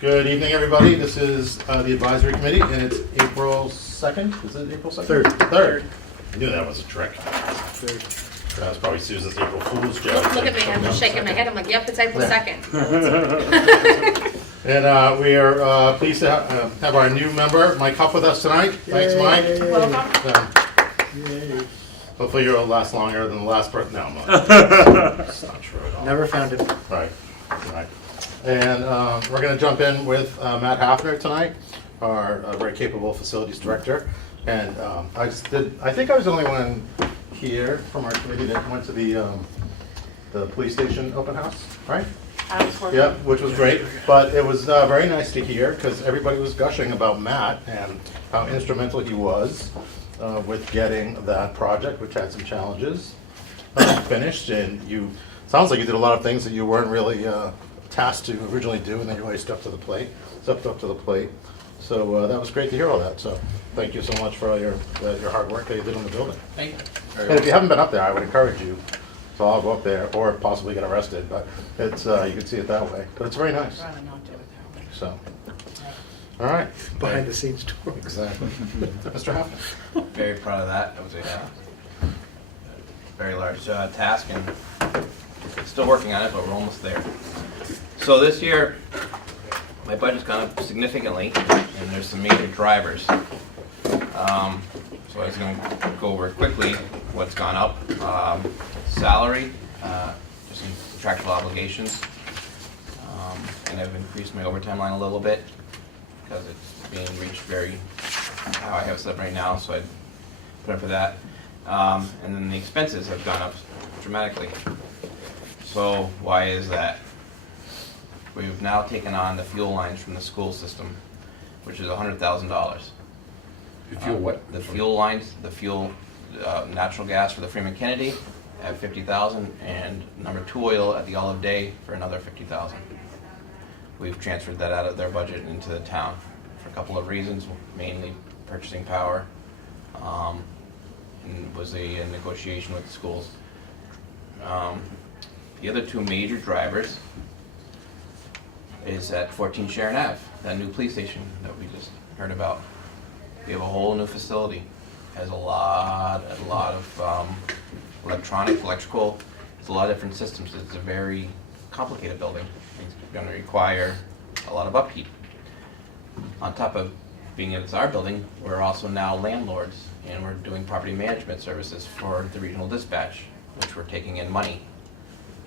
Good evening, everybody. This is the advisory committee, and it's April 2nd. Is it April 2nd? Third. I knew that was a trick. That was probably Susan's April Fool's joke. Look at me, I'm just shaking my head. I'm like, yep, it's April 2nd. And we are pleased to have our new member, Mike Huff, with us tonight. Thanks, Mike. Welcome. Hopefully you'll last longer than the last person. No, I'm not. That's not true at all. Never found it. Right. And we're going to jump in with Matt Hafner tonight, our very capable facilities director. And I think I was the only one here from our committee that went to the police station open house, right? Yeah, which was great. But it was very nice to hear because everybody was gushing about Matt and how instrumental he was with getting that project, which had some challenges, finished. And sounds like you did a lot of things that you weren't really tasked to originally do, and then you really stepped up to the plate. So that was great to hear all that. So thank you so much for all your hard work that you did on the building. Thank you. And if you haven't been up there, I would encourage you. So I'll go up there, or possibly get arrested, but it's you can see it that way. But it's very nice. Rather not do it that way. So, all right. Behind the scenes tour. Exactly. Mr. Hafner. Very proud of that. That was a very large task, and still working on it, but we're almost there. So this year, my budget's gone up significantly, and there's some major drivers. So I was going to go over quickly what's gone up. Salary, just some contractual obligations, and I've increased my overtime line a little bit because it's being reached how I have it set up right now, so I put up for that. And then the expenses have gone up dramatically. So why is that? We've now taken on the fuel lines from the school system, which is $100,000. The fuel what? The fuel lines, natural gas for the Freeman Kennedy at $50,000, and number 2 oil at the Olive Day for another $50,000. We've transferred that out of their budget into the town for a couple of reasons, mainly purchasing power, and was a negotiation with the schools. The other two major drivers is at 14 Sharon Ave, that new police station that we just heard about. We have a whole new facility. Has a lot of electrical. It's a lot of different systems. It's a very complicated building. It's going to require a lot of upkeep. On top of being it's our building, we're also now landlords, and we're doing property management services for the regional dispatch, which we're taking in money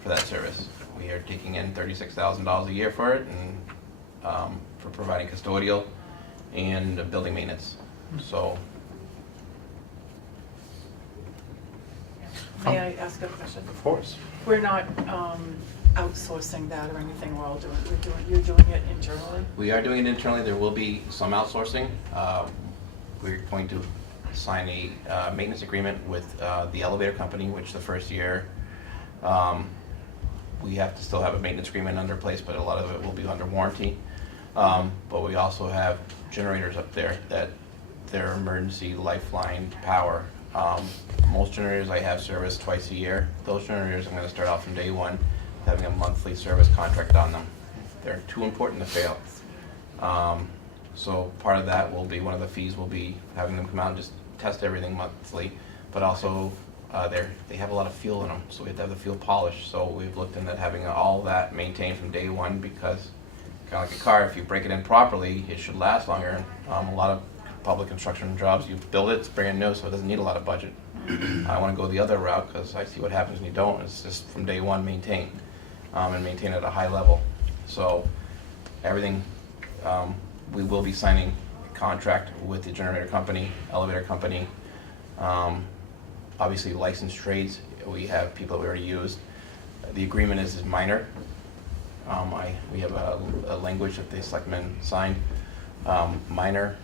for that service. We are taking in $36,000 a year for it, and for providing custodial and building maintenance. So, May I ask a question? Of course. We're not outsourcing that or anything. We're all you're doing it internally. we are doing it internally. There will be some outsourcing. We're going to sign a maintenance agreement with the elevator company, which the first year we have to still have a maintenance agreement under place, but a lot of it will be under warranty. But we also have generators up there that they're emergency lifeline power. Most generators I have serviced twice a year. Those generators I'm going to start off from day one having a monthly service contract on them. They're too important to fail. So part of that will be, one of the fees will be having them come out and just test everything monthly, but also they have a lot of fuel in them, so we have to have the fuel polished. So we've looked into having all that maintained from day one, because kind of like a car, if you break it in properly, it should last longer. A lot of public construction jobs, you build it, it's brand new, so it doesn't need a lot of budget. I want to go the other route because I see what happens when you don't. It's just from day one maintain, and maintain at a high level. So everything, we will be signing a contract with the generator company, elevator company, obviously licensed trades. We have people that we already use. The agreement is minor. We have a language that the selectmen signed. Minor,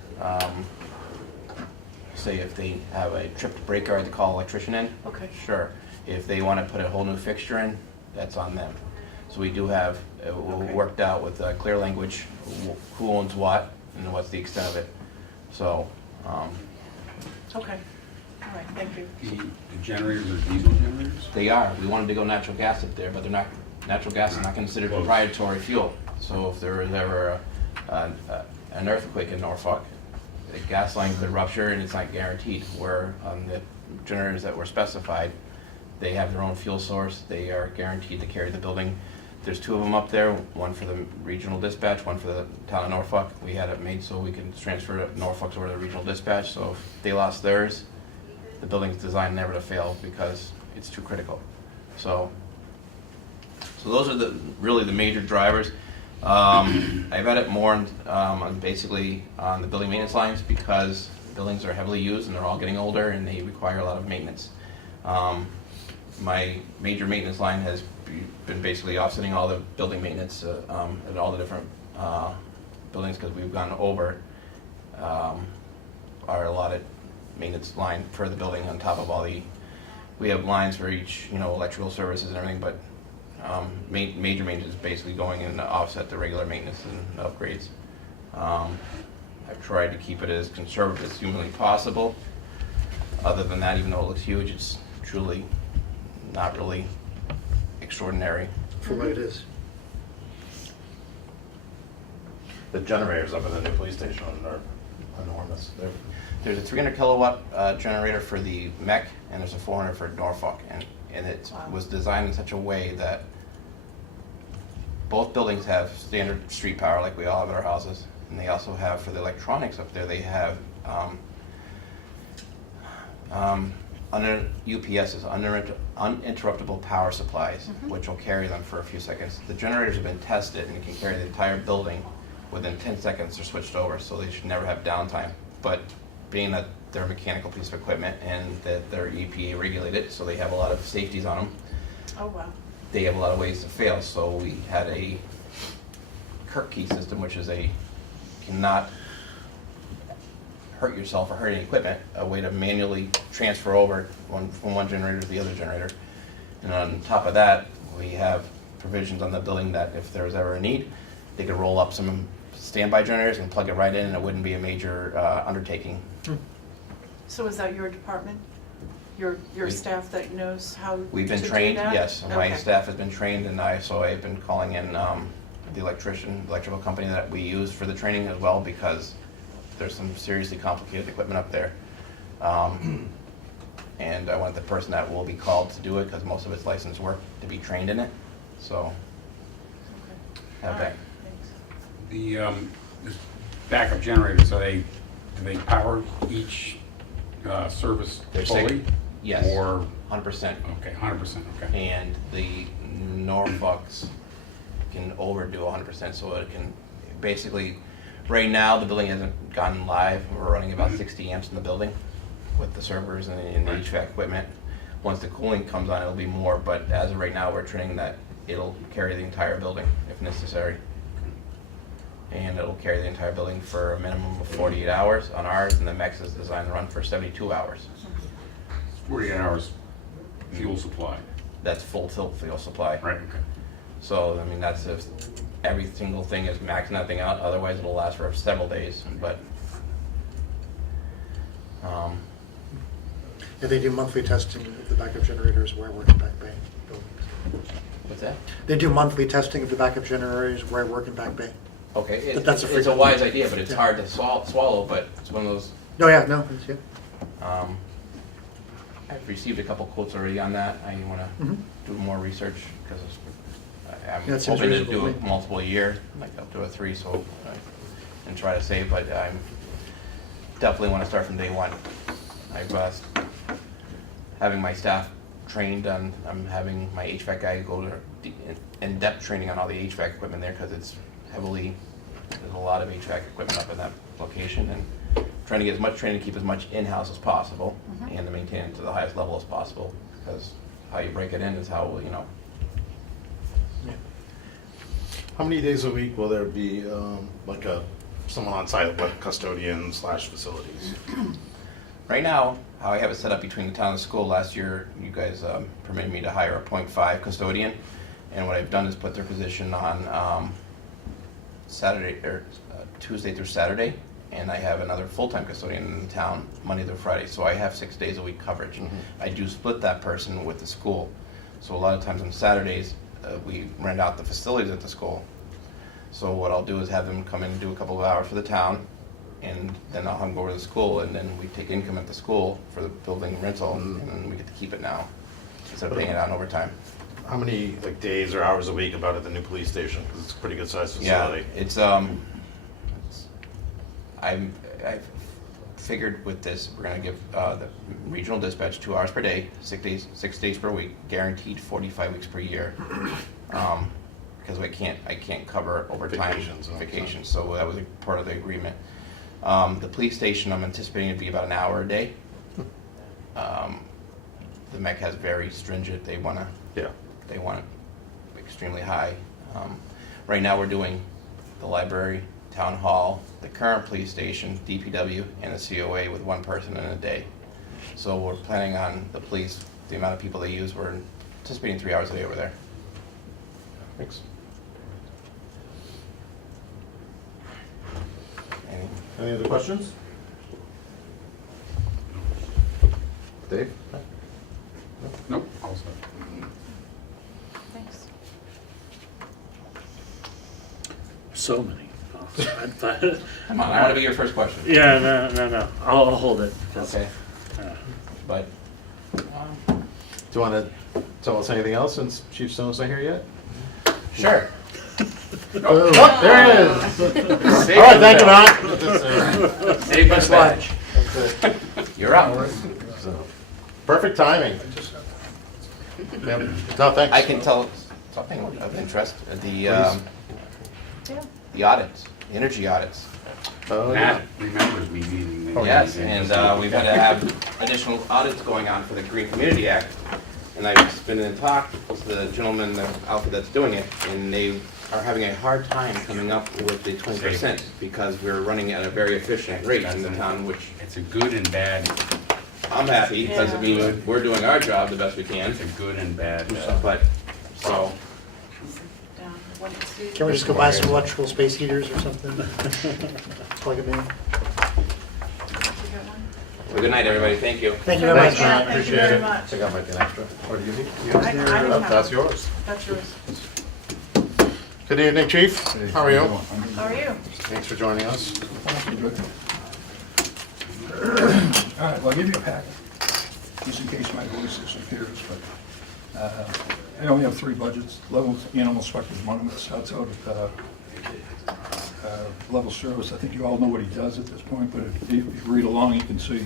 say if they have a tripped breaker, they call an electrician in. Okay. Sure. If they want to put a whole new fixture in, that's on them. So we do have, worked out with clear language, who owns what and what's the extent of it. So, Okay. All right. Thank you. The generators are diesel generators? they are. We wanted to go natural gas up there, but they're not. Natural gas is not considered proprietary fuel. So if there is ever an earthquake in Norfolk, the gas line could rupture and it's not guaranteed. Where on the generators that were specified, they have their own fuel source. They are guaranteed to carry the building. There's 2 of them up there, one for the regional dispatch, one for the town of Norfolk. We had it made so we can transfer Norfolk's over to the regional dispatch, so if they lost theirs, the building's designed never to fail because it's too critical. So those are really the major drivers. I've had it more on basically on the building maintenance lines because buildings are heavily used and they're all getting older and they require a lot of maintenance. My major maintenance line has been basically offsetting all the building maintenance at all the different buildings because we've gone over our allotted maintenance line for the building on top of all we have lines for each, electrical services and everything, but major maintenance is basically going in to offset the regular maintenance and upgrades. I've tried to keep it as conservative as humanly possible. Other than that, even though it looks huge, it's truly not really extraordinary. For what it is. The generators up in the new police station are enormous. There's a 300 kilowatt generator for the mech, and there's a 400 for Norfolk, and it was designed in such a way that both buildings have standard street power like we all have at our houses, and they also have, for the electronics up there, they have under UPSs, uninterruptible power supplies, which will carry them for a few seconds. The generators have been tested and can carry the entire building within 10 seconds. They're switched over, so they should never have downtime. But being that they're a mechanical piece of equipment and that they're EPA regulated, so they have a lot of safeties on them. Oh, wow. They have a lot of ways to fail. So we had a Kirk key system, which is cannot hurt yourself or hurt any equipment, a way to manually transfer over from one generator to the other generator. And on top of that, we have provisions on the building that if there was ever a need, they could roll up some standby generators and plug it right in and it wouldn't be a major undertaking. So is that your department? Your staff that knows how We've been to do trained, that? yes. My Okay. staff has been trained, and I've been calling in the electrical company that we use for the training as well, because there's some seriously complicated equipment up there. And I want the person that will be called to do it, because most of it's licensed work, to be trained in it. So Okay. have All that. right, thanks. The backup generators, do they power each service They're fully? safe. Yes. Or, 100%. okay, 100%, okay. And the Norfolks can overdo 100%, so it can basically, right now the building hasn't gone live. We're running about 60 amps in the building with the servers and the Right. HVAC equipment. Once the cooling comes on, it'll be more, but as of right now, we're training that it'll carry the entire building if necessary. And it'll carry the entire building for a minimum of 48 hours on ours, and the MEX is designed to run for 72 hours. 48 hours fuel supply, That's full tilt fuel supply. right, okay. So, I mean, that's if every single thing is maxing that thing out, otherwise it'll last for several days, but, Yeah, they do monthly testing of the backup generators where I work in Back Bay buildings. what's that? They do monthly testing of the backup generators where I work in Back Bay. Okay, But that's a it's a frequent- wise idea, but it's Yeah. hard to swallow, but it's one of those, No, yeah, no, it's, yeah. I've received a couple quotes already on that. I wanna Mhm. do more research, because Yeah, I'm it seems hoping to reasonable do to it me. multiple a year, like up to a 3, and try to save, but I'm definitely wanna start from day one. I've having my staff trained on, I'm having my HVAC guy go to in-depth training on all the HVAC equipment there, because it's heavily, there's a lot of HVAC equipment up in that location, and trying to get as much training to keep as much in-house as possible, and to maintain it to the highest level as possible, because how you break it in is how, How many days a week will there be like someone on site, like custodian / facilities? Right now, how I have it set up between the town and the school, last year, you guys permitted me to hire a .5 custodian, and what I've done is put their position on Saturday, or Tuesday through Saturday, and I have another full-time custodian in the town, Monday through Friday, so I have 6 days a week coverage. I do split that person with the school, so a lot of times on Saturdays, we rent out the facilities at the school. So what I'll do is have them come in and do a couple of hours for the town, and then I'll have them go to the school, and then we take income at the school for the building rental, and then we get to keep it now, instead of paying it out in overtime. How many like days or hours a week about at the new police station? Because it's a pretty good sized Yeah, facility. I've figured with this, we're gonna give the regional dispatch 2 hours per day, 6 days per week, guaranteed 45 weeks per year. Because I can't cover overtime vacations, so that was a part of the agreement. The police station, I'm anticipating it to be about an hour a day. The MEC has very stringent, they want it extremely high. Right now, we're doing the library, town hall, the current police station, DPW, and the COA with one person in a day. So we're planning on the police, the amount of people they use, we're anticipating 3 hours a day over there. Thanks. Any other questions? Dave? Nope, all set. Thanks. So many. Come on, I want to be your first question. Yeah, no. I'll hold it. 'cause, Okay, uh, but Do you want to tell us anything else since Chief Stone's not here yet? sure. Oh, there he is. All right, thank you, Matt. Save my lunch. That's it. You're up. So, perfect timing. Yep. No, thanks. I can tell something of interest. The audits, the energy audits. Oh, yeah. Matt remembers me meeting. Yes, and we've had to have additional audits going on for the Green Community Act. And I've been in talk to the gentleman, the outfit that's doing it, and they are having a hard time coming up with the 20% because we're running at a very efficient rate in the town, which It's a good and bad, I'm happy because it means we're doing our job the best we can. it's a good and bad. But, so, Down, when it's due. Can we just go buy some electrical space heaters or something? Plug them in. You got one? well, good night, everybody. Thank you. Thank you very Thanks, much. Matt. Thank you Appreciate very it. much. I think I might be an extra. Or do you need? I didn't Oh, have that's one. yours. That's yours. Good evening, Chief. How are you? How are you? Thanks for joining us. All right, well, I'll give you a packet, just in case my voice disappears, but I only have 3 budgets. Level animal inspector's one of them. It starts out at level service. I think you all know what he does at this point, but if you read along, you can see.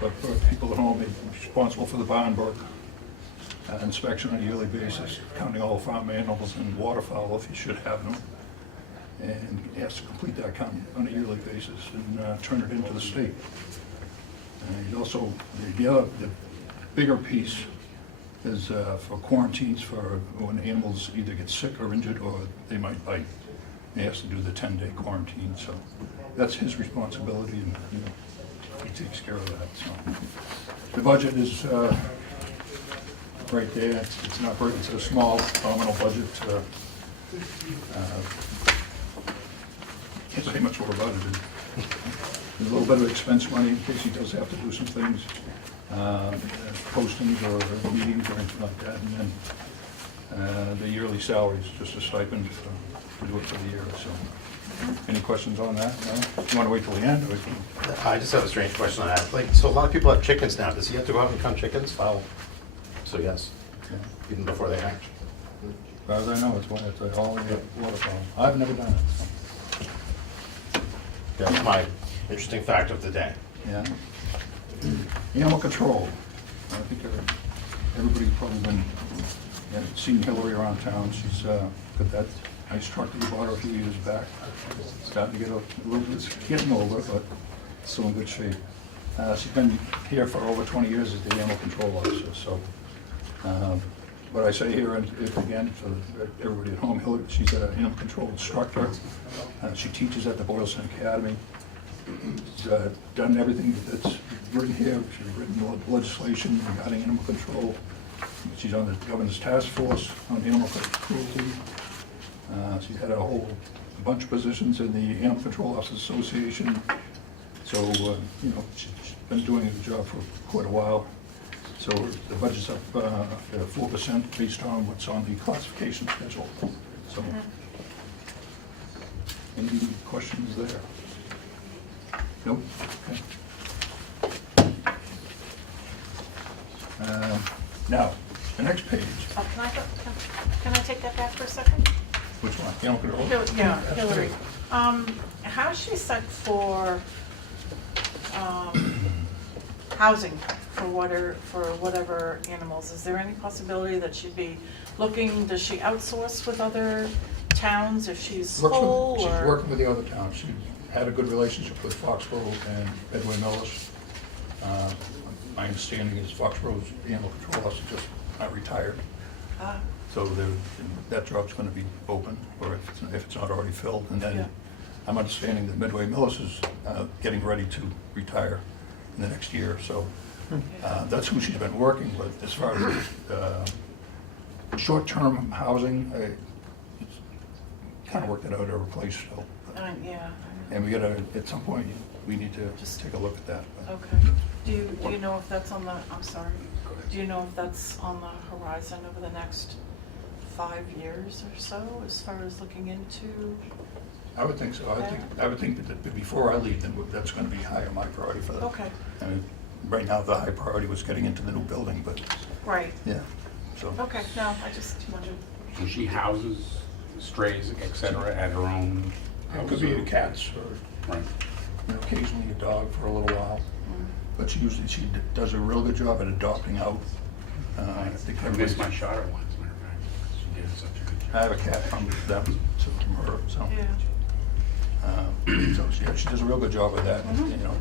But for people at home, he's responsible for the barn book inspection on a yearly basis, counting all farm animals and waterfowl if you should have them. And he has to complete that count on a yearly basis and turn it into the state. And also, the bigger piece is for quarantines for when animals either get sick or injured or they might bite. He has to do the 10-day quarantine, so that's his responsibility, and he takes care of that. So the budget is right there. It's not very, it's a small nominal budget. Can't say much more about it. There's a little bit of expense money in case he does have to do some things, postings or meetings or anything like that. And then the yearly salary is just a stipend to do it for the year. So, any questions on that? No? You want to wait till the end? Or we can... I just have a strange question on that. Like, so a lot of people have chickens now. Does he have to go out and count chickens? Well, so yes, even before they hatch. As far as I know, it's all waterfowl. I've never done it. So. That's my interesting fact of the day. Yeah. Animal control. I think everybody's probably been seen Hillary around town. She's got that nice truck that you bought her a few years back. Starting to get a little bit, getting older, but still in good shape. She's been here for over 20 years as the animal control officer. So, what I say here, and again, for everybody at home, Hillary, she's an animal control instructor. She teaches at the Boylston Academy. She's done everything that's written here. She's written legislation regarding animal control. She's on the governor's task force on animal cruelty. She's had a whole bunch of positions in the Animal Control Officers Association. So, she's been doing the job for quite a while. So the budget's up 4% based on what's on the classification schedule. So Any questions there? Nope, okay. Now, the next page, Oh, can I take that back for a second? which one? Animal control? Yeah, Hillary. How's she set for, housing for whatever animals? Is there any possibility that she'd be looking, does she outsource with other towns if she's full, She's or? working with the other towns. She had a good relationship with Foxborough and Medway Millis. My understanding is Foxborough's animal control officer just retired. Ah, So that job's going to be open, or if it's not already filled. And Yeah. then I'm understanding that Medway Millis is getting ready to retire in the next year. So that's who she's been working with. As far as short-term housing, it's kind of worked it out at her place still. yeah. And we gotta, at some point, we need to Just- just take a look at that. Okay. Do you know if that's on the, I'm sorry, do you know if that's on the horizon over the next 5 years or so, as far as looking into? I would think so. I would think that before I leave, then that's gonna be high on my priority for that. Okay, And right now, the high priority was getting into the new building, but, right. yeah, so. Okay, no, I just wondered. So she houses strays, et cetera, at her own It house? could be cats or, Right. occasionally a dog for a little while. Mm. But she does a real good job at adopting out. I think I missed my shot at once, matter of fact. She did such a good job. I have a cat from them, so from her, so. Yeah. So she does a real good job with that, Mhm. you know.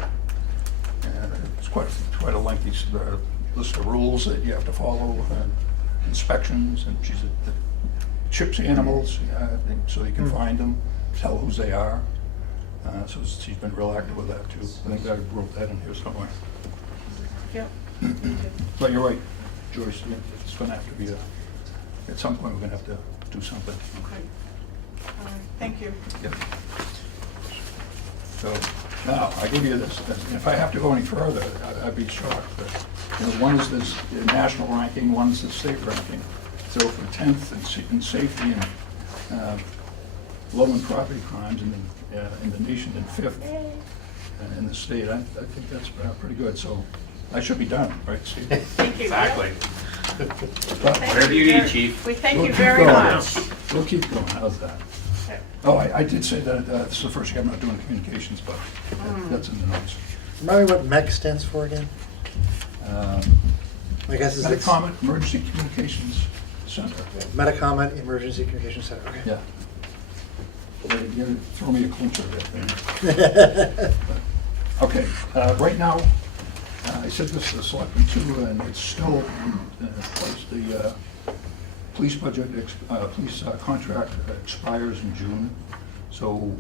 And it's quite a lengthy list of rules that you have to follow, and inspections, and chips animals, so you can find them, tell whose they are. So she's been real active with that too. I think I wrote that in here somewhere. Yeah. But you're right, Joyce, it's gonna have to be at some point, we're gonna have to do something. Okay. All right, thank you. Yep. So, now, I give you this, if I have to go any further, I'd be shocked, but, one is this national ranking, one is the state ranking. So for 10th in safety and low in property crimes in the nation, and 5th in the state, I think that's pretty good, so I should be done, right, Steve? Thank you. Exactly. Thank Whatever you need, very- Chief. We thank We'll you keep very going. much. We'll keep going, how's that? Okay. Oh, I did say that, this is the first year I'm not doing communications, but that's in the notes. Remind me what MEC stands for again? I guess it's Metacom, Emergency Communications Center. Metacom Emergency Communication Center, okay. Yeah. You throw me a clincher there. Okay, right now, I said this to the selectmen too, and it's still in place. The police budget, police contract expires in June, so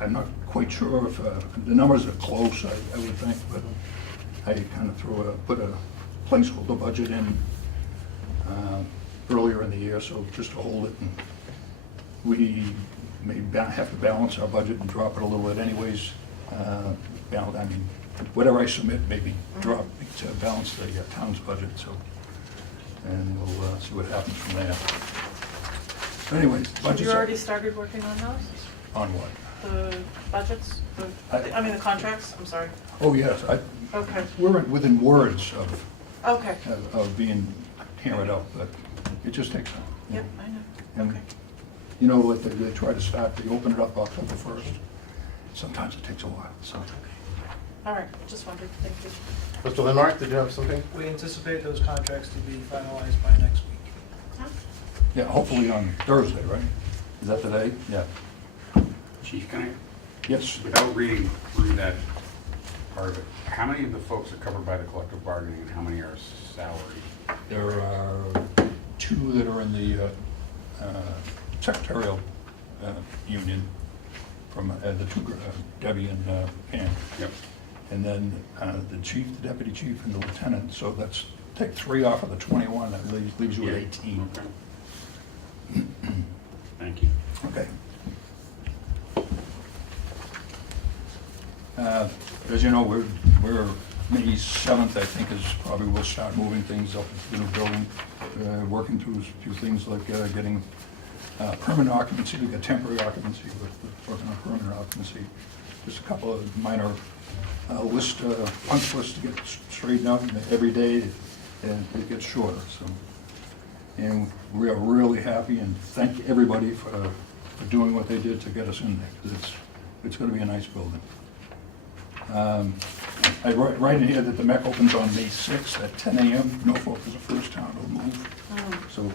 I'm not quite sure if, the numbers are close, I would think, but I kind of put a placeholder budget in earlier in the year, so just to hold it, and we may have to balance our budget and drop it a little bit anyways. I mean, whatever I submit maybe drop to balance the town's budget, so, and we'll see what happens from there. Anyways, budgets. You already started working on those? On what? The budgets? I mean, the contracts, I'm sorry. Oh, yes, Okay, we're within words okay. of being hammered out, but it just takes time. Yep, I know. And, Okay. you know, like they try to start, they open it up October 1st. Sometimes it takes a while, so. All right, just wondered, thank you. Mr. Lindmark, did you have something? We anticipate those contracts to be finalized by next week. Huh? Yeah, hopefully on Thursday, right? Is that today? Yeah. Chief, can I, Yes. without reading through that part of it, how many of the folks are covered by the collective bargaining and how many are salary? There are 2 that are in the secretarial union from the 2, Debbie and Pam. Yep. And then the chief, the deputy chief, and the lieutenant. So that's, take 3 off of the 21, that leaves you with 18. Okay. Thank you. Okay. As you know, we're May 7th, I think, is probably we'll start moving things up into the new building, working through a few things like getting permanent occupancy. We got temporary occupancy, but we're occupancy. Just a couple of minor punch lists to get straightened out, and every day and it gets shorter, so. And we are really happy and thank everybody for doing what they did to get us in there, because it's gonna be a nice building. I write in here that the MEC opens on May 6th at 10 a.m. Norfolk is the first town to move, so.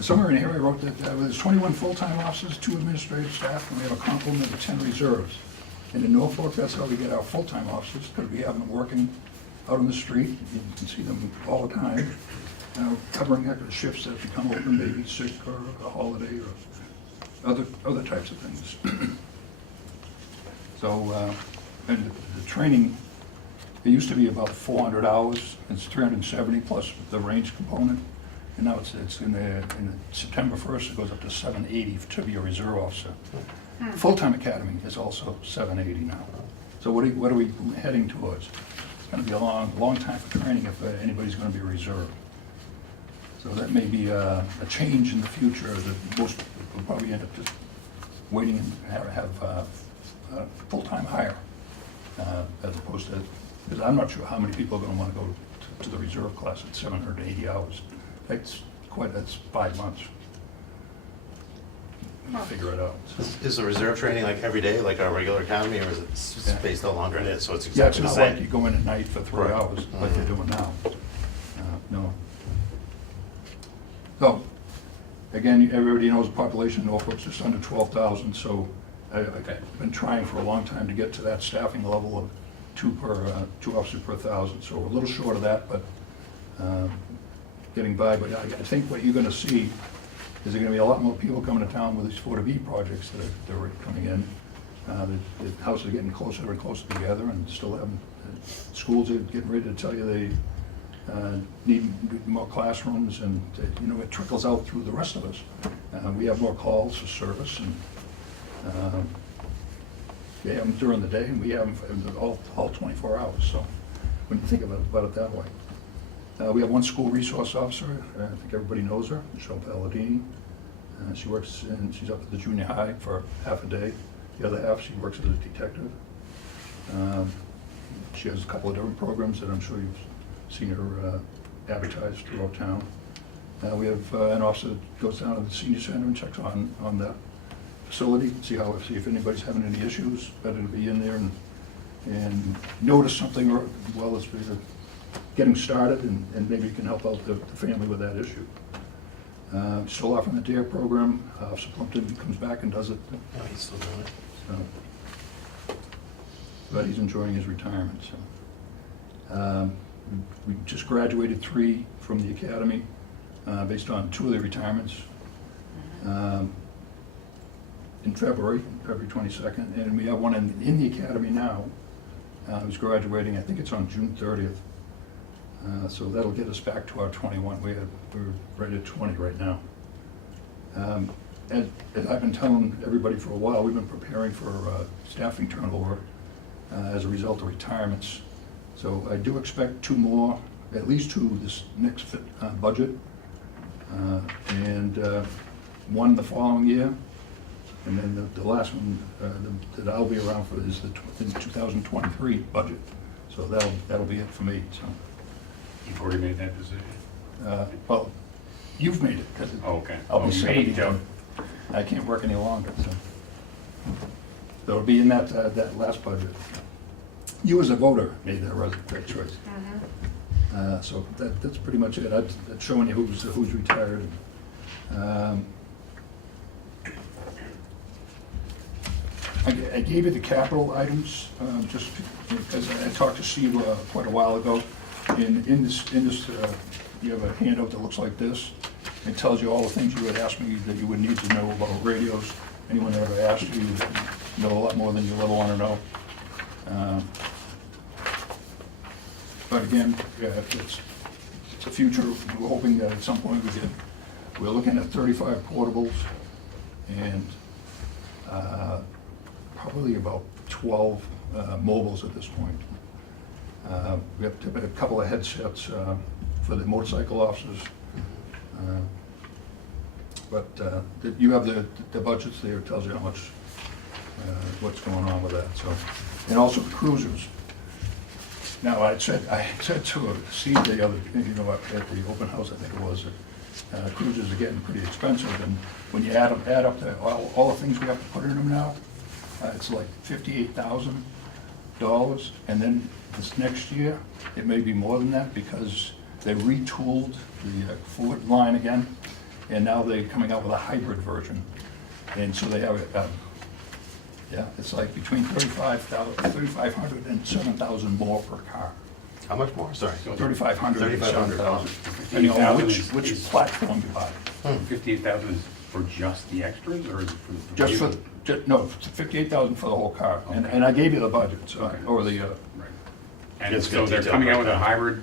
Somewhere in here I wrote that there's 21 full-time officers, 2 administrative staff, and we have a complement of 10 reserves. And in Norfolk, that's how we get our full-time officers, because we have them working out on the street. You can see them all the time, covering extra shifts that become open, maybe sick or a holiday or other types of things. So, and the training, it used to be about 400 hours. It's 370 plus the range component. And now it's in September 1st, it goes up to 780 to be a reserve officer. Full-time academy is also 780 now. So what are we heading towards? It's going to be a long time for training if anybody's going to be a reserve. So that may be a change in the future that most will probably end up just waiting and have full-time hire as opposed to, because I'm not sure how many people are going to want to go to the reserve class at 780 hours. That's 5 months. Figure it out. Is the reserve training like every day, like our regular academy, or is it spaced out longer? It is, so it's Yeah, it's exactly the not like same. you go in at night for 3 Right. hours like they're doing now. No. So, again, everybody knows the population in Norfolk's just under 12,000, so I've been trying for a long time to get to that staffing level of 2 officers per 1,000. So we're a little short of that, but getting by. But I think what you're going to see is there going to be a lot more people coming to town with these 40B projects that are coming in. The houses are getting closer and closer together, and still having schools are getting ready to tell you they need more classrooms, and it trickles out through the rest of us. We have more calls for service, and they have them during the day, and we have them all 24 hours. So when you think about it that way. We have 1 school resource officer. I think everybody knows her, Michelle Palladini. She works she's up at the junior high for half a day. The other half, she works as a detective. She has a couple of different programs that I'm sure you've seen her advertised throughout town. We have an officer that goes down to the senior center and checks on that facility, see if anybody's having any issues. Better to be in there and notice something while it's getting started, and maybe you can help out the family with that issue. Still offering the DARE program. Officer Plumpton comes back and does it. No, he's still doing it. So, but he's enjoying his retirement. So we just graduated 3 from the academy based on 2 of the retirements in February 22nd, and we have 1 in the academy now who's graduating. I think it's on June 30th. So that'll get us back to our 21. We're right at 20 right now. As I've been telling everybody for a while, we've been preparing for staffing turnover as a result of retirements. So I do expect 2 more, at least 2 this next budget, and 1 the following year. And then the last one that I'll be around for is the 2023 budget. So that'll be it for me. So. You've already made that decision? Well, you've made it, because Okay. I'll be You 70 made it. then. I can't work any longer, so. That'll be in that last budget. You as a voter made that choice. So that's pretty much it. That's showing you who's retired. I gave you the capital items, just because I talked to Steve quite a while ago. In this, you have a handout that looks like this. It tells you all the things you would ask me that you would need to know about radios. Anyone ever asked you know a lot more than you'll ever want to know. But again, it's a future. We're hoping that at some point we're looking at 35 portables and probably about 12 mobiles at this point. We have a couple of headsets for the motorcycle officers. But you have the budgets there, it tells you how much, what's going on with that, so. And also the cruisers. Now, I said to Steve the other, at the open house, I think it was, that cruisers are getting pretty expensive, and when you add up to all the things we have to put in them now, it's like $58,000, and then this next year, it may be more than that, because they retooled the Ford line again, and now they're coming out with a hybrid version, and so they have yeah, it's like between 3,500 and 7,000 more per car. How much more? Sorry. 3,500 and 3,500. 7,000. 58,000 Which is- platform you buy. 58,000 is for just the extras, or is it for the? Just for, no, 58,000 for the whole car. And I gave you the budget, so, Okay. or the, Right. And It's so good they're detail coming out with a breakdown. hybrid,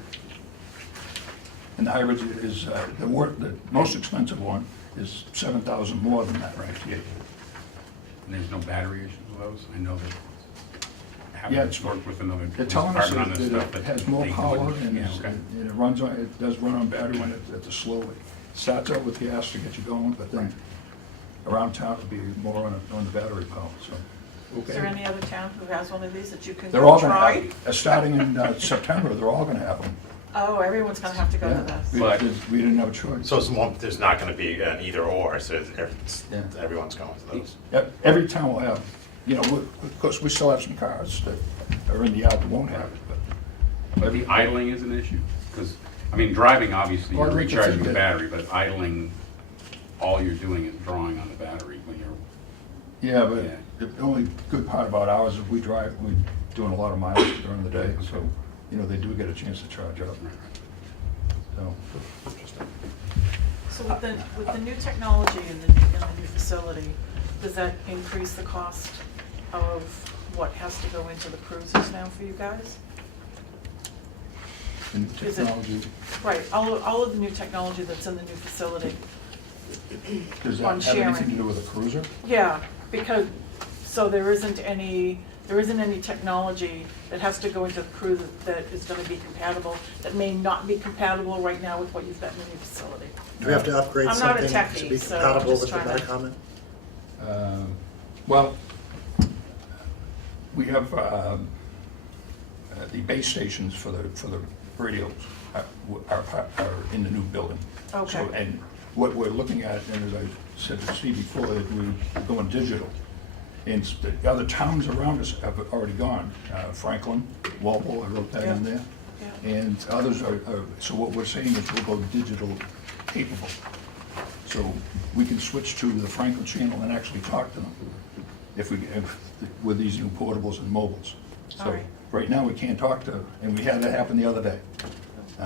and the hybrid is, the most expensive one is 7,000 more than that, 58. and there's no battery issues with those? I know that. Yeah, Having worked with another They're police telling us department on this that stuff. it has more they power wouldn't- and yeah, it's- okay. and it runs on, it does run on battery when it's a slow, it starts out with gas to get you going, but then around town it'd be more on the battery power, so. Is there any other town who has one of these that you can They're all go gonna try? have, starting in September, they're all gonna have them. Oh, everyone's gonna have to go to Yeah, this. But- we didn't have a choice. So there's not gonna be an either or, so Yeah. everyone's going to those. Every town will have, of course, we still have some cars that are in the yard that won't have it, but. But the idling is an issue, because, I mean, driving, obviously, Well, you're I think the recharging thing the that- battery, but idling, all you're doing is drawing on the battery when you're, Yeah, but Yeah. the only good part about ours is we're doing a lot of mileage during the day, so, they do get a chance to charge up, so. So with the new technology in the new facility, does that increase the cost of what has to go into the cruisers now for you guys? And Is it- technology, Right, all of the new technology that's in the new facility. does on that have anything sharing. to do with a cruiser? Yeah, because, so there isn't any technology that has to go into the cruiser that is gonna be compatible, that may not be compatible right now with what you've got in the new facility. Do we have to upgrade I'm not a something to techie, be so I'm compatible just with the trying to- Betacom? Well, we have the base stations for the radios are in the new building. Okay. So, and what we're looking at, and as I said to Steve before, that we're going digital. And the other towns around us have already gone. Franklin, Walpole, I wrote that in Yeah. there. Yeah. And others are, so what we're saying is we'll go digital capable. So we can switch to the Franklin channel and actually talk to them with these new portables and mobiles. All So right. right now, we can't talk to, and we had that happen the other day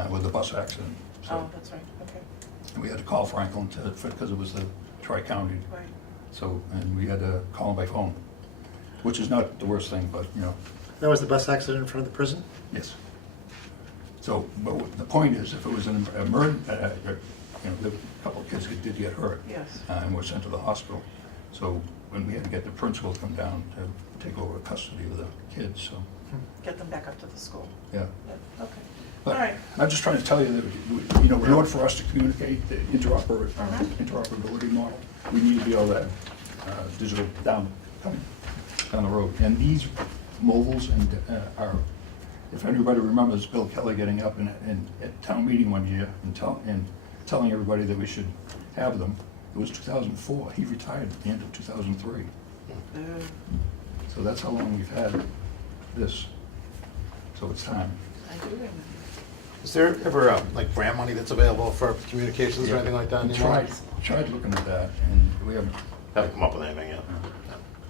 with the bus accident. Oh, So that's right, okay, we had to call Franklin because it was the tri-county. right. So, and we had to call them by phone, which is not the worst thing, but, That was the bus accident in front of the prison? yes. So, but the point is, if it was an emergency, a couple of kids did get hurt. Yes. And were sent to the hospital. So when we had to get the principal to come down to take over custody of the kids, so, Get them back up to the school. yeah. Yeah, okay. All But right. I'm just trying to tell you that, in order for us to communicate the interoperability model, we need to be able to digital down the road. And these mobiles are, if anybody remembers Bill Kelly getting up at town meeting one year and telling everybody that we should have them, it was 2004. He retired at the end of 2003. So that's how long we've had this. So it's time. I do remember. Is there ever grant money that's available for communications or anything like that We anymore? tried looking at that, and we haven't, Haven't come up with anything yet.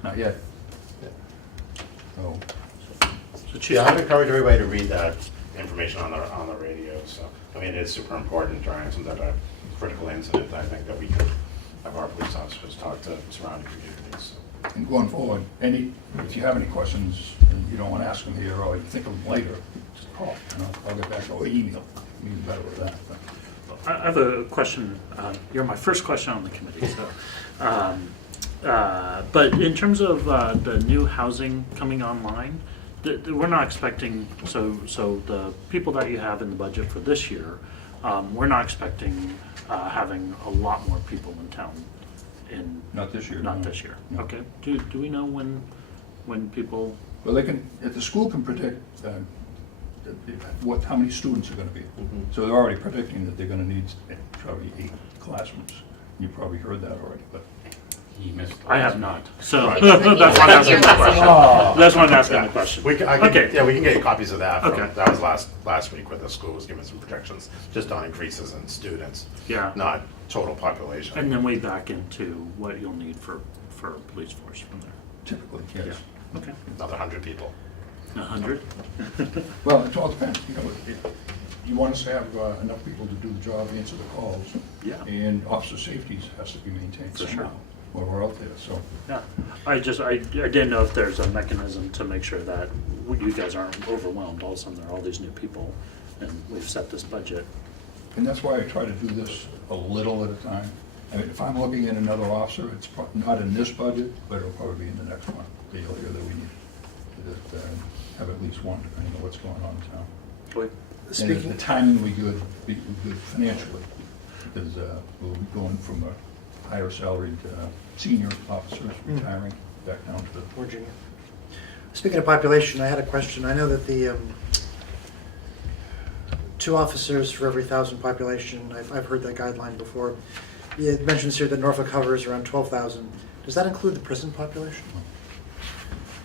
not yet. Yeah. So, So Chief, Yeah, I'd encourage everybody to read that information on the radio, so, I mean, it is super important during some type of critical incident, I think that we can have our police officers talk to surrounding communities. So. and going forward, if you have any questions and you don't want to ask them here, or you think of them later, just call, I'll get back, or email, even better with that. But I have a question. You're my first question on the committee, so. But in terms of the new housing coming online, we're not expecting, so the people that you have in the budget for this year, we're not expecting having a lot more people in town in. Not this year. Not no. this year. No. Okay. Do we know when people? Well, they can, if the school can predict how many students are gonna be. So they're already predicting that they're gonna need probably 8 classrooms. You probably heard that already, but. He missed. the I have last not. meeting. So Right. that's why I'm asking the question. That's why I'm asking the question. We can, I can, Okay. yeah, we can get you copies of that. Okay. That was last week where the school was giving some projections, just on increases in students, Yeah. not total population. And then we back into what you'll need for police force from there. Typically, yes. Okay. Another 100 people. 100? Well, it all depends, you know, you want us to have enough people to do the job, answer the calls. Yeah. And officer safety has to be maintained For sure. somehow while we're out there, so. Yeah. I didn't know if there's a mechanism to make sure that you guys aren't overwhelmed. All of a sudden, there are all these new people, and we've set this budget. And that's why I try to do this a little at a time. I mean, if I'm looking at another officer, it's not in this budget, but it'll probably be in the next one, the earlier that we need to have at least one, depending on what's going on in town. Wait. And Speaking, the timing will be good financially, because we'll be going from a higher salaried senior officers retiring back down to. or junior. Speaking of population, I had a question. I know that the 2 officers for every 1,000 population, I've heard that guideline before. It mentions here that Norfolk hovers around 12,000. Does that include the prison population?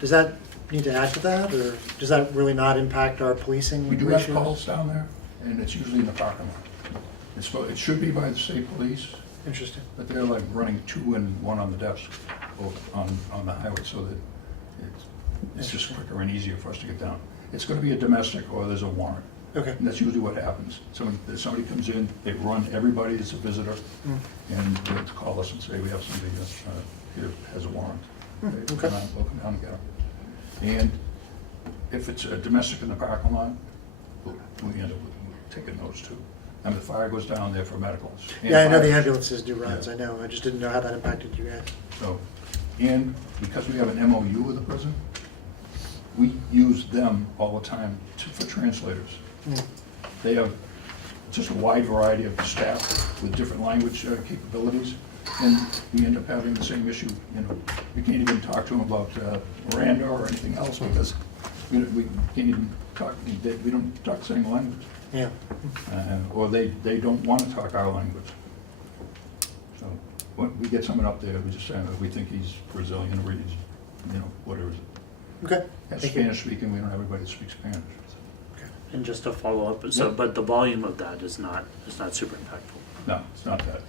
Does that need to add to that, or does that really not impact our policing We do have ratios? calls down there, and it's usually in the parking lot. It should be by the state police, Interesting. but they're like running 2 and 1 on the desk on the highway, so that it's just quicker and easier for us to get down. It's gonna be a domestic or there's a warrant. Okay. And that's usually what happens. Somebody comes in, they run everybody as a visitor, and they have to call us and say, we have somebody here has a warrant. Okay. We'll come down and get them. And if it's a domestic in the parking lot, we end up taking those too. And the fire goes down there for medicals. And Yeah, I know the fire- ambulances do runs, Yeah. I know. I just didn't know how that impacted you guys. So, and because we have an MOU with the prison, we use them all the time for translators. They have just a wide variety of staff with different language capabilities, and we end up having the same issue. You know, we can't even talk to them about Miranda or anything else because we can't even talk. We don't talk the same language, Yeah. or they don't want to talk our language. So when we get someone up there, we just say we think he's Brazilian or he's, whatever. Okay. And Thank you. Spanish speaking, we don't have everybody that speaks Spanish. And just to follow up, so but the volume of that is not super impactful. No, it's not that.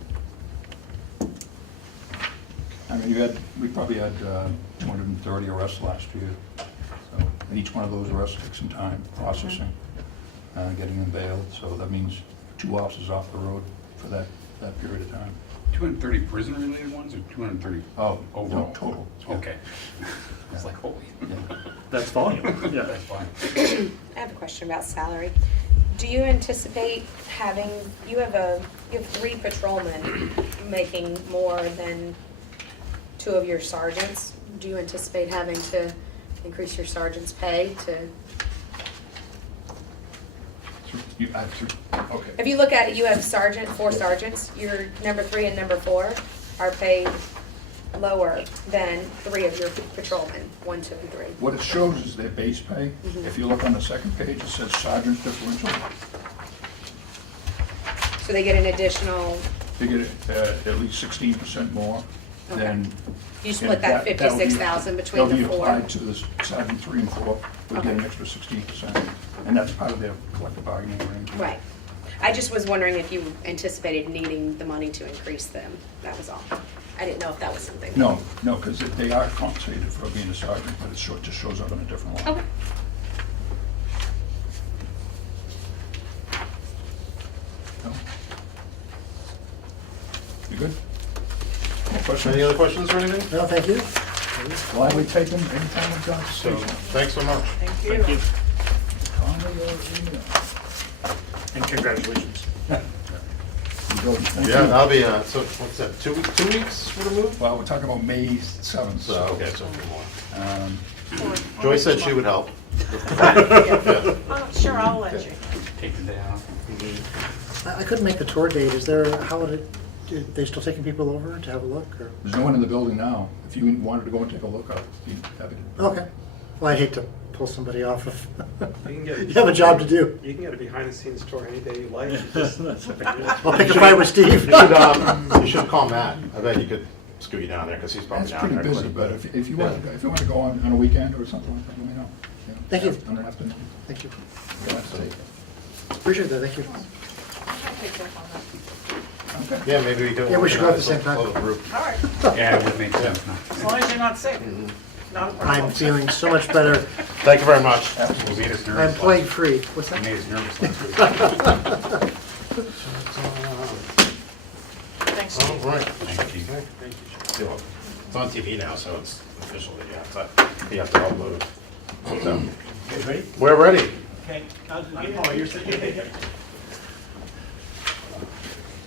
I mean, we probably had 230 arrests last year. So, and each one of those arrests took some time processing, getting them bailed. So that means 2 officers off the road for that period of time. 230 prison-related ones or 230 Oh, overall? no, total. Okay. It's like, holy. That's volume. Yeah. That's fine. I have a question about salary. Do you anticipate having, you have 3 patrolmen making more than 2 of your sergeants. Do you anticipate having to increase your sergeant's pay to? Okay. If you look at it, you have 4 sergeants. Your number 3 and number 4 are paid lower than 3 of your patrolmen, 1, 2, and 3. What it shows is their base pay. If you look on the second page, it says sergeant's differential. So they get an additional, They get at least 16% more Okay. than. you split and that that'll be- 56,000 between the 4. That'll be applied to the sergeant 3 and 4, we get an Okay. extra 16%, and that's part of their collective bargaining arrangement. Right. I just was wondering if you anticipated needing the money to increase them. That was all. I didn't know if that was something. No, because they are compensated for being a sergeant, but it just shows up in a different line. Okay. No? You good? More questions? Any other questions or anything? No, thank you. Gladly take them anytime we've got to So, station. thanks so much. Thank you. Thank you. Call me or email. And congratulations. You go. Thank Yeah, you. that'll be, so what's that, 2 weeks for the move? Well, we're talking about May 7th. So, okay, so a few more. Um, Joyce said she would help. Oh, sure, I'll let you. Take the day off. I couldn't make the tour date. Is there, how would it, are they still taking people over to have a look, or? There's no one in the building now. If you wanted to go and take a look, I'd be happy to. Okay. Well, I hate to pull somebody off of, You can get you have a job to do. You can get a behind-the-scenes tour any day you like. Just- I'll pick a fight with Steve. You should call Matt. I bet he could scoot you down there, because he's probably It's down pretty there. busy, quite a but bit. if you want to go on a weekend or something like that, let me know. Thank you. On an afternoon. Thank you. Go out to take it. Appreciate that, thank you. I'll take you up on that. Okay. Yeah, maybe we do. Yeah, we should go at the same time. Little group. All right, Yeah, it would make sense now. as long as you're not sick. Not a problem. I'm feeling so much better. Thank you very much. You made us I'm nervous. plague-free. What's You that? made us nervous last week. Thanks, All Steve. right. Thank you. It's on TV now, so it's official that you have to upload. So, Ready? we're ready. Okay. Oh, you're sitting here.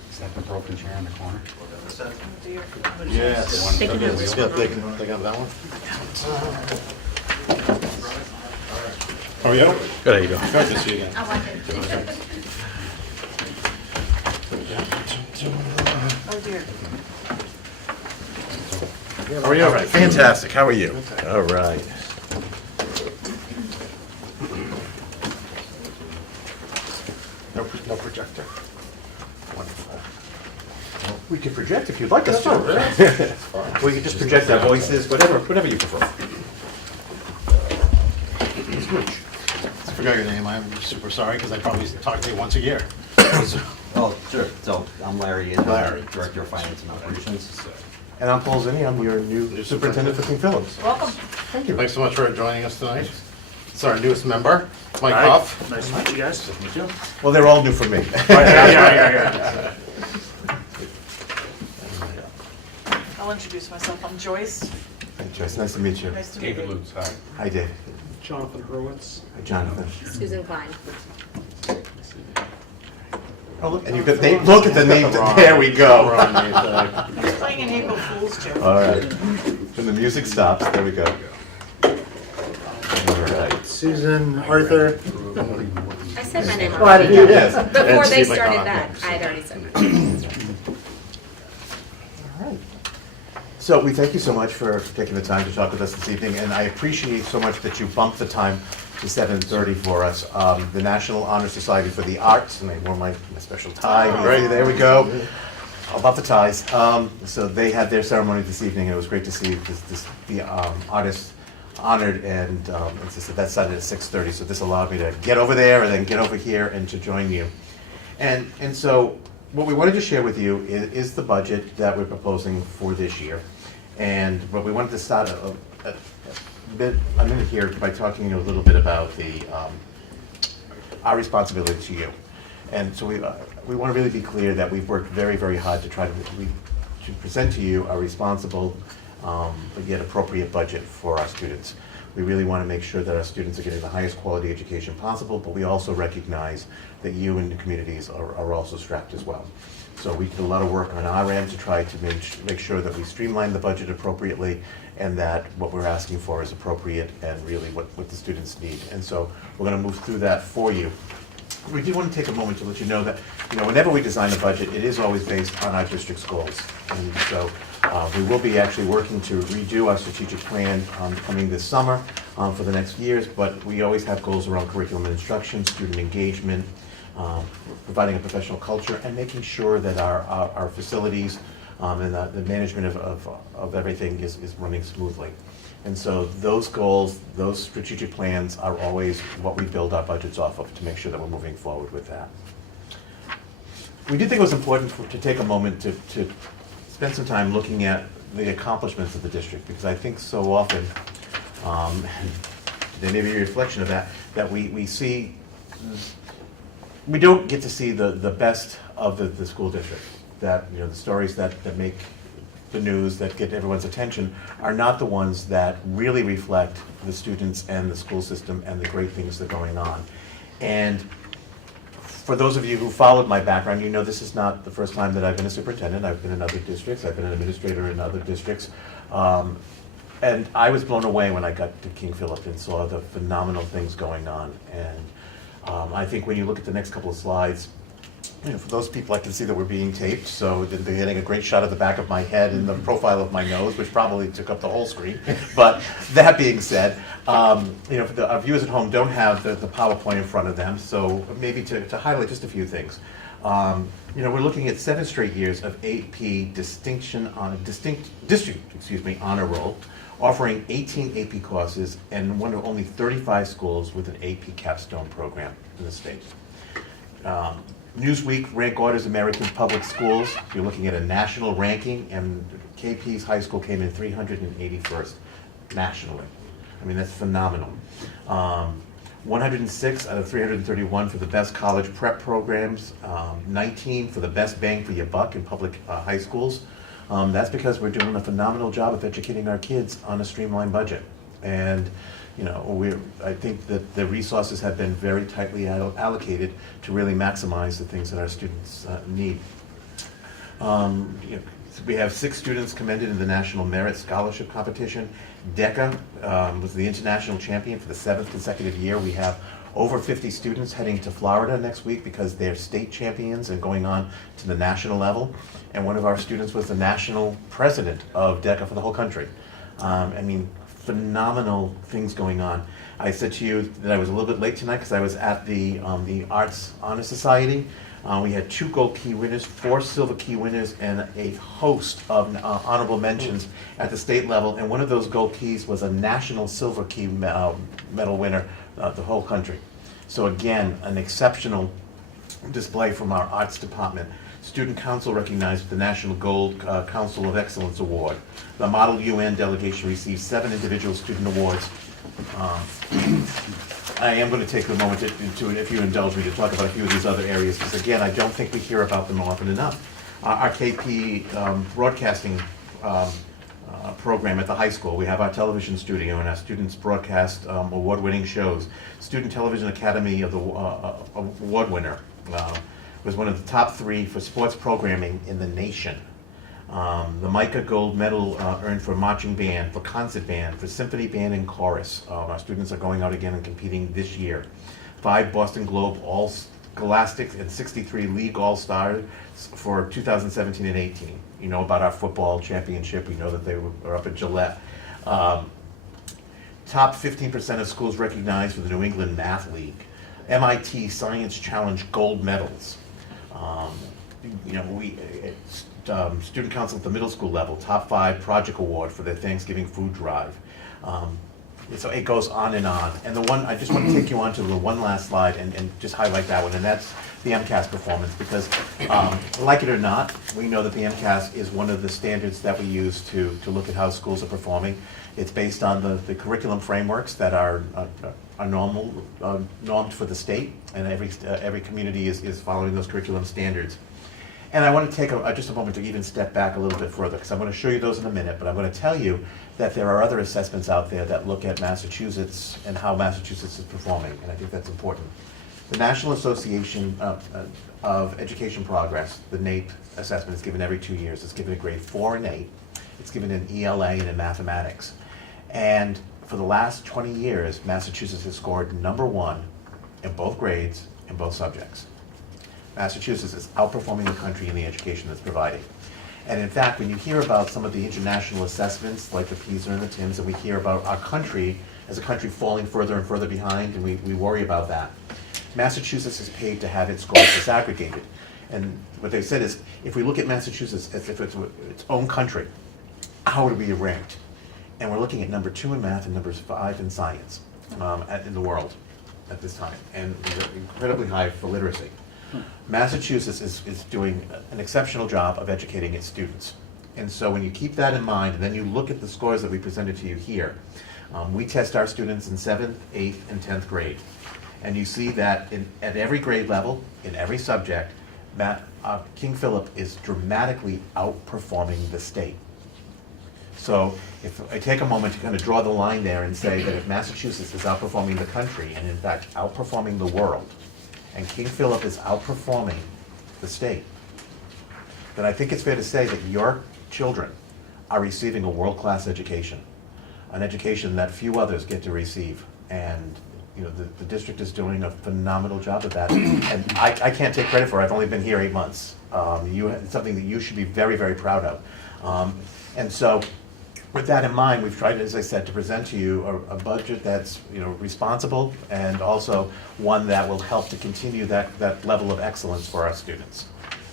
Is that the broken chair in the corner? Oh, dear. Yes. They can have this Yeah, one. they can have that one. How are you? Good, how you doing? Good to see you again. I like it. Oh, dear. How are you? Fantastic. How are you? All right. No projector. Wonderful. We can project if you'd like us That's to. fine. We can just project our voices, whatever you prefer. I forgot your name. I'm super sorry, because I probably talk to you once a year. Oh, sure. So I'm Larry, Larry. Director of Finance and Operations. And I'm Paul Zinni. I'm your new superintendent for King Phillips. Welcome. Thank you. Thanks so much for joining us tonight. It's our newest member, Mike Hi. Huff. Nice to meet you guys. Meet you. Well, they're all new for me. Yeah. I'll introduce myself. I'm Joyce. Hey, Joyce, nice to meet you. Nice to meet David you. Lutz, hi. Hi, David. Jonathan Hurwitz. Hi, Jonathan. Susan Klein. Oh, look, and you got the, look at the name. There we We're go. on the, He's playing an April Fool's joke. All right. When the music stops, there we go. All right. Susan, Arthur. I said my name Oh, I already. did. Yes. Before And they Steve started McDonough. that, I had already said my name. All right. So we thank you so much for taking the time to talk with us this evening, and I appreciate so much that you bumped the time to 7:30 for us. The National Honor Society for the Arts, and I wore my special tie. Right, there we go. About the ties. So they had their ceremony this evening, and it was great to see the artists honored, and as I said, that started at 6:30, so this allowed me to get over there and then get over here and to join you. And so what we wanted to share with you is the budget that we're proposing for this year. And what we wanted to start a minute here by talking a little bit about our responsibility to you. And so we want to really be clear that we've worked very, very hard to try to present to you a responsible but yet appropriate budget for our students. We really want to make sure that our students are getting the highest quality education possible, but we also recognize that you and the communities are also strapped as well. So we did a lot of work on our end to try to make sure that we streamline the budget appropriately, and that what we're asking for is appropriate and really what the students need. And so we're going to move through that for you. We do want to take a moment to let you know that, whenever we design a budget, it is always based on our district's goals. And so we will be actually working to redo our strategic plan coming this summer for the next years, but we always have goals around curriculum and instruction, student engagement, providing a professional culture, and making sure that our facilities and the management of everything is running smoothly. And so those goals, those strategic plans are always what we build our budgets off of to make sure that we're moving forward with that. We did think it was important to take a moment to spend some time looking at the accomplishments of the district, because I think so often, there may be a reflection of that we see, we don't get to see the best of the school district. That, the stories that make the news, that get everyone's attention, are not the ones that really reflect the students and the school system and the great things that are going on. And for those of you who followed my background, this is not the first time that I've been a superintendent. I've been in other districts. I've been an administrator in other districts. And I was blown away when I got to King Philip and saw the phenomenal things going on. And I think when you look at the next couple of slides, for those people, I can see that we're being taped, so they're getting a great shot of the back of my head and the profile of my nose, which probably took up the whole screen. But that being said, our viewers at home don't have the PowerPoint in front of them, so maybe to highlight just a few things. We're looking at 7 straight years of AP district honor roll, offering 18 AP courses, and one of only 35 schools with an AP capstone program in the state. Newsweek ranked Orders American Public Schools. You're looking at a national ranking, and KP's high school came in 381st nationally. I mean, that's phenomenal. 106 out of 331 for the best college prep programs, 19 for the best bang for your buck in public high schools. That's because we're doing a phenomenal job of educating our kids on a streamlined budget. And I think that the resources have been very tightly allocated to really maximize the things that our students need. We have 6 students commended in the National Merit Scholarship Competition. DECA was the international champion for the 7th consecutive year. We have over 50 students heading to Florida next week because they're state champions and going on to the national level. And one of our students was the national president of DECA for the whole country. Phenomenal things going on. I said to you that I was a little bit late tonight because I was at the Arts Honor Society. We had 2 gold key winners, 4 silver key winners, and a host of honorable mentions at the state level. And one of those gold keys was a national silver key medal winner, the whole country. So again, an exceptional display from our arts department. Student Council recognized with the National Gold Council of Excellence Award. The Model UN delegation received 7 individual student awards. I am going to take a moment if you indulge me, to talk about a few of these other areas, because again, I don't think we hear about them often enough. Our KP broadcasting program at the high school. We have our television studio, and our students broadcast award-winning shows. Student Television Academy of the award winner. Was one of the top 3 for sports programming in the nation. The Micah Gold Medal earned for marching band, for concert band, for symphony band and chorus. Our students are going out again and competing this year. 5 Boston Globe All-Scholastics and 63 League All-Stars for 2017 and 18. You know about our football championship. We know that they were up at Gillette. Top 15% of schools recognized for the New England Math League. MIT Science Challenge Gold Medals. Student Council at the middle school level, top 5 project award for their Thanksgiving food drive. So it goes on and on. And I just want to take you on to the one last slide and just highlight that one, and that's the MCAS performance, because like it or not, we know that the MCAS is one of the standards that we use to look at how schools are performing. It's based on the curriculum frameworks that are normed for the state, and every community is following those curriculum standards. And I want to take just a moment to even step back a little bit further, because I'm going to show you those in a minute, but I'm going to tell you that there are other assessments out there that look at Massachusetts and how Massachusetts is performing, and I think that's important. The National Association of Education Progress, the NAEP assessment, is given every 2 years. It's given a grade 4 and 8. It's given in ELA and in mathematics. And for the last 20 years, Massachusetts has scored #1 in both grades in both subjects. Massachusetts is outperforming the country in the education that's providing. And in fact, when you hear about some of the international assessments, like the PISA and the TIMSS, and we hear about our country as a country falling further and further behind, and we worry about that, Massachusetts is paid to have its scores disaggregated. And what they said is, if we look at Massachusetts as if it's its own country, how would we have ranked? And we're looking at #2 in math and #5 in science in the world at this time, and incredibly high for literacy. Massachusetts is doing an exceptional job of educating its students. And so when you keep that in mind, and then you look at the scores that we presented to you here, we test our students in 7th, 8th, and 10th grade. And you see that at every grade level, in every subject, King Philip is dramatically outperforming the state. So if I take a moment to kind of draw the line there and say that if Massachusetts is outperforming the country, and in fact outperforming the world, and King Philip is outperforming the state, then I think it's fair to say that your children are receiving a world-class education, an education that few others get to receive. And you know, the district is doing a phenomenal job of that. And I can't take credit for it, I've only been here 8 months. It's something that you should be very, very proud of. And so, with that in mind, we've tried, as I said, to present to you a budget that's, you know, responsible and also one that will help to continue that level of excellence for our students.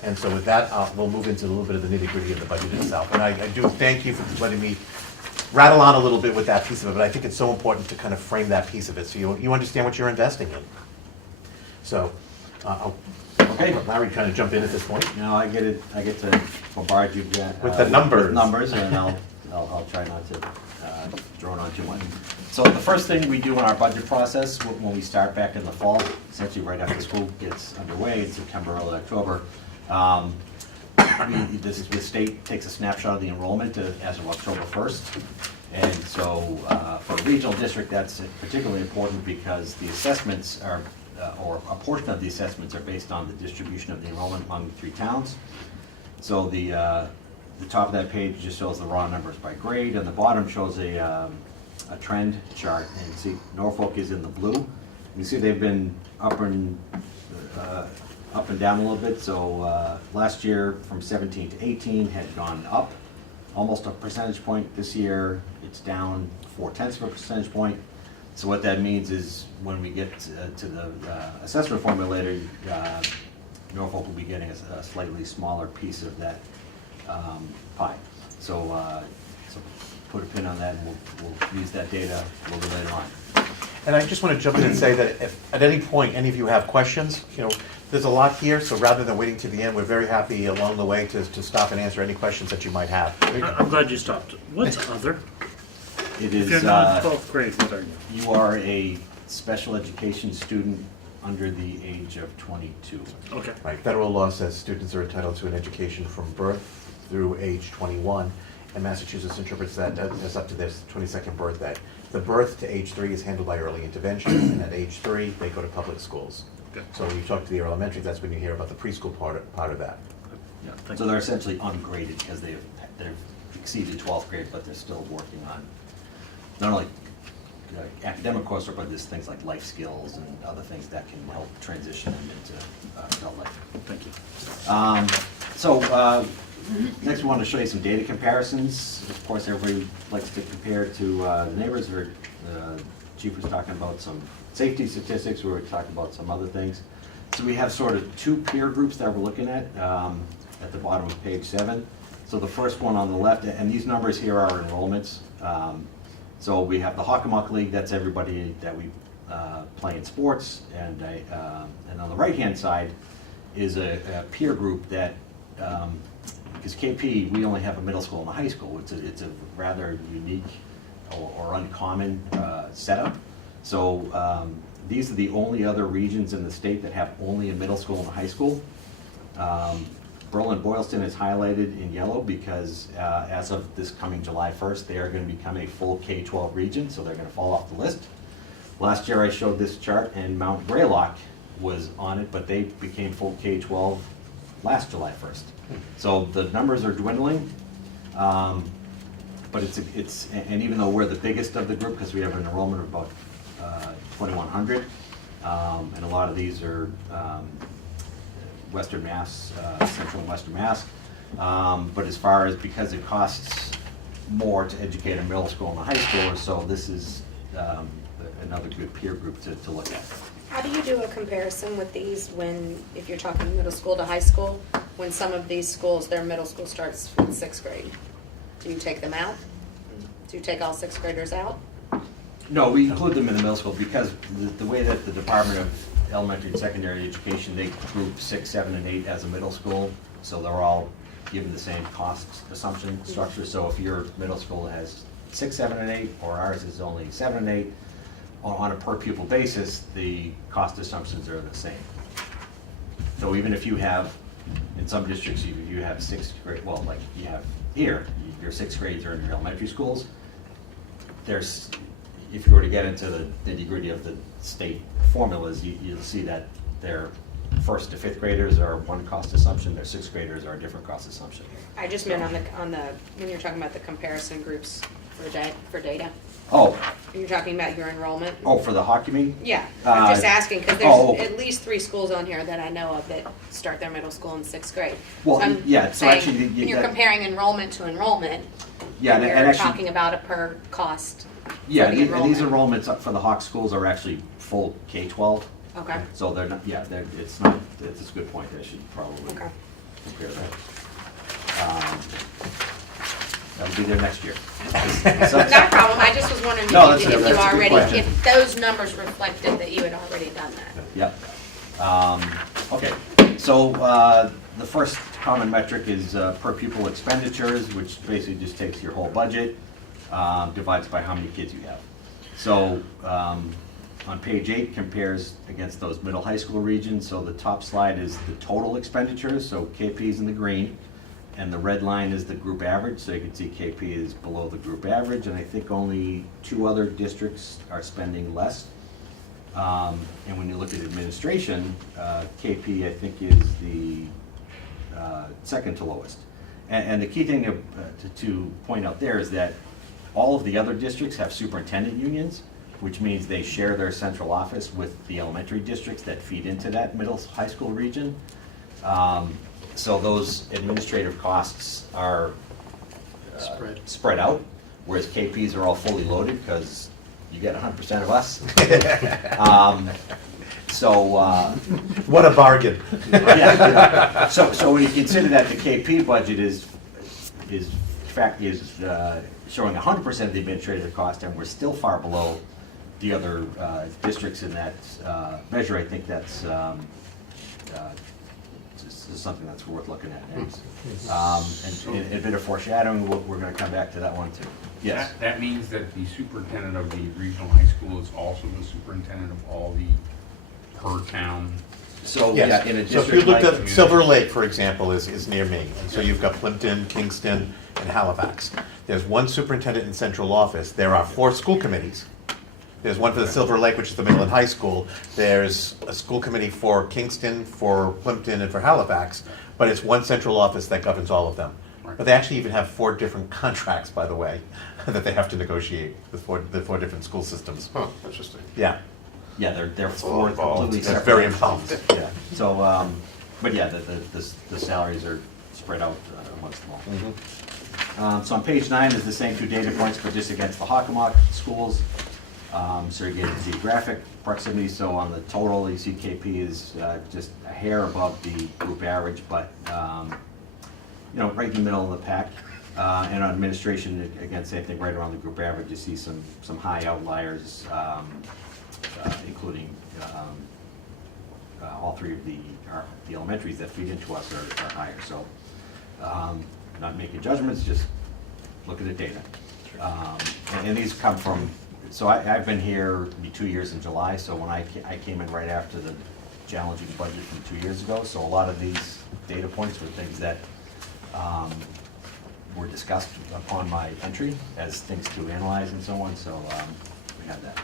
And so with that, we'll move into a little bit of the nitty-gritty of the budget itself. And I do thank you for letting me rattle on a little bit with that piece of it, but I think it's so important to kind of frame that piece of it so you understand what you're investing in. So, Okay. Larry, kind of jump in at this point. Now I get to bombard you With the numbers. With numbers, and I'll try not to drone on too much. So the first thing we do in our budget process, when we start back in the fall, essentially right after school gets underway in September, early October, the state takes a snapshot of the enrollment as of October 1st. And so for a regional district, that's particularly important because the assessments are, or a portion of the assessments are based on the distribution of the enrollment among 3 towns. So the top of that page just shows the raw numbers by grade, and the bottom shows a trend chart. And see, Norfolk is in the blue. You see they've been up and down a little bit. So last year from 17 to 18 had gone up almost a percentage point. This year it's down 0.4 of a percentage point. So what that means is when we get to the assessment formulator, Norfolk will be getting a slightly smaller piece of that pie. So put a pin on that, and we'll use that data a little bit later on. And I just want to jump in and say that if at any point any of you have questions, you know, there's a lot here, so rather than waiting to the end, we're very happy along the way to stop and answer any questions that you might have. I'm glad you stopped. What's other? It If is, you're not in 12th grade, what are you? you are a special education student under the age of 22. Okay. Right, federal law says students are entitled to an education from birth through age 21, and Massachusetts interprets that as up to their 22nd birthday. The birth to age 3 is handled by early intervention, and at age 3, they go to public schools. Okay. So when you talk to the elementary, that's when you hear about the preschool part of that. Yeah. Thank So you. they're essentially ungraded because they've exceeded 12th grade, but they're still working on not only academic coursework, but there's things like life skills and other things that can help transition them into adult life. Thank you. Next we want to show you some data comparisons. Of course, everybody likes to compare to the neighbors. The chief was talking about some safety statistics. We were talking about some other things. So we have sort of 2 peer groups that we're looking at the bottom of page 7. So the first one on the left, and these numbers here are enrollments. So we have the Hockomock League, that's everybody that we play in sports, and on the right-hand side is a peer group that, because KP, we only have a middle school and a high school, it's a rather unique or uncommon setup. So these are the only other regions in the state that have only a middle school and a high school. Berlin-Boylston is highlighted in yellow because as of this coming July 1st, they are going to become a full K-12 region, so they're going to fall off the list. Last year I showed this chart and Mount Greylock was on it, but they became full K-12 last July 1st. So the numbers are dwindling, but and even though we're the biggest of the group, because we have an enrollment of about 2,100, and a lot of these are Western Mass, Central and Western Mass. But as far as, because it costs more to educate a middle school and a high school, so this is another good peer group to look at. How do you do a comparison with these if you're talking middle school to high school, when some of these schools, their middle school starts in 6th grade? Do you take them out? Do you take all 6th graders out? No, we include them in the middle school because the way that the Department of Elementary and Secondary Education, they group 6, 7, and 8 as a middle school, so they're all given the same cost assumption structure. So if your middle school has 6, 7, and 8, or ours is only 7 and 8, on a per pupil basis, the cost assumptions are the same. So even if you have, in some districts, you have 6th grade, well, like you have here, your 6th grades are in your elementary schools. There's, if you were to get into the nitty-gritty of the state formulas, you'll see that their 1st to 5th graders are one cost assumption, their 6th graders are a different cost assumption. I just meant on the when you're talking about the comparison groups for data? Oh, You're talking about your enrollment? for the hockey meet? Yeah, I'm just asking, because there's oh. at least 3 schools on here that I know of that start their middle school in 6th grade. Well, So I'm yeah, so saying, actually, when you're that- comparing enrollment to enrollment, Yeah, and and you're actually, talking about a per cost. yeah, for the and these enrollment. enrollments up for the Hawk schools are actually full K-12. Okay, So they're not, yeah, it's not, it's a good point, I should probably okay. compare that. That'll be there next year. Not a problem, I just was wondering No, if that's you a good already, question. if those numbers reflected that you had already done that. Yep. Okay, so the first common metric is per pupil expenditures, which basically just takes your whole budget, divides by how many kids you have. So on page 8 compares against those middle high school regions. So the top slide is the total expenditures, so KP is in the green, and the red line is the group average. So you can see KP is below the group average, and I think only 2 other districts are spending less. And when you look at administration, KP I think is the second to lowest. And the key thing to point out there is that all of the other districts have superintendent unions, which means they share their central office with the elementary districts that feed into that middle high school region. So those administrative costs are spread out, whereas KPs are all fully loaded because you get 100% of us. What a bargain. Yeah. So when you consider that the KP budget is showing 100% of the administrative cost, and we're still far below the other districts in that measure, I think that's something that's worth looking at next. And a bit of foreshadowing, we're going to come back to that one too. Yes. That means that the superintendent of the regional high school is also the superintendent of all the per town. So, Yes. yeah, in a So if you district looked like. at Silver Lake, for example, is near me. And so you've got Plimpton, Kingston, and Halifax. There's one superintendent in central office. There are 4 school committees. There's one for the Silver Lake, which is the middle and high school. There's a school committee for Kingston, for Plimpton, and for Halifax. But it's one central office that governs all of them. Right. But they actually even have 4 different contracts, by the way, that they have to negotiate with the 4 different school systems. Huh, interesting. Yeah. Yeah, they're a lot 4 involved. completely That's separate. very involved. Yeah, so, but yeah, the salaries are spread out amongst them all. So on page 9 is the same 2 data points, but just against the Hockomock schools. So you get geographic proximity, so on the total, you see KP is just a hair above the group average, but, right in the middle of the pack. And on administration, again, same thing, right around the group average, you see some high outliers, including all 3 of the elementaries that feed into us are higher. So not making judgments, just look at the data. And these come from, so I've been here, it'll be 2 years in July, so when I came in right after the challenging budget from 2 years ago, so a lot of these data points were things that were discussed upon my entry as things to analyze and so on, so we have that.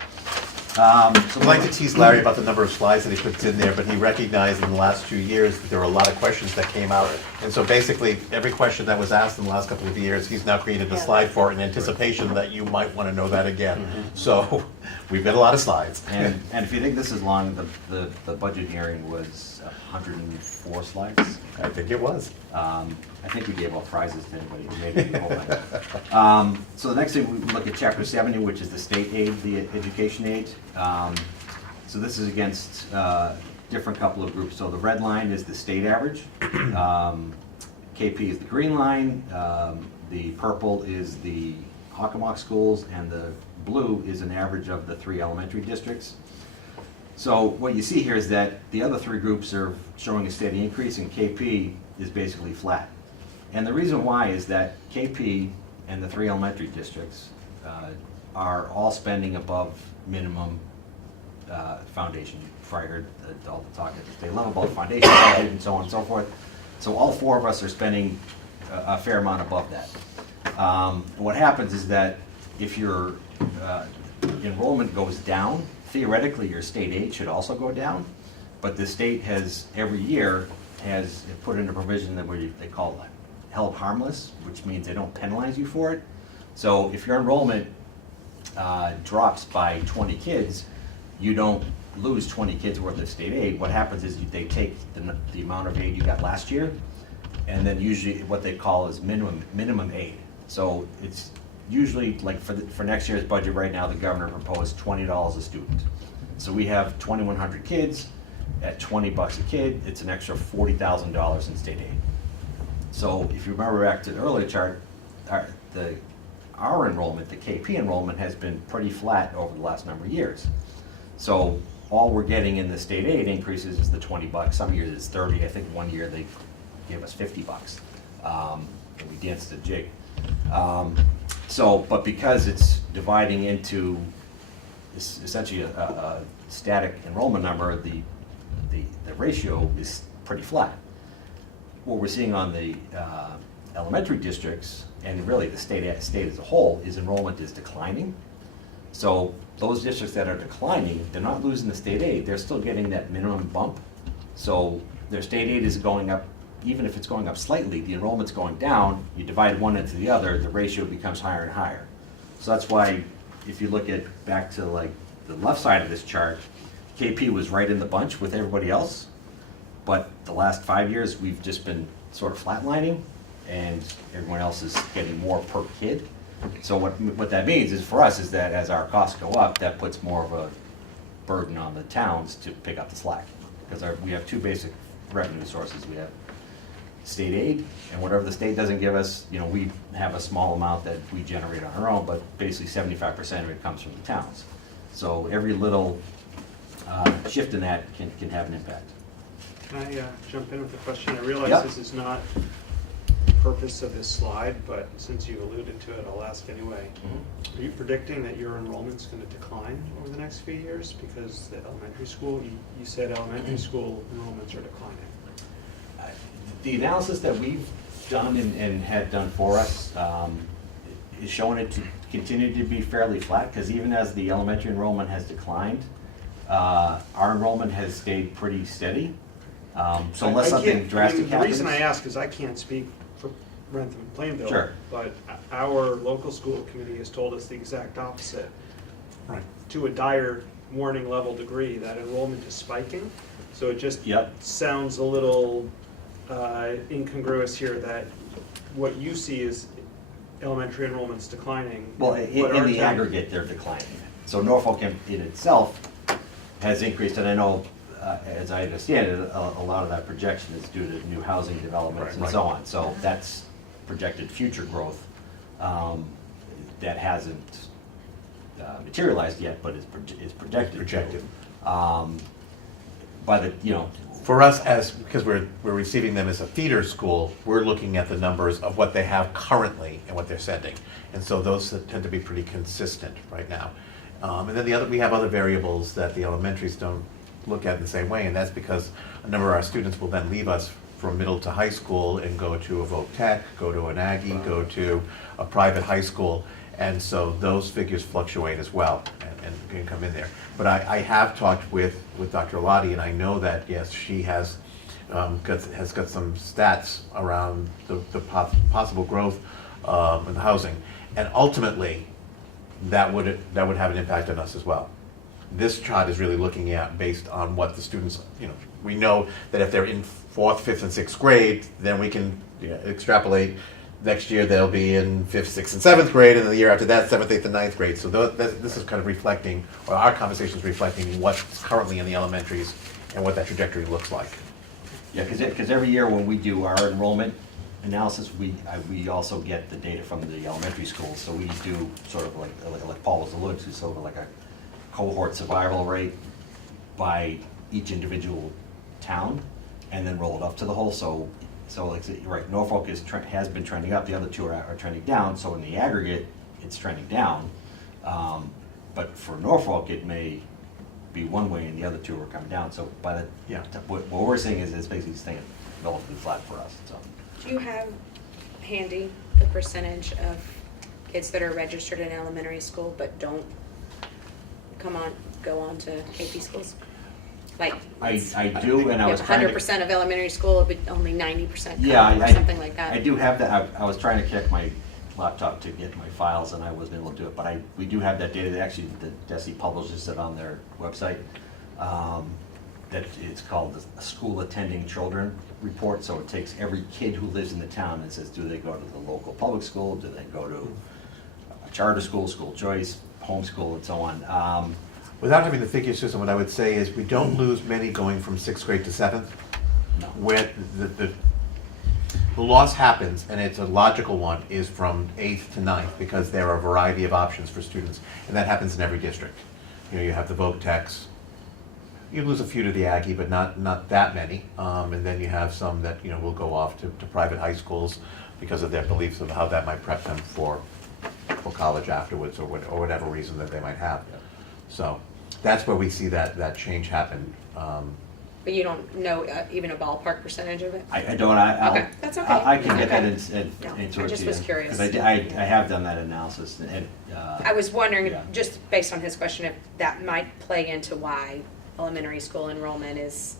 So I'd like to tease Larry about the number of slides that he puts in there, but he recognized in the last 2 years that there were a lot of questions that came out. And so basically, every question that was asked in the last couple of years, he's now created a slide for in anticipation that you might want to know that again. So we've got a lot of slides. And if you think this is long, the budget hearing was 104 slides. I think it was. I think we gave out prizes to anybody who made it the whole thing. So the next thing, we look at chapter 70, which is the state aid, the education aid. So this is against different couple of groups. So the red line is the state average. KP is the green line. The purple is the Hockomock schools, and the blue is an average of the 3 elementary districts. So what you see here is that the other 3 groups are showing a steady increase, and KP is basically flat. And the reason why is that KP and the 3 elementary districts are all spending above minimum foundation. Before I heard all the talk at the state level about foundation budget and so on and so forth. So all 4 of us are spending a fair amount above that. What happens is that if your enrollment goes down, theoretically your state aid should also go down, but the state has every year put in a provision that they call held harmless, which means they don't penalize you for it. So if your enrollment drops by 20 kids, you don't lose 20 kids worth of state aid. What happens is they take the amount of aid you got last year, and then usually what they call is minimum aid. So it's usually, like for next year's budget right now, the governor proposed $20 a student. So we have 2,100 kids at $20 a kid. It's an extra $40,000 in state aid. So if you remember back to the earlier chart, our enrollment, the KP enrollment, has been pretty flat over the last number of years. So all we're getting in the state aid increases is the $20. Some years it's 30. I think one year they gave us $50. And we danced a jig. But because it's dividing into essentially a static enrollment number, the ratio is pretty flat. What we're seeing on the elementary districts, and really the state as a whole, is enrollment is declining. So those districts that are declining, they're not losing the state aid, they're still getting that minimum bump. So their state aid is going up, even if it's going up slightly, the enrollment's going down, you divide one into the other, the ratio becomes higher and higher. So that's why, if you look at back to like the left side of this chart, KP was right in the bunch with everybody else, but the last 5 years, we've just been sort of flatlining, and everyone else is getting more per kid. So what that means is, for us, is that as our costs go up, that puts more of a burden on the towns to pick up the slack. Because we have two basic revenue sources. We have state aid, and whatever the state doesn't give us, we have a small amount that we generate on our own, but basically 75% of it comes from the towns. So every little shift in that can have an impact. Can I jump in with a question? I realize Yep. this is not the purpose of this slide, but since you alluded to it, I'll ask anyway. Are you predicting that your enrollment's going to decline over the next few years? Because the elementary school, you said elementary school enrollments are declining. The analysis that we've done and had done for us is showing it to continue to be fairly flat, because even as the elementary enrollment has declined, our enrollment has stayed pretty steady. So unless something drastic happens. The reason I ask is I can't speak for Rentham and Plainville. Sure. But our local school committee has told us the exact opposite. Right. To a dire warning level degree, that enrollment is spiking. So it just Yep. sounds a little incongruous here that what you see is elementary enrollment's declining. Well, What in our the town- aggregate, they're declining. So Norfolk in itself has increased, and I know, as I understand it, a lot of that projection is due to new housing developments and so on. So that's projected future growth that hasn't materialized yet, but is projected. Projected. By the, For us, because we're receiving them as a feeder school, we're looking at the numbers of what they have currently and what they're sending. And so those tend to be pretty consistent right now. And then we have other variables that the elementaries don't look at in the same way, and that's because a number of our students will then leave us from middle to high school and go to a Voc Tech, go to an Aggie, go to a private high school. And so those figures fluctuate as well and can come in there. But I have talked with Dr. Lottie, and I know that, yes, she has got some stats around the possible growth in the housing. And ultimately, that would have an impact on us as well. This chart is really looking at based on what the students, we know that if they're in 4th, 5th, and 6th grade, then we can extrapolate. Next year they'll be in 5th, 6th, and 7th grade, and the year after that, 7th, 8th, and 9th grade. So this is kind of reflecting, or our conversation is reflecting what's currently in the elementaries and what that trajectory looks like. Yeah, because every year when we do our enrollment analysis, we also get the data from the elementary schools. So we do sort of like Paul was alluding to, sort of like a cohort survival rate by each individual town, and then roll it up to the whole. So like, right, Norfolk has been trending up, the other two are trending down, so in the aggregate, it's trending down. But for Norfolk, it may be one way and the other two are coming down, so what we're seeing is it's basically staying relatively flat for us, so. Do you have handy the percentage of kids that are registered in elementary school but don't go on to KP schools? Like, I do, and I was trying to. 100% of elementary school, but only 90% Yeah, or something like that. I do have that. I was trying to check my laptop to get my files, and I wasn't able to do it, but we do have that data. Actually, the DESE publishes it on their website. That it's called the School Attending Children Report, so it takes every kid who lives in the town and says, do they go to the local public school, do they go to a charter school, school choice, homeschool, and so on. Without having the figure system, what I would say is we don't lose many going from 6th grade to 7th. No. Where the loss happens, and it's a logical one, is from 8th to 9th, because there are a variety of options for students, and that happens in every district. You know, you have the voc techs. You lose a few to the Aggie, but not that many. And then you have some that, you know, will go off to private high schools because of their beliefs of how that might prep them for college afterwards, or whatever reason that they might have. So that's where we see that change happen. But you don't know even a ballpark percentage of it? I don't. Okay, that's okay. I can That's get that okay. No, into I it just to was you, curious. 'cause I have done that analysis, and I was wondering, Yeah. just based on his question, if that might play into why elementary school enrollment is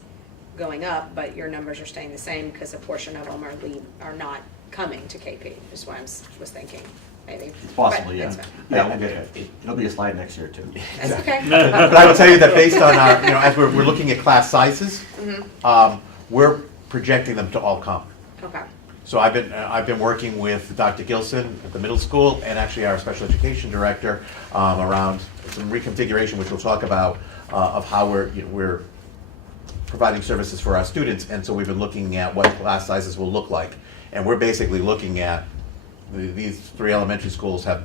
going up, but your numbers are staying the same because a portion of them are not coming to KP, is what I was thinking, maybe. it's possible. But Yeah, that's fine. yeah. We'll get it. It'll be a slide next year too. That's okay. But I will tell you that based on our, you know, as we're looking at class sizes, we're projecting them to all come. Okay. So I've been working with Dr. Gilson at the middle school, and actually our special education director around some reconfiguration, which we'll talk about, of how we're providing services for our students. And so we've been looking at what class sizes will look like, and we're basically looking at these 3 elementary schools have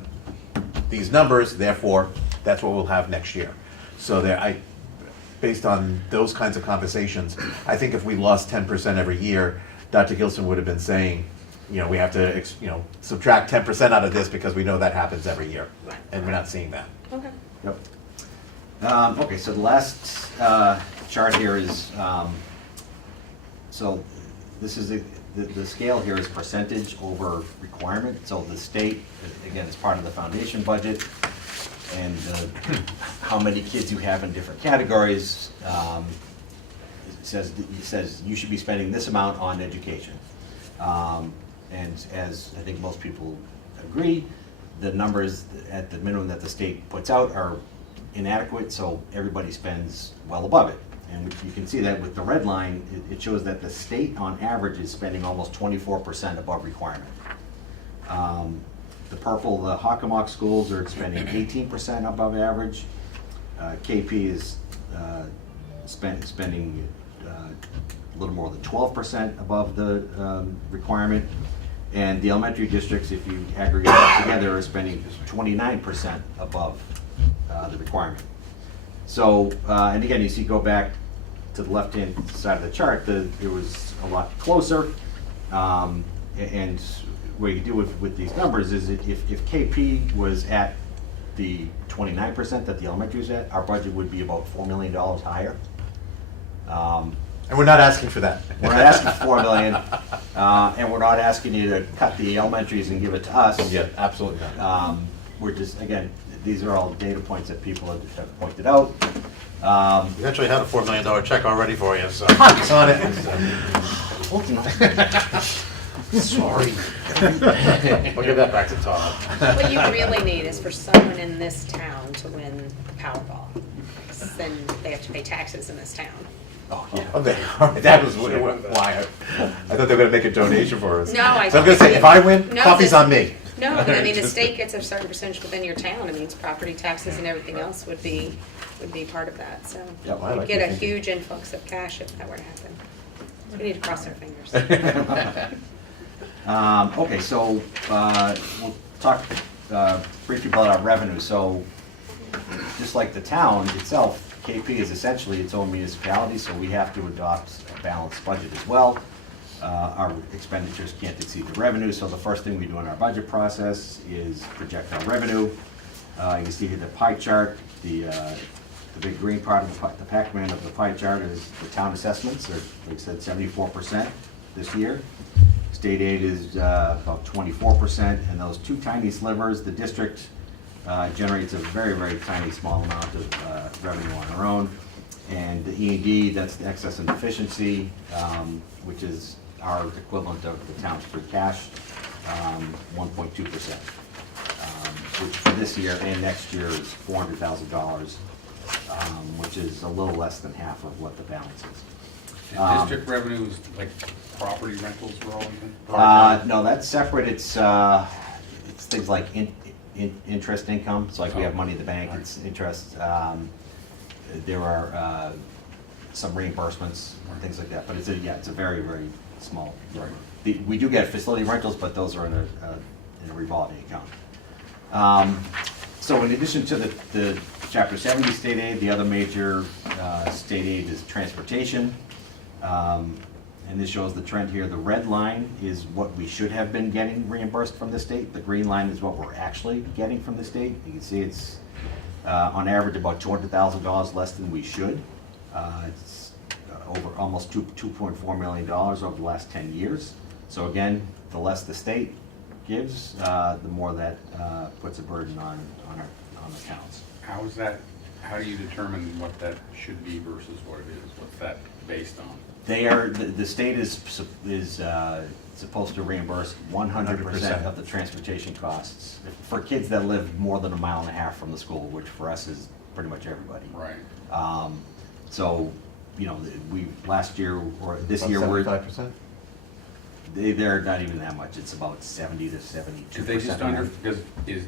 these numbers, therefore that's what we'll have next year. So based on those kinds of conversations, I think if we lost 10% every year, Dr. Gilson would have been saying, you know, we have to, subtract 10% out of this because we know that happens every year, and we're not seeing that. Okay. Yep. Okay, so the last chart here is, so this is the scale here is percentage over requirement. So the state, again, is part of the foundation budget, and how many kids you have in different categories. It says you should be spending this amount on education. And as I think most people agree, the numbers at the minimum that the state puts out are inadequate, so everybody spends well above it. And you can see that with the red line, it shows that the state on average is spending almost 24% above requirement. The purple, the Hockomock schools are spending 18% above average. KP is spending a little more than 12% above the requirement. And the elementary districts, if you aggregate that together, are spending 29% above the requirement. So, and again, you see, go back to the left-hand side of the chart, it was a lot closer. And what you do with these numbers is if KP was at the 29% that the elementary is at, our budget would be about $4 million higher. And we're not asking for that. We're not asking for $4 million, and we're not asking you to cut the elementaries and give it to us. Yeah, absolutely not. We're just, again, these are all data points that people have pointed out. We actually had a $4 million check already for you, so. It's on it. Sorry. We'll give that back to Todd. What you really need is for someone in this town to win the Powerball. Then they have to pay taxes in this town. Oh, yeah. That was why I thought they were going to make a donation for us. No, I So I'm going to say, if I win, No, coffee's this- on me. No, but I mean, the state gets a certain percentage within your town. It means property taxes and everything else would be part of that, so. Yep, I You'd like get your a thinking. huge influx of cash if that were to happen. We need to cross our fingers. Okay, so we'll talk briefly about our revenue. So just like the town itself, KP is essentially its own municipality, so we have to adopt a balanced budget as well. Our expenditures can't exceed the revenue, so the first thing we do in our budget process is project our revenue. You can see here the pie chart, the big green part of the Pac-Man of the pie chart is the town assessments. They're, like I said, 74% this year. State aid is about 24%, and those two tiny slivers, the district generates a very, very tiny small amount of revenue on our own. And the E&D, that's the excess and deficiency, which is our equivalent of the town's free cash. 1.2%, which for this year and next year is $400,000, which is a little less than half of what the balance is. And district revenues, like property rentals were all even? No, that's separate. It's things like interest income. So like we have money in the bank, it's interest. There are some reimbursements and things like that, but it's a very, very small. Right. We do get facility rentals, but those are in a revolving account. So in addition to the Chapter 70 state aid, the other major state aid is transportation. And this shows the trend here. The red line is what we should have been getting reimbursed from the state. The green line is what we're actually getting from the state. You can see it's on average about $200,000 less than we should. It's over almost $2.4 million over the last 10 years. So again, the less the state gives, the more that puts a burden on the towns. How do you determine what that should be versus what it is? What's that based on? The state is supposed to reimburse 100% of the transportation costs for kids that live more than 1.5 miles from the school, which for us is pretty much everybody. Right. So, you know, we last year or this year we're 75%? they're not even that much. It's about 70 to 72%. Do they just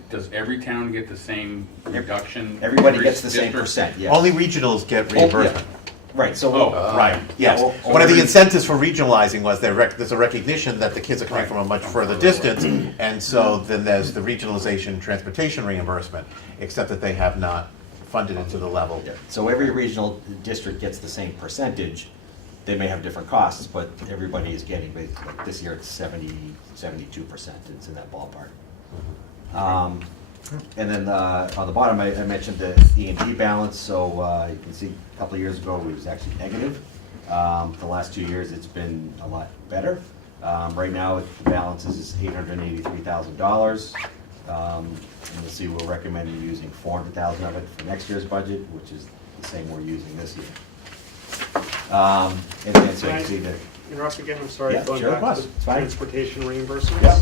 does every town get the same reduction? Everybody Every gets the same district? percent. Yes. Only regionals get reimbursement. Right. So Right, yes. well, One of the incentives for regionalizing was there's a recognition that the kids are coming from a much further distance, and so then there's the regionalization transportation reimbursement, except that they have not funded it to the level. So every regional district gets the same percentage. They may have different costs, but everybody is getting, basically, like this year it's 72%, it's in that ballpark. And then on the bottom, I mentioned the E&G balance, so you can see a couple of years ago it was actually negative. The last 2 years it's been a lot better. Right now the balance is $883,000. And you'll see we're recommending using $400,000 of it for next year's budget, which is the same we're using this year. And then so you can see that. Interrupt again, I'm sorry, Yeah, going sure, back of to course. the It's fine. transportation reimbursements. Yeah.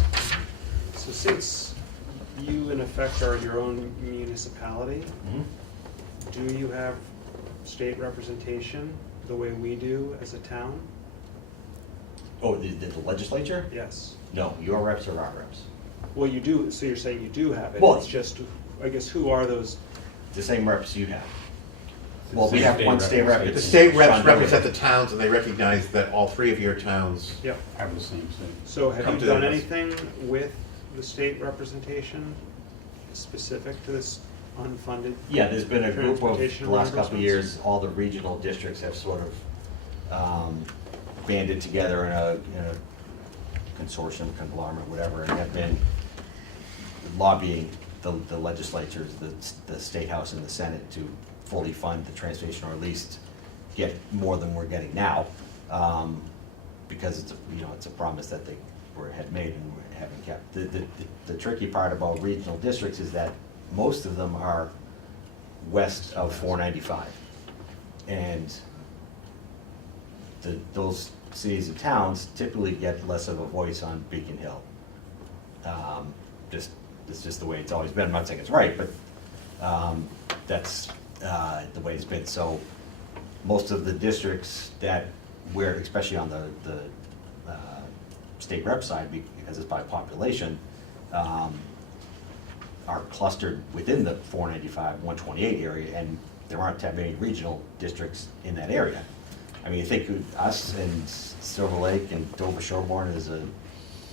So since you in effect are your own municipality, do you have state representation the way we do as a town? Oh, the legislature? Yes. No, your reps are our reps. Well, you do, so you're saying you do have it, Well- it's just, I guess, who are those? The same reps you have. Well, we have one state rep. The it's state reps Sean Miller. represent the towns, and they recognize that all 3 of your towns. Yep. Have the same thing. So have Come you to done us. anything with the state representation specific to this unfunded? Yeah, there's been a group of, Transportation the last couple of reimbursements? years, all the regional districts have sort of banded together in a consortium, conglomerate, whatever, and have been lobbying the legislatures, the State House and the Senate to fully fund the transportation, or at least get more than we're getting now, because it's a promise that they had made and haven't kept. The tricky part about regional districts is that most of them are west of 495, and those cities and towns typically get less of a voice on Beacon Hill. It's just the way it's always been. I'm not saying it's right, but that's the way it's been. So most of the districts where, especially on the state rep side, because it's by population, are clustered within the 495, 128 area, and there aren't that many regional districts in that area. I mean, you think of us and Silver Lake and Dover Sherborne is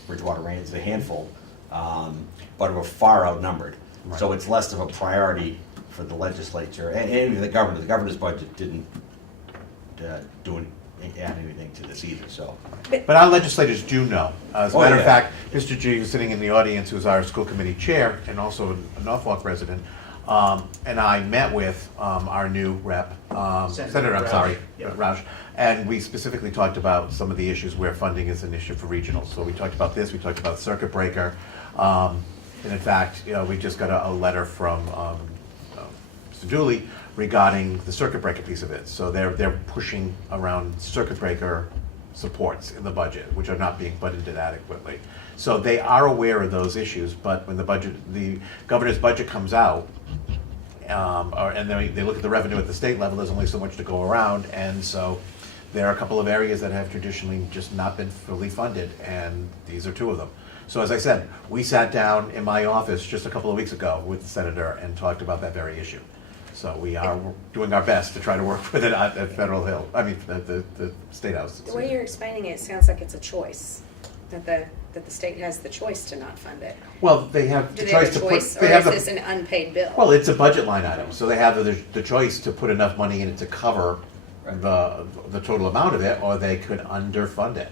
Bridgewater Range is a handful, but we're far outnumbered. Right. So it's less of a priority for the legislature, and even the governor. The governor's budget didn't add anything to this either, so. But our legislators do know. As a Oh, matter of yeah. fact, Mr. G, who's sitting in the audience, who's our school committee chair and also a Norfolk resident, and I met with our new rep, Senator, I'm sorry, Roush, and we specifically talked about some of the issues where funding is an issue for regionals. So we talked about this, we talked about circuit breaker, and in fact, we just got a letter from Mr. Dooley regarding the circuit breaker piece of it. So they're pushing around circuit breaker supports in the budget, which are not being budgeted adequately. So they are aware of those issues, but when the governor's budget comes out, and they look at the revenue at the state level, there's only so much to go around, and so there are a couple of areas that have traditionally just not been fully funded, and these are two of them. So as I said, we sat down in my office just a couple of weeks ago with the senator and talked about that very issue. So we are doing our best to try to work with it at Federal Hill, at the State House. The way you're explaining it, it sounds like it's a choice, that the state has the choice to not fund it. Well, they have Do the they have choice a to put. choice, or They have is this an unpaid bill? Well, it's a budget line item, so they have the choice to put enough money in it to cover the total amount of it, or they could underfund it.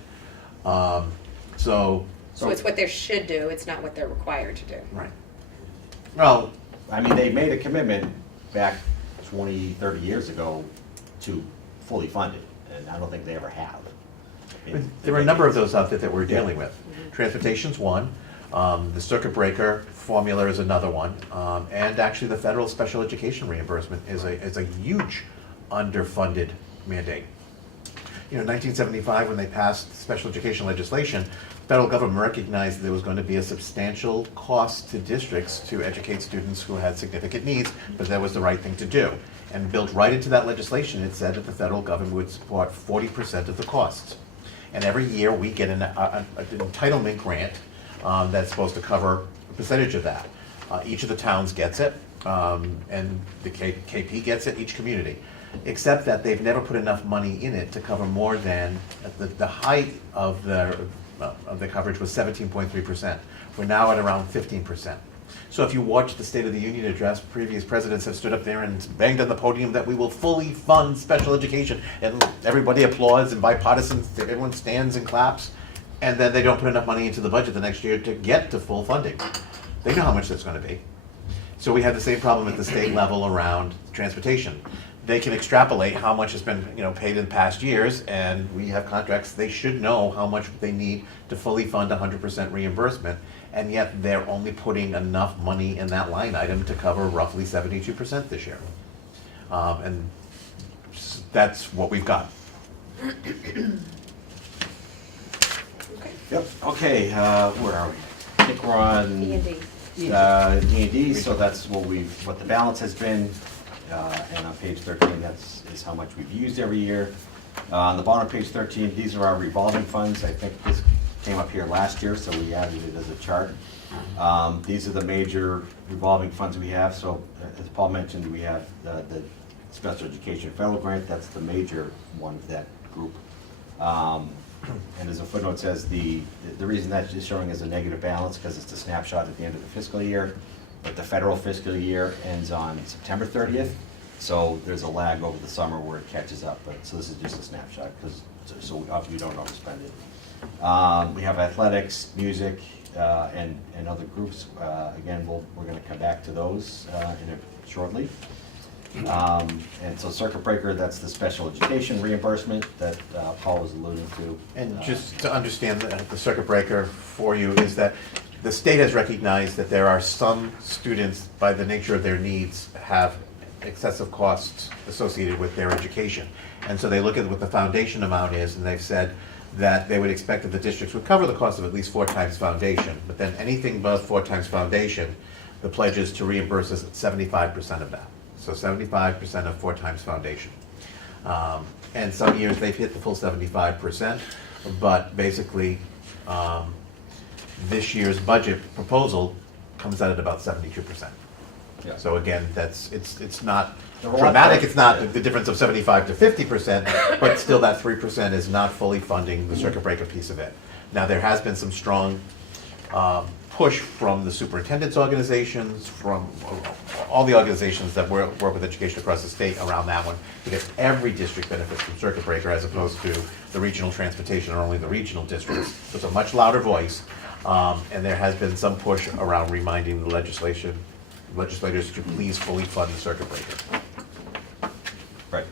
So it's what they should do, it's not what they're required to do. right. Well, I mean, they made a commitment back 20, 30 years ago to fully fund it, and I don't think they ever have. I mean, there are a number of those out there that we're dealing with. Transportation's one, the circuit breaker formula is another one, and actually the federal special education reimbursement is a huge underfunded mandate. You know, 1975, when they passed special education legislation, the federal government recognized that there was going to be a substantial cost to districts to educate students who had significant needs, but that was the right thing to do. And built right into that legislation, it said that the federal government would support 40% of the costs. And every year we get an entitlement grant that's supposed to cover a percentage of that. Each of the towns gets it, and the KP gets it, each community. Except that they've never put enough money in it to cover more than, the height of the coverage was 17.3%. We're now at around 15%. So if you watch the State of the Union address, previous presidents have stood up there and banged on the podium that we will fully fund special education, and everybody applauds and bipartisan, everyone stands and claps, and then they don't put enough money into the budget the next year to get to full funding. They know how much that's going to be. So we have the same problem at the state level around transportation. They can extrapolate how much has been, paid in past years, and we have contracts. They should know how much they need to fully fund 100% reimbursement, and yet they're only putting enough money in that line item to cover roughly 72% this year. And that's what we've got. Yep, okay, where are we? I think we're on E&D. E&D, so that's what the balance has been. And on page 13, is how much we've used every year. On the bottom of page 13, these are our revolving funds. I think this came up here last year, so we added it as a chart. These are the major revolving funds we have. So as Paul mentioned, we have the special education federal grant. That's the major one of that group. And as a footnote says, the reason that is showing as a negative balance because it's a snapshot at the end of the fiscal year. But the federal fiscal year ends on September 30th, so there's a lag over the summer where it catches up. But so this is just a snapshot because so we don't overspend it. We have athletics, music, and other groups. Again, we're going to come back to those shortly. And so circuit breaker, that's the special education reimbursement that Paul was alluding to. And just to understand the circuit breaker for you is that the state has recognized that there are some students, by the nature of their needs, have excessive costs associated with their education. And so they look at what the foundation amount is, and they've said that they would expect that the districts would cover the cost of at least 4 times foundation. But then anything above 4 times foundation, the pledge is to reimburse us 75% of that. So 75% of 4 times foundation. And some years they've hit the full 75%, but basically, this year's budget proposal comes out at about 72%. Yeah. So again, it's not There are a lot dramatic, of- it's not the difference of 75 to 50%, but still that 3% is not fully funding the circuit breaker piece of it. Now, there has been some strong push from the superintendent's organizations, from all the organizations that work with education across the state around that one, because every district benefits from circuit breaker as opposed to the regional transportation or only the regional districts. So it's a much louder voice, and there has been some push around reminding the legislators to please fully fund the circuit breaker. Right.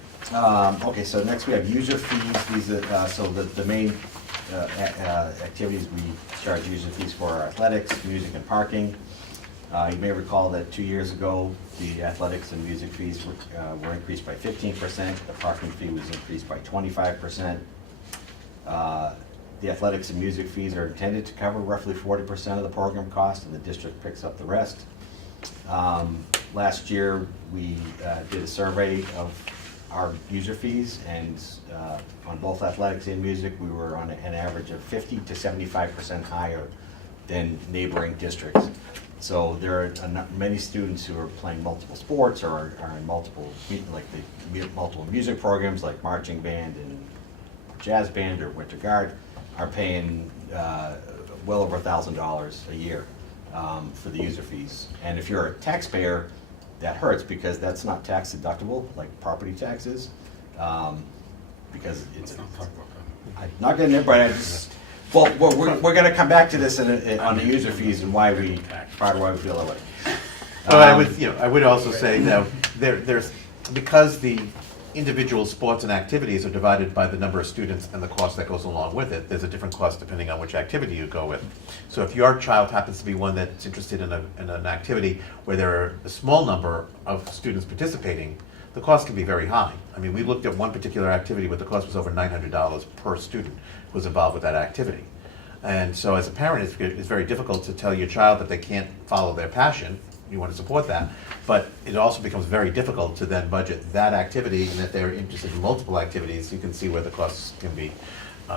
Okay, so next we have user fees. These are, so the main activities we charge user fees for are athletics, music, and parking. You may recall that 2 years ago, the athletics and music fees were increased by 15%. The parking fee was increased by 25%. The athletics and music fees are intended to cover roughly 40% of the program cost, and the district picks up the rest. Last year, we did a survey of our user fees, and on both athletics and music, we were on an average of 50 to 75% higher than neighboring districts. So there are many students who are playing multiple sports or are in multiple, multiple music programs like marching band and jazz band or winter guard, are paying well over $1,000 a year for the user fees. And if you're a taxpayer, that hurts because that's not tax deductible like property taxes. Because it's I'm not getting there, but I just, well, we're going to come back to this on the user fees and why we feel that way. Well, I would also say that there's, because the individual sports and activities are divided by the number of students and the cost that goes along with it, there's a different cost depending on which activity you go with. So if your child happens to be one that's interested in an activity where there are a small number of students participating, the cost can be very high. I mean, we looked at one particular activity where the cost was over $900 per student who was involved with that activity. And so as a parent, it's very difficult to tell your child that they can't follow their passion. You want to support that, but it also becomes very difficult to then budget that activity, and if they're interested in multiple activities, you can see where the costs can be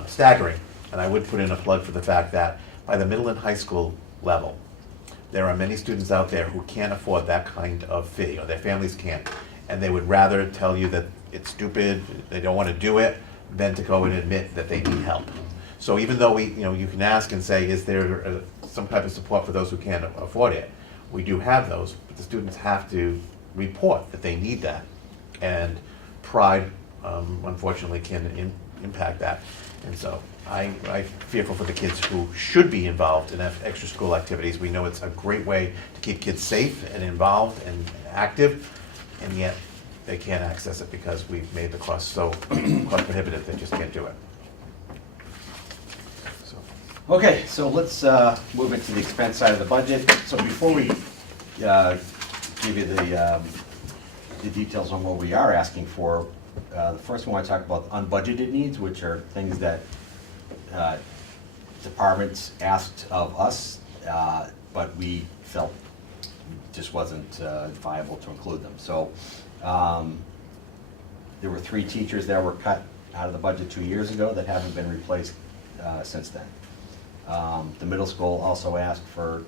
staggering. And I would put in a plug for the fact that by the middle and high school level, there are many students out there who can't afford that kind of fee, or their families can't, and they would rather tell you that it's stupid, they don't want to do it, than to go and admit that they need help. So even though you can ask and say, is there some type of support for those who can't afford it? We do have those, but the students have to report that they need that. And pride, unfortunately, can impact that. And so I'm fearful for the kids who should be involved in extra school activities. We know it's a great way to keep kids safe and involved and active, and yet they can't access it because we've made the cost so cost prohibitive they just can't do it. Okay, so let's move into the expense side of the budget. So before we give you the details on what we are asking for, the first one I talk about unbudgeted needs, which are things that departments asked of us, but we felt just wasn't viable to include them. So there were 3 teachers that were cut out of the budget 2 years ago that haven't been replaced since then. The middle school also asked for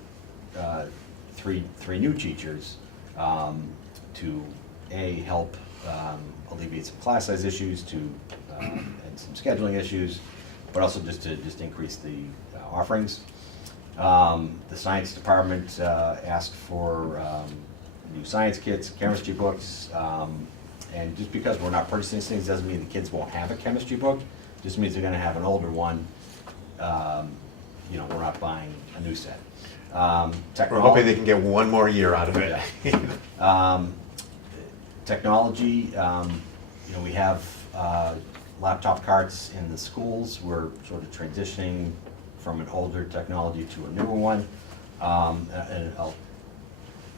three new teachers to help alleviate some class size issues, and some scheduling issues, but also just to increase the offerings. The science department asked for new science kits, chemistry books, and just because we're not purchasing these things doesn't mean the kids won't have a chemistry book. Just means they're going to have an older one. We're not buying a new set. We're hoping they can get one more year out of it. Technology, we have laptop carts in the schools. We're sort of transitioning from an older technology to a newer one. And I'll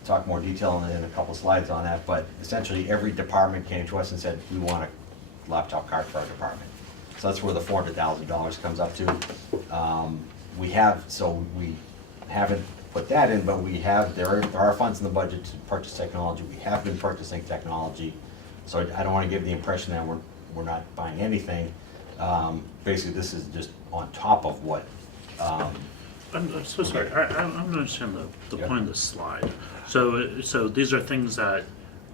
talk more detail in a couple slides on that, but essentially every department came to us and said, we want a laptop cart for our department. So that's where the $400,000 comes up to. We haven't put that in, but there are funds in the budget to purchase technology. We have been purchasing technology. So I don't want to give the impression that we're not buying anything. Basically, this is just on top of what. I'm so sorry, I don't understand the point of this slide. So these are things that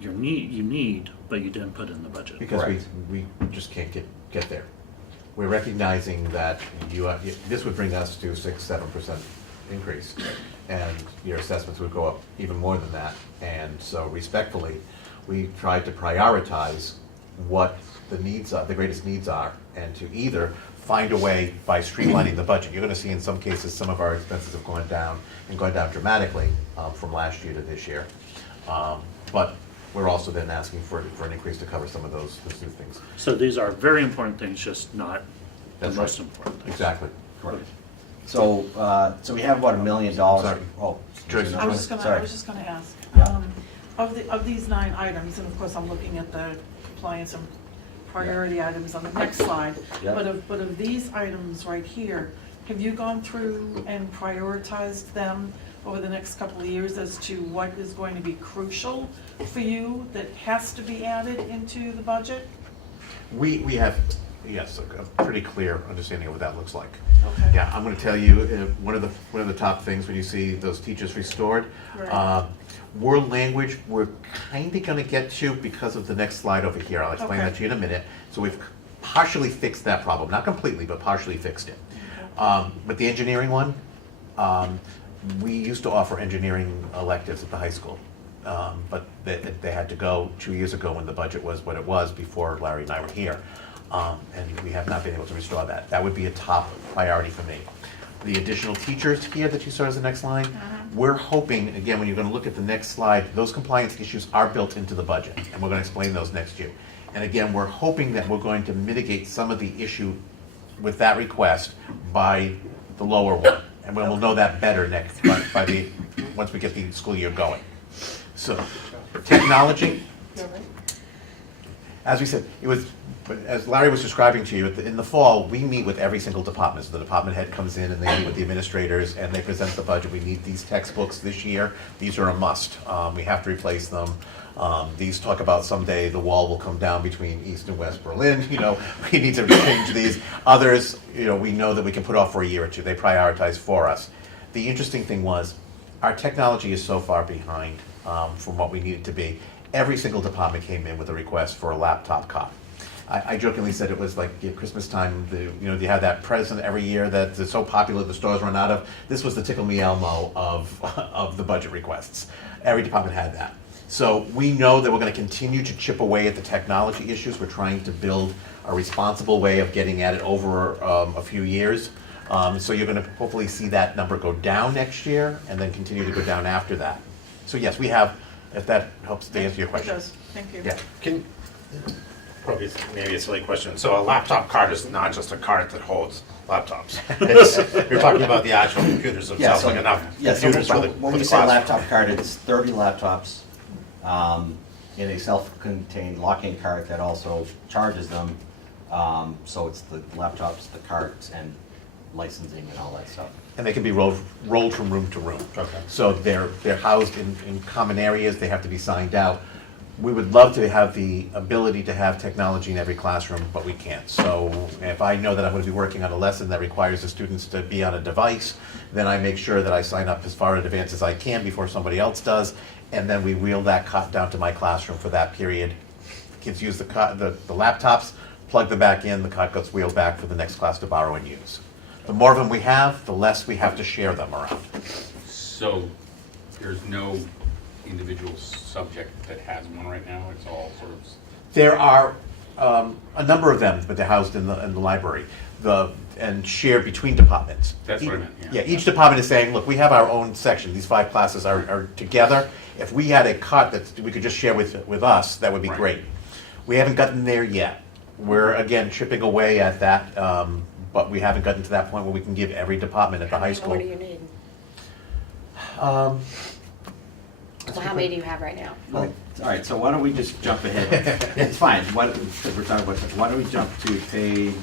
you need, but you didn't put in the budget. Because we just can't get there. We're recognizing that this would bring us to 6-7% increase, and your assessments would go up even more than that. And so respectfully, we tried to prioritize what the needs are, the greatest needs are, and to either find a way by streamlining the budget. You're going to see in some cases some of our expenses have gone down dramatically from last year to this year. But we're also then asking for an increase to cover some of those new things. So these are very important things, just not That's the most right. important things. Exactly. Correct. So we have about $1 million. Sorry. Oh, Joyce, I was sorry. just gonna ask, Yeah. of these 9 items, and of course I'm looking at the compliance and priority items on the next slide. Yeah. But of these items right here, have you gone through and prioritized them over the next couple of years as to what is going to be crucial for you that has to be added into the budget? We have, yes, a pretty clear understanding of what that looks like. Okay. Yeah, I'm gonna tell you, one of the top things when you see those teachers restored, Right. world language, we're kinda gonna get to because of the next slide over here. I'll explain Okay. that to you in a minute. So we've partially fixed that problem, not completely, but partially fixed it. But the engineering one, we used to offer engineering electives at the high school. But they had to go 2 years ago when the budget was what it was before Larry and I were here. And we have not been able to restore that. That would be a top priority for me. The additional teachers here that you saw as the next line, we're hoping, again, when you're gonna look at the next slide, those compliance issues are built into the budget, and we're gonna explain those next year. And again, we're hoping that we're going to mitigate some of the issue with that request by the lower one. And we'll know that better once we get the school year going. So, technology, as we said, as Larry was describing to you, in the fall, we meet with every single department. So the department head comes in and they meet with the administrators and they present the budget. We need these textbooks this year. These are a must. We have to replace them. These talk about someday the wall will come down between East and West Berlin. We need to change these. Others, we know that we can put off for a year or two. They prioritize for us. The interesting thing was, our technology is so far behind from what we need it to be. Every single department came in with a request for a laptop cot. I jokingly said it was like Christmas time. You have that present every year that's so popular the stores run out of. This was the Tickle Me Elmo of the budget requests. Every department had that. So we know that we're going to continue to chip away at the technology issues. We're trying to build a responsible way of getting at it over a few years. So you're going to hopefully see that number go down next year and then continue to go down after that. So yes, we have, if that helps to answer your It question. does, thank you. Yeah. Probably maybe a silly question. So a laptop cart is not just a cart that holds laptops. You're talking about the actual computers themselves, like enough computers for the When we say classroom. laptop cart, it's 30 laptops in a self-contained lock-in cart that also charges them. So it's the laptops, the carts, and licensing and all that stuff. And they can be rolled from room to room. Okay. So they're housed in common areas, they have to be signed out. We would love to have the ability to have technology in every classroom, but we can't. So if I know that I'm going to be working on a lesson that requires the students to be on a device, then I make sure that I sign up as far in advance as I can before somebody else does, and then we wheel that cot down to my classroom for that period. Kids use the laptops, plug them back in, the cot gets wheeled back for the next class to borrow and use. The more of them we have, the less we have to share them around. So there's no individual subject that has one right now? It's all sort of... There are a number of them, but they're housed in the library and shared between departments. That's what I meant, Yeah, each department is saying, look, we have our own section. These 5 classes are together. If we had a cot that we could just share with us, that would be Right. great. We haven't gotten there yet. We're, again, chipping away at that, but we haven't gotten to that point where we can give every department at the high school. What do you need? Well, how many do you have right now? Well, all right, so why don't we just jump ahead? It's fine, because we're talking about, why don't we jump to page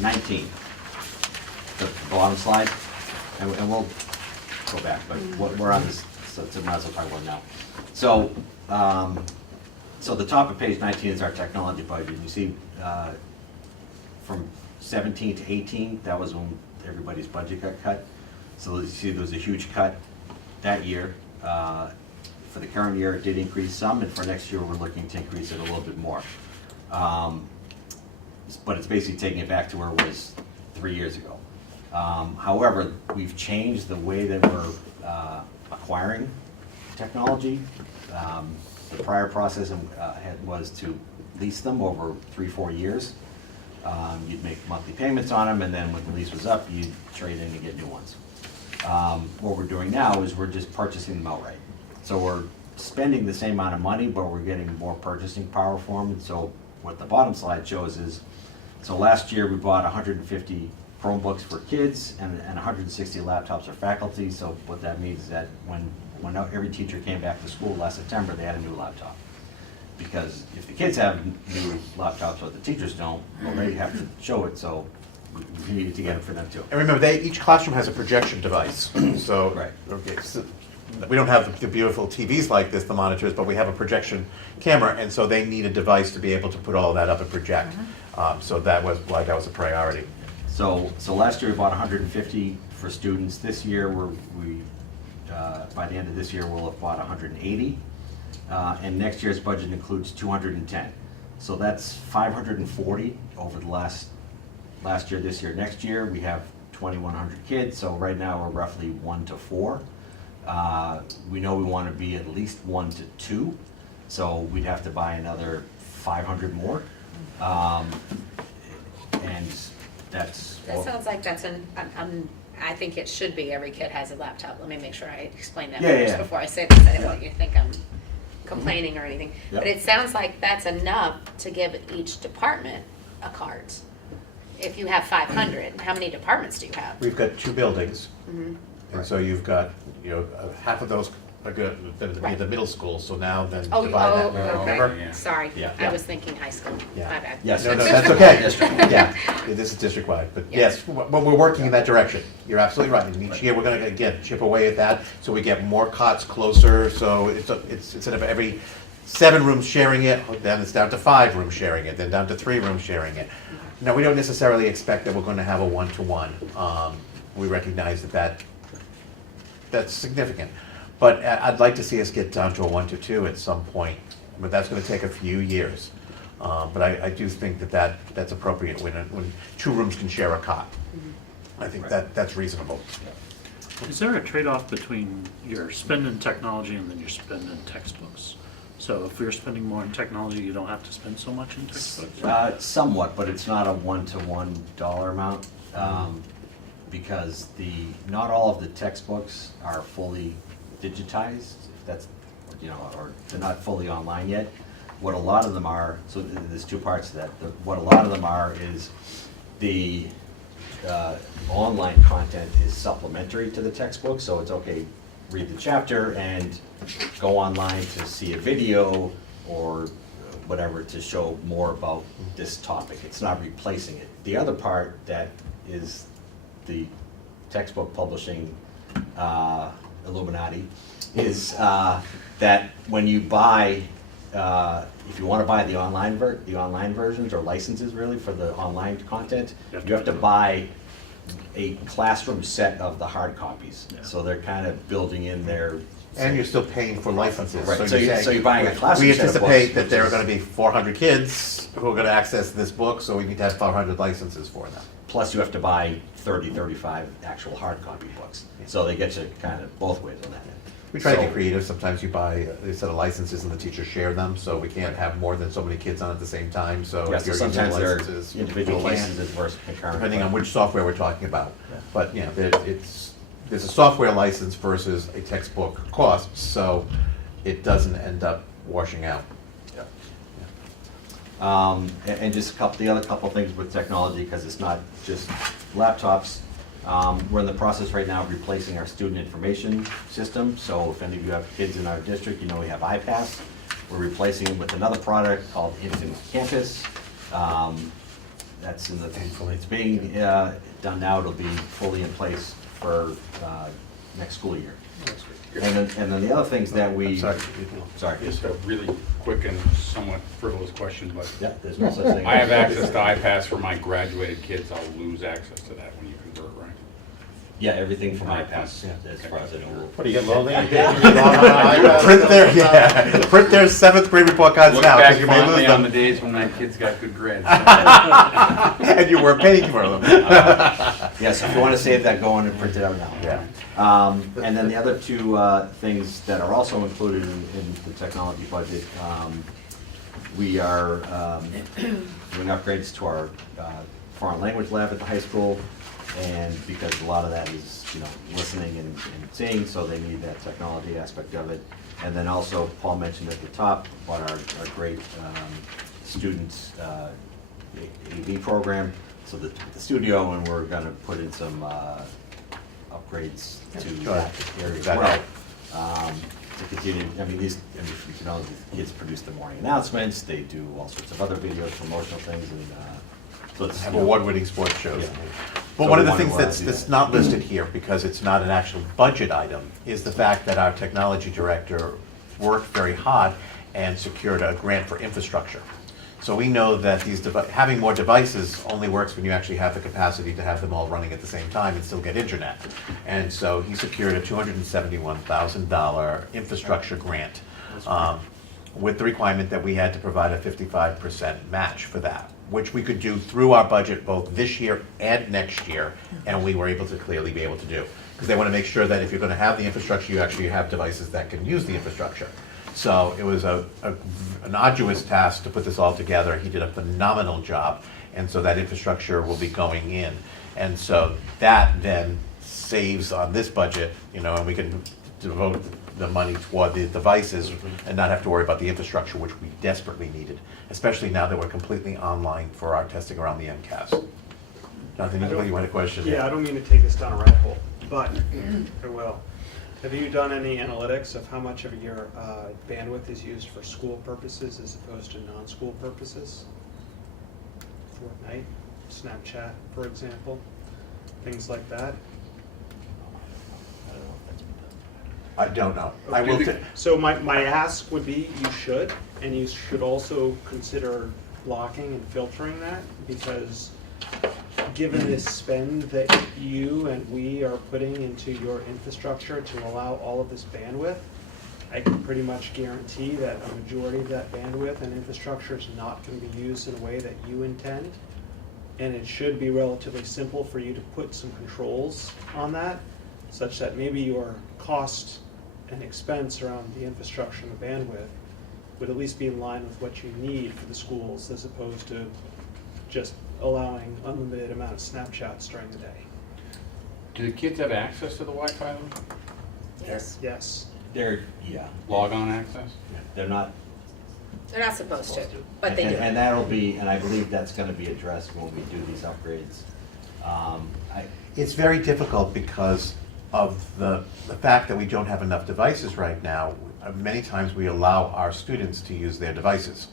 19? The bottom slide, and we'll go back, but we're on this, so might as well talk about it now. So, so the top of page 19 is our technology budget. You see, from 17 to 18, that was when everybody's budget got cut. So you see there was a huge cut that year. For the current year, it did increase some, and for next year, we're looking to increase it a little bit more. But it's basically taking it back to where it was 3 years ago. However, we've changed the way that we're acquiring technology. The prior process was to lease them over 3-4 years. You'd make monthly payments on them, and then when the lease was up, you'd trade in and get new ones. What we're doing now is we're just purchasing them outright. So we're spending the same amount of money, but we're getting more purchasing power for them. And so what the bottom slide shows is, so last year we bought 150 Chromebooks for kids and 160 laptops for faculty. So what that means is that when every teacher came back to school last September, they had a new laptop. because if the kids have new laptops but the teachers don't, well, they have to show it, so we needed to get them for them too. And remember, each classroom has a projection device, so. Right. Okay, so we don't have the beautiful TVs like this, the monitors, but we have a projection camera, and so they need a device to be able to put all that up and project. So that was why that was a priority. So last year we bought 150 for students. This year by the end of this year we'll have bought 180, and next year's budget includes 210. So that's 540 over the last year, this year, next year. We have 2,100 kids, so right now we're roughly 1 to 4. We know we want to be at least 1 to 2, so we'd have to buy another 500 more. And that's. That sounds like that's I think it should be every kid has a laptop. Let me make sure I explain that Yeah, first yeah. before I say this. I don't want you to think I'm complaining or anything. Yep. But it sounds like that's enough to give each department a cart. If you have 500, how many departments do you have? We've got 2 buildings, Mm-hmm. and so you've got, half of those are good, be Right. the middle school, so now then Oh, divide that, okay. remember? Yeah. Sorry, Yeah. I was thinking high school. Yeah. My bad. Yes. No, it's- that's okay. District. Yeah, this is district-wide, but Yeah. yes, but we're working in that direction. You're absolutely right. And each year, we're gonna, again, chip away at that, so we get more cots closer, so it's instead of every 7 rooms sharing it, then it's down to 5 rooms sharing it, then down to 3 rooms sharing it. Now, we don't necessarily expect that we're gonna have a one-to-one. We recognize that's significant. But I'd like to see us get down to a 1 to 2 at some point, but that's gonna take a few years. But I do think that's appropriate when 2 rooms can share a cot. I think that's reasonable. Is there a trade-off between your spend in technology and then your spend in textbooks? So if you're spending more in technology, you don't have to spend so much in textbooks? Somewhat, but it's not a one-to-one dollar amount, because not all of the textbooks are fully digitized, if that's, or they're not fully online yet. What a lot of them are, so there's 2 parts to that. What a lot of them are is the online content is supplementary to the textbook, so it's okay, read the chapter and go online to see a video or whatever to show more about this topic. It's not replacing it. The other part that is the textbook publishing Illuminati is that when you buy, if you want to buy the online versions or licenses really for the online content, you have to buy a classroom set of the hard copies. Yeah. So they're kind of building in their. And you're still paying for licenses. Right, you're so you're buying a classroom We set of books, anticipate that which there are is- gonna be 400 kids who are gonna access this book, so we need to have 400 licenses for them. Plus you have to buy 30, 35 actual hard copy books. So they get you kind of both ways on that. We try to So- get creative. Sometimes you buy a set of licenses and the teachers share them, so we can't have more than so many kids on at the same time, so Yeah, if so you're using sometimes they're licenses. individual we can't, licenses versus concurrent. depending on which software we're talking about. But, there's a software license versus a textbook cost, so it doesn't end up washing out. And just the other couple things with technology, because it's not just laptops. We're in the process right now of replacing our student information system. So if any of you have kids in our district, you know we have iPass. We're replacing them with another product called Instant Campus. That's it's being done now. It'll be fully in place for next school year. And then the other things that we. Sorry. Sorry. Just a really quick and somewhat frivolous question, but Yeah, there's no such thing. I have access to iPads for my graduated kids. I'll lose access to that when you convert, right? Yeah, everything from iPass, as far as I know. What do you get, loathing? Print their 7th grade report cards Look now, back because you may lose fondly on the them. days when my kids got good grades. And you were paying for them. Yeah, so if you want to save that, go on and print it out now. Yeah. And then the other 2 things that are also included in the technology budget, we are doing upgrades to our foreign language lab at the high school, and because a lot of that is, listening and seeing, so they need that technology aspect of it. And then also, Paul mentioned at the top about our great students AV program, so the studio, and we're gonna put in some upgrades to Sure. that area as That well. help. To continue, you can you know, the kids produce the morning announcements, they do all sorts of other videos, promotional things, and so it's, Have you know, award-winning sports shows. Yeah. But So one of we the things wanna, that's not listed here, because it's not an actual budget item, is the fact that our technology director worked very hard and secured a grant for infrastructure. So we know that having more devices only works when you actually have the capacity to have them all running at the same time and still get internet. And so he secured a $271,000 infrastructure grant, with the requirement that we had to provide a 55% match for that, which we could do through our budget both this year and next year, and we were able to clearly be able to do. Because they want to make sure that if you're going to have the infrastructure, you actually have devices that can use the infrastructure. So it was an arduous task to put this all together. He did a phenomenal job, and so that infrastructure will be going in. And so that then saves on this budget, you know, and we can devote the money toward the devices and not have to worry about the infrastructure, which we desperately needed, especially now that we're completely online for our testing around the MCAS. Jonathan, you had a question? Yeah, I don't mean to take this down a rabbit hole, but I will. Have you done any analytics of how much of your bandwidth is used for school purposes as opposed to non-school purposes? Fortnite, Snapchat, for example, things like that? I don't know. I will. So my ask would be, you should, and you should also consider blocking and filtering that, because given this spend that you and we are putting into your infrastructure to allow all of this bandwidth, I can pretty much guarantee that a majority of that bandwidth and infrastructure is not going to be used in a way that you intend. And it should be relatively simple for you to put some controls on that, such that maybe your cost and expense around the infrastructure and the bandwidth would at least be in line with what you need for the schools, as opposed to just allowing unlimited amount of Snapchats during the day. Do the kids have access to the Wi-Fi? Yes. Yes. they're, yeah, Log-on access? they're not. They're not supposed to, but they do. And that'll be, and I believe that's gonna be addressed when we do these upgrades. It's very difficult because of the fact that we don't have enough devices right now. Many times we allow our students to use their devices,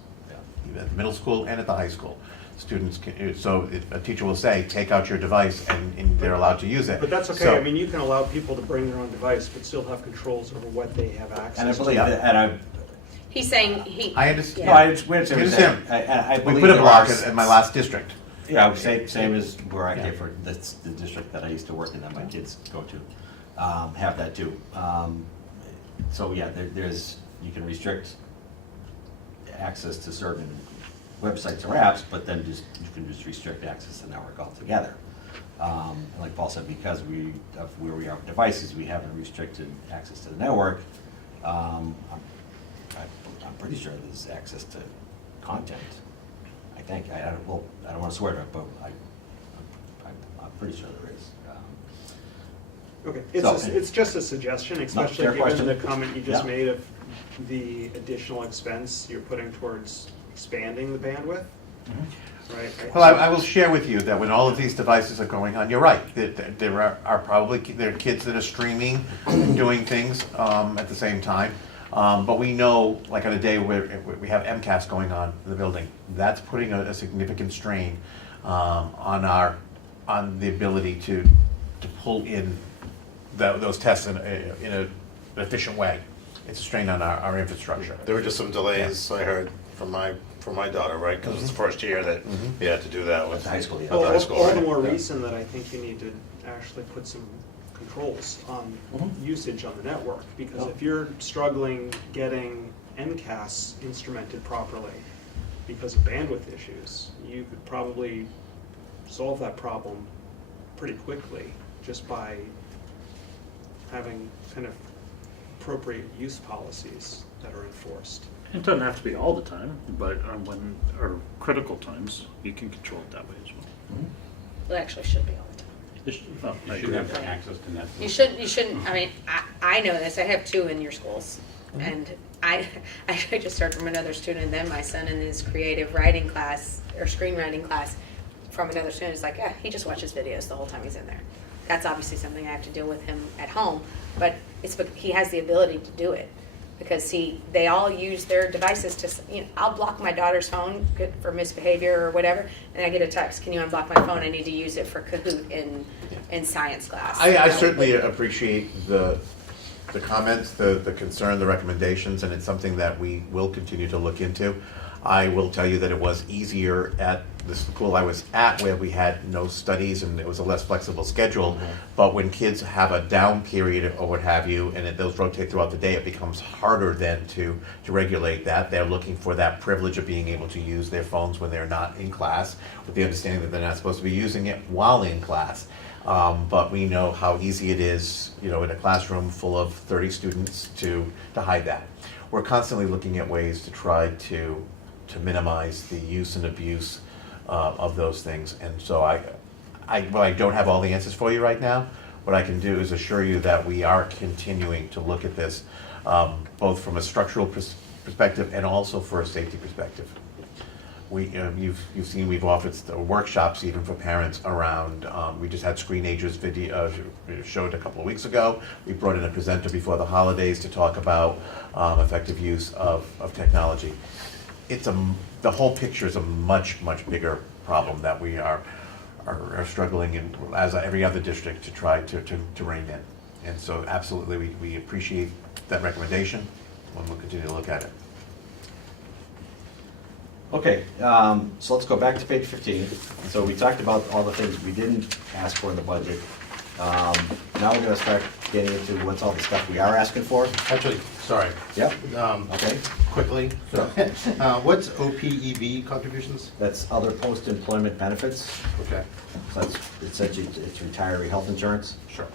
even at the middle school and at the high school. Students can, so a teacher will say, take out your device, and they're allowed to use it. But that's okay. So- I mean, you can allow people to bring their own device, but still have controls over what they have access to. And I believe, and I, He's saying he. I understand. no, I understand what you're Understand. saying. I We believe put a there block are in my last district. Yeah, same as where I Yeah. came from, that's the district that I used to work in, that my kids go to, have that too. So yeah, there's, you can restrict access to certain websites or apps, but then you can just restrict access to the network altogether. And like Paul said, because of where we are with devices, we haven't restricted access to the network. I'm pretty sure there's access to content. I think, I don't want to swear to it, but I'm pretty sure there is. Okay, So- it's just a suggestion, especially fair given question. the comment you just Yeah. made of the additional expense you're putting towards expanding the bandwidth, right? Well, I will share with you that when all of these devices are going on, you're right. There are probably kids that are streaming and doing things at the same time. But we know, like on a day where we have MCAS going on in the building, that's putting a significant strain on the ability to pull in those tests in an efficient way. It's a strain on our infrastructure. There were just some delays, I heard, from my daughter, right? Because it's the first year that you had to do that with At the high school, yeah. at the high school, All the right? more Yeah. reason that I think you need to actually put some controls on usage on the network, because if you're struggling getting MCAS instrumented properly because of bandwidth issues, you could probably solve that problem pretty quickly just by having kind of appropriate use policies that are enforced. It doesn't have to be all the time, but when, or critical times, you can control it that way as well. Well, it actually should be all the time. I You should agree. have access to Netflix. You shouldn't, I mean, I know this, I have two in your schools. And I just heard from another student, then my son in his creative writing class, or screenwriting class, from another student, is like, yeah, he just watches videos the whole time he's in there. That's obviously something I have to deal with him at home, but he has the ability to do it. Because see, they all use their devices to, I'll block my daughter's phone for misbehavior or whatever, and I get a text, can you unblock my phone? I need to use it for Kahoot in science class. I certainly appreciate the comments, the concern, the recommendations, and it's something that we will continue to look into. I will tell you that it was easier at the school I was at, where we had no studies and it was a less flexible schedule. But when kids have a down period or what have you, and those rotate throughout the day, it becomes harder then to regulate that. They're looking for that privilege of being able to use their phones when they're not in class, with the understanding that they're not supposed to be using it while in class. But we know how easy it is, in a classroom full of 30 students to hide that. We're constantly looking at ways to try to minimize the use and abuse of those things. And so I don't have all the answers for you right now. What I can do is assure you that we are continuing to look at this, both from a structural perspective and also for a safety perspective. You've seen we've offered workshops even for parents around, we just had Screenagers video showed a couple of weeks ago. We brought in a presenter before the holidays to talk about effective use of technology. The whole picture is a much bigger problem that we are struggling in, as every other district, to try to rein in. And so absolutely we appreciate that recommendation, and we'll continue to look at it. Okay, so let's go back to page 15. So we talked about all the things we didn't ask for in the budget. Now we're gonna start getting into what's all the stuff we are asking for. Actually, sorry. Yep. Okay. Quickly. What's OPEB contributions? That's other post-employment benefits. Okay. So that's essentially, it's retiree health insurance. Sure.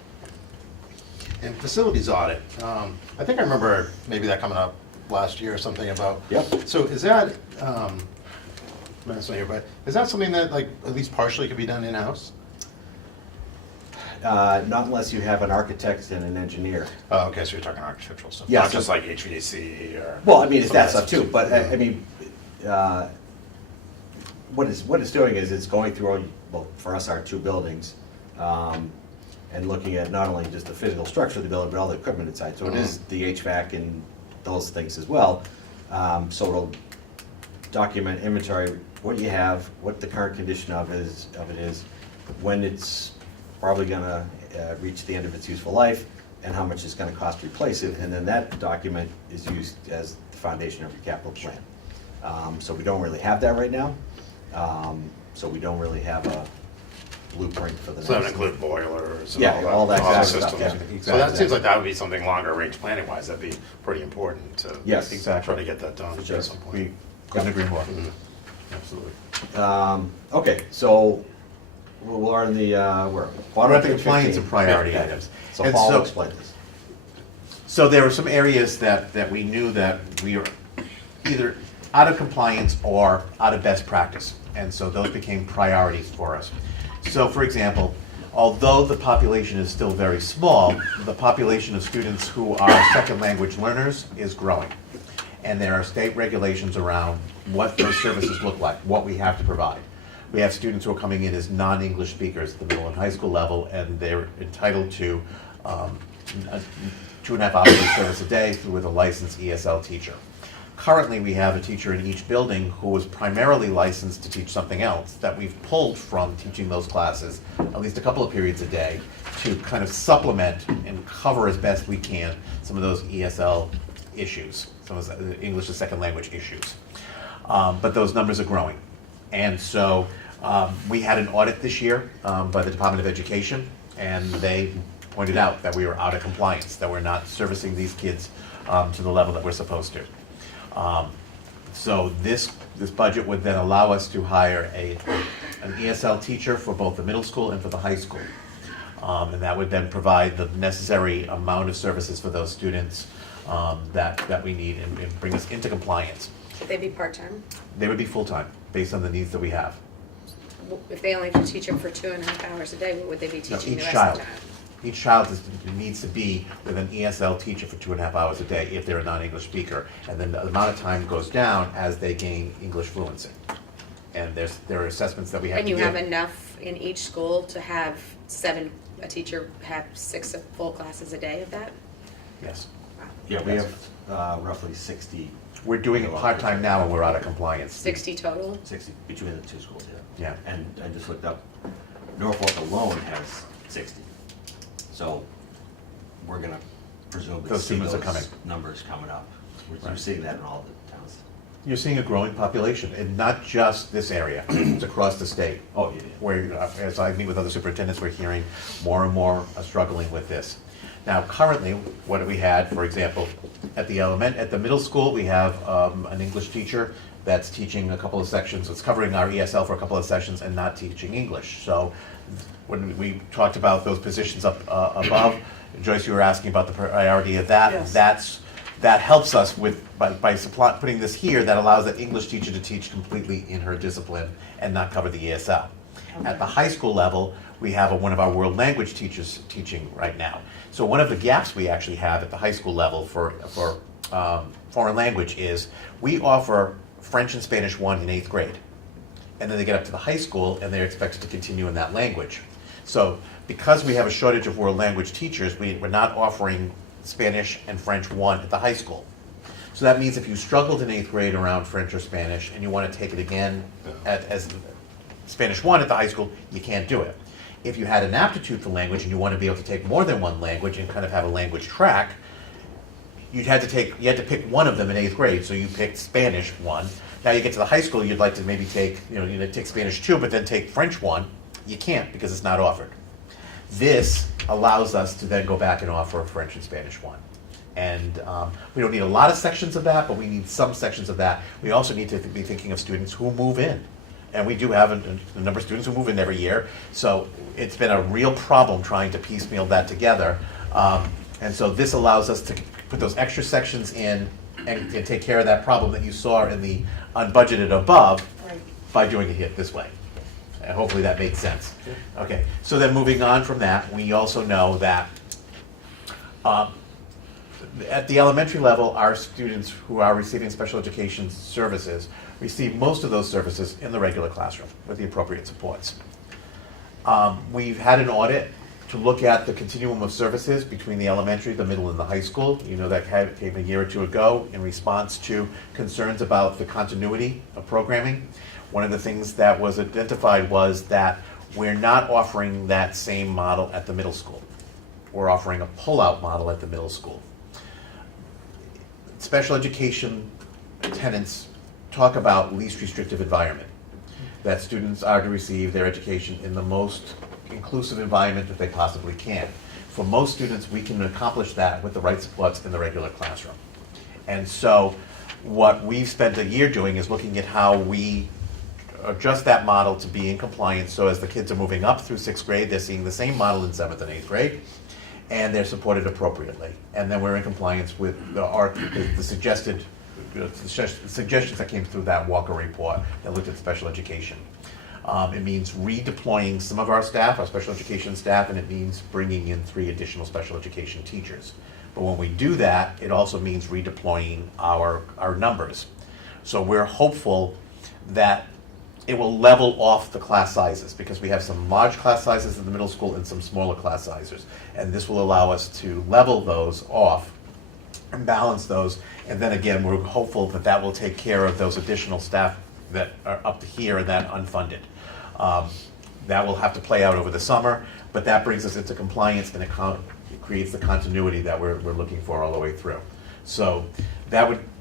And facilities audit. I think I remember maybe that coming up last year or something about. Yep. So is that, that's not here, but is that something that at least partially could be done in-house? Not unless you have an architect and an engineer. Oh, okay, so you're talking architectural stuff, Yeah, not so- just like HVAC or. Well, I mean, it's some that of stuff too, but I mean, what it's doing is it's going through, well, for us, our two buildings, and looking at not only just the physical structure of the building, but all the equipment inside. So it is the HVAC and those things as well. So it'll document, inventory, what you have, what the current condition of it is, when it's probably gonna reach the end of its useful life, and how much it's gonna cost to replace it, and then that document is used as the foundation of your capital plan. So we don't really have that right now. So we don't really have a blueprint for the next. So that would include boilers and Yeah, all that all the kind of stuff, systems. yeah, So exactly. that seems like that would be something longer range planning wise, that'd be pretty important to. Yes. Exactly. Try to get that done For sure. at some point. We couldn't agree more. Mhm. Absolutely. Okay, so we'll learn the, where? We're at the compliance and priority Okay. items. So And Paul will so- explain this. So there were some areas that we knew that we were either out of compliance or out of best practice. And so those became priorities for us. So for example, although the population is still very small, the population of students who are second language learners is growing. And there are state regulations around what those services look like, what we have to provide. We have students who are coming in as non-English speakers at the middle and high school level, and they're entitled to 2.5 hours of service a day with a licensed ESL teacher. Currently, we have a teacher in each building who is primarily licensed to teach something else that we've pulled from teaching those classes at least a couple of periods a day to kind of supplement and cover as best we can some of those ESL issues, some of those English as second language issues. But those numbers are growing. And so we had an audit this year by the Department of Education, and they pointed out that we were out of compliance, that we're not servicing these kids to the level that we're supposed to. So this budget would then allow us to hire an ESL teacher for both the middle school and for the high school. And that would then provide the necessary amount of services for those students that we need and bring us into compliance. Should they be part-time? They would be full-time, based on the needs that we have. If they only have to teach them for 2.5 hours a day, what would they be No, teaching the each rest child. of the time? Each child needs to be with an ESL teacher for 2.5 hours a day if they're a non-English speaker. And then the amount of time goes down as they gain English fluency. And there are assessments that we have And to you give. have enough in each school to have a teacher have 6 full classes a day of that? Yes. Yeah, we have roughly 60. We're doing it part-time now and we're out of compliance. 60 total? 60 between the two schools, yeah. Yeah. And I just looked up, Norfolk alone has 60. So we're gonna presumably Those see students are those coming. numbers coming up. We're Right. seeing that in all the towns. You're seeing a growing population, and not just this area, it's across the state. Oh, yeah. Where, as I meet with other superintendents, we're hearing more and more are struggling with this. Now, currently, what we had, for example, at the middle school, we have an English teacher that's teaching a couple of sections, it's covering our ESL for a couple of sessions and not teaching English. So when we talked about those positions up above, Joyce, you were asking about the priority of that. Yes. That helps us with, by putting this here, that allows that English teacher to teach completely in her discipline and not cover the ESL. At the high school level, we have one of our world language teachers teaching right now. So one of the gaps we actually have at the high school level for foreign language is we offer French and Spanish 1 in 8th grade. And then they get up to the high school and they're expected to continue in that language. So because we have a shortage of world language teachers, we're not offering Spanish and French 1 at the high school. So that means if you struggled in 8th grade around French or Spanish and you want to take it again as Spanish 1 at the high school, you can't do it. If you had an aptitude for language and you want to be able to take more than one language and kind of have a language track, you had to pick one of them in 8th grade, so you picked Spanish 1. Now you get to the high school, you'd like to maybe take, take Spanish 2, but then take French 1. You can't because it's not offered. This allows us to then go back and offer French and Spanish 1. And we don't need a lot of sections of that, but we need some sections of that. We also need to be thinking of students who move in. And we do have a number of students who move in every year. So it's been a real problem trying to piecemeal that together. And so this allows us to put those extra sections in and take care of that problem that you saw in the unbudgeted above by doing it here this way. And hopefully that makes sense. Okay, so then moving on from that, we also know that at the elementary level, our students who are receiving special education services receive most of those services in the regular classroom with the appropriate supports. We've had an audit to look at the continuum of services between the elementary, the middle, and the high school. You know, that came a year or two ago in response to concerns about the continuity of programming. One of the things that was identified was that we're not offering that same model at the middle school. We're offering a pull-out model at the middle school. Special education tenants talk about least restrictive environment, that students are to receive their education in the most inclusive environment that they possibly can. For most students, we can accomplish that with the right supports in the regular classroom. And so what we've spent a year doing is looking at how we adjust that model to be in compliance, so as the kids are moving up through 6th grade, they're seeing the same model in 7th and 8th grade, and they're supported appropriately. And then we're in compliance with the suggestions that came through that Walker report that looked at special education. It means redeploying some of our staff, our special education staff, and it means bringing in 3 additional special education teachers. But when we do that, it also means redeploying our numbers. So we're hopeful that it will level off the class sizes, because we have some large class sizes in the middle school and some smaller class sizes. And this will allow us to level those off and balance those. And then again, we're hopeful that that will take care of those additional staff that are up to here and that unfunded. That will have to play out over the summer, but that brings us into compliance, and it creates the continuity that we're looking for all the way through. So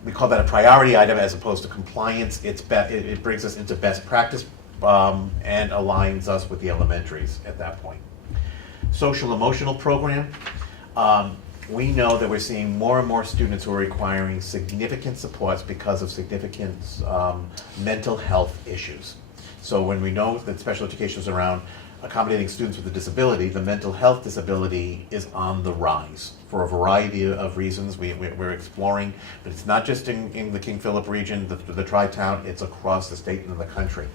we call that a priority item as opposed to compliance. It brings us into best practice and aligns us with the elementaries at that point. Social emotional program. We know that we're seeing more and more students who are requiring significant supports because of significant mental health issues. So when we know that special education is around accommodating students with a disability, the mental health disability is on the rise for a variety of reasons we're exploring. But it's not just in the King Philip region, the Tri-Town, it's across the state and the country.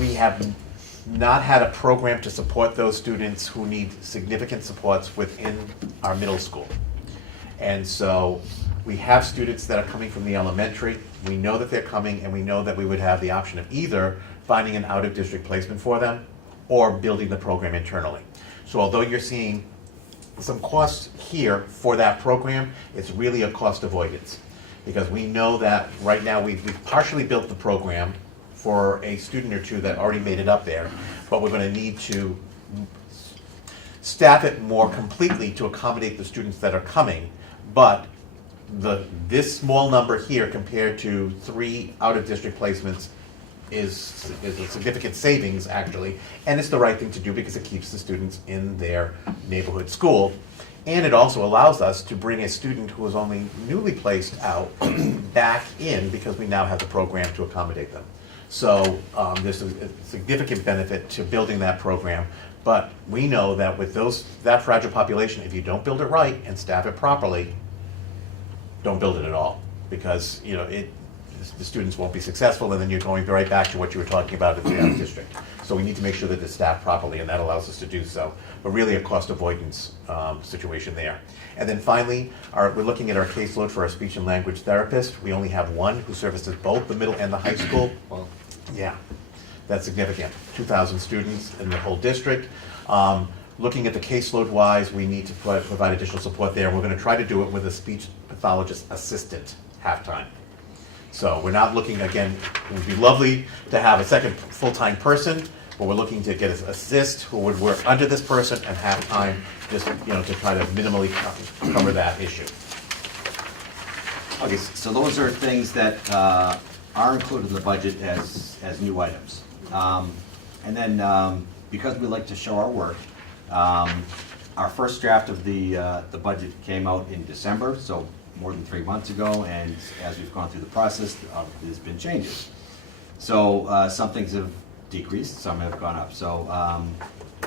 We have not had a program to support those students who need significant supports within our middle school. And so we have students that are coming from the elementary. We know that they're coming, and we know that we would have the option of either finding an out-of-district placement for them or building the program internally. So although you're seeing some costs here for that program, it's really a cost avoidance. Because we know that right now we've partially built the program for a student or two that already made it up there, but we're gonna need to staff it more completely to accommodate the students that are coming. But this small number here compared to 3 out-of-district placements is a significant savings, actually, and it's the right thing to do because it keeps the students in their neighborhood school. And it also allows us to bring a student who was only newly placed out back in because we now have the program to accommodate them. So there's a significant benefit to building that program, but we know that with that fragile population, if you don't build it right and staff it properly, don't build it at all, because the students won't be successful, and then you're going right back to what you were talking about at the out of district. So we need to make sure that it's staffed properly, and that allows us to do so. But really a cost avoidance situation there. And then finally, we're looking at our caseload for our speech and language therapist. We only have one who services both the middle and the high school. Well, yeah, that's significant. 2,000 students in the whole district. Looking at the caseload wise, we need to provide additional support there. We're going to try to do it with a speech pathologist assistant half-time. So we're not looking, again, it would be lovely to have a second full-time person, but we're looking to get an assist who would work under this person and half-time, just, to try to minimally cover that issue. Okay, so those are things that are included in the budget as new items. And then because we like to show our work, our first draft of the budget came out in December, so more than 3 months ago, and as we've gone through the process, there's been changes. So some things have decreased, some have gone up. So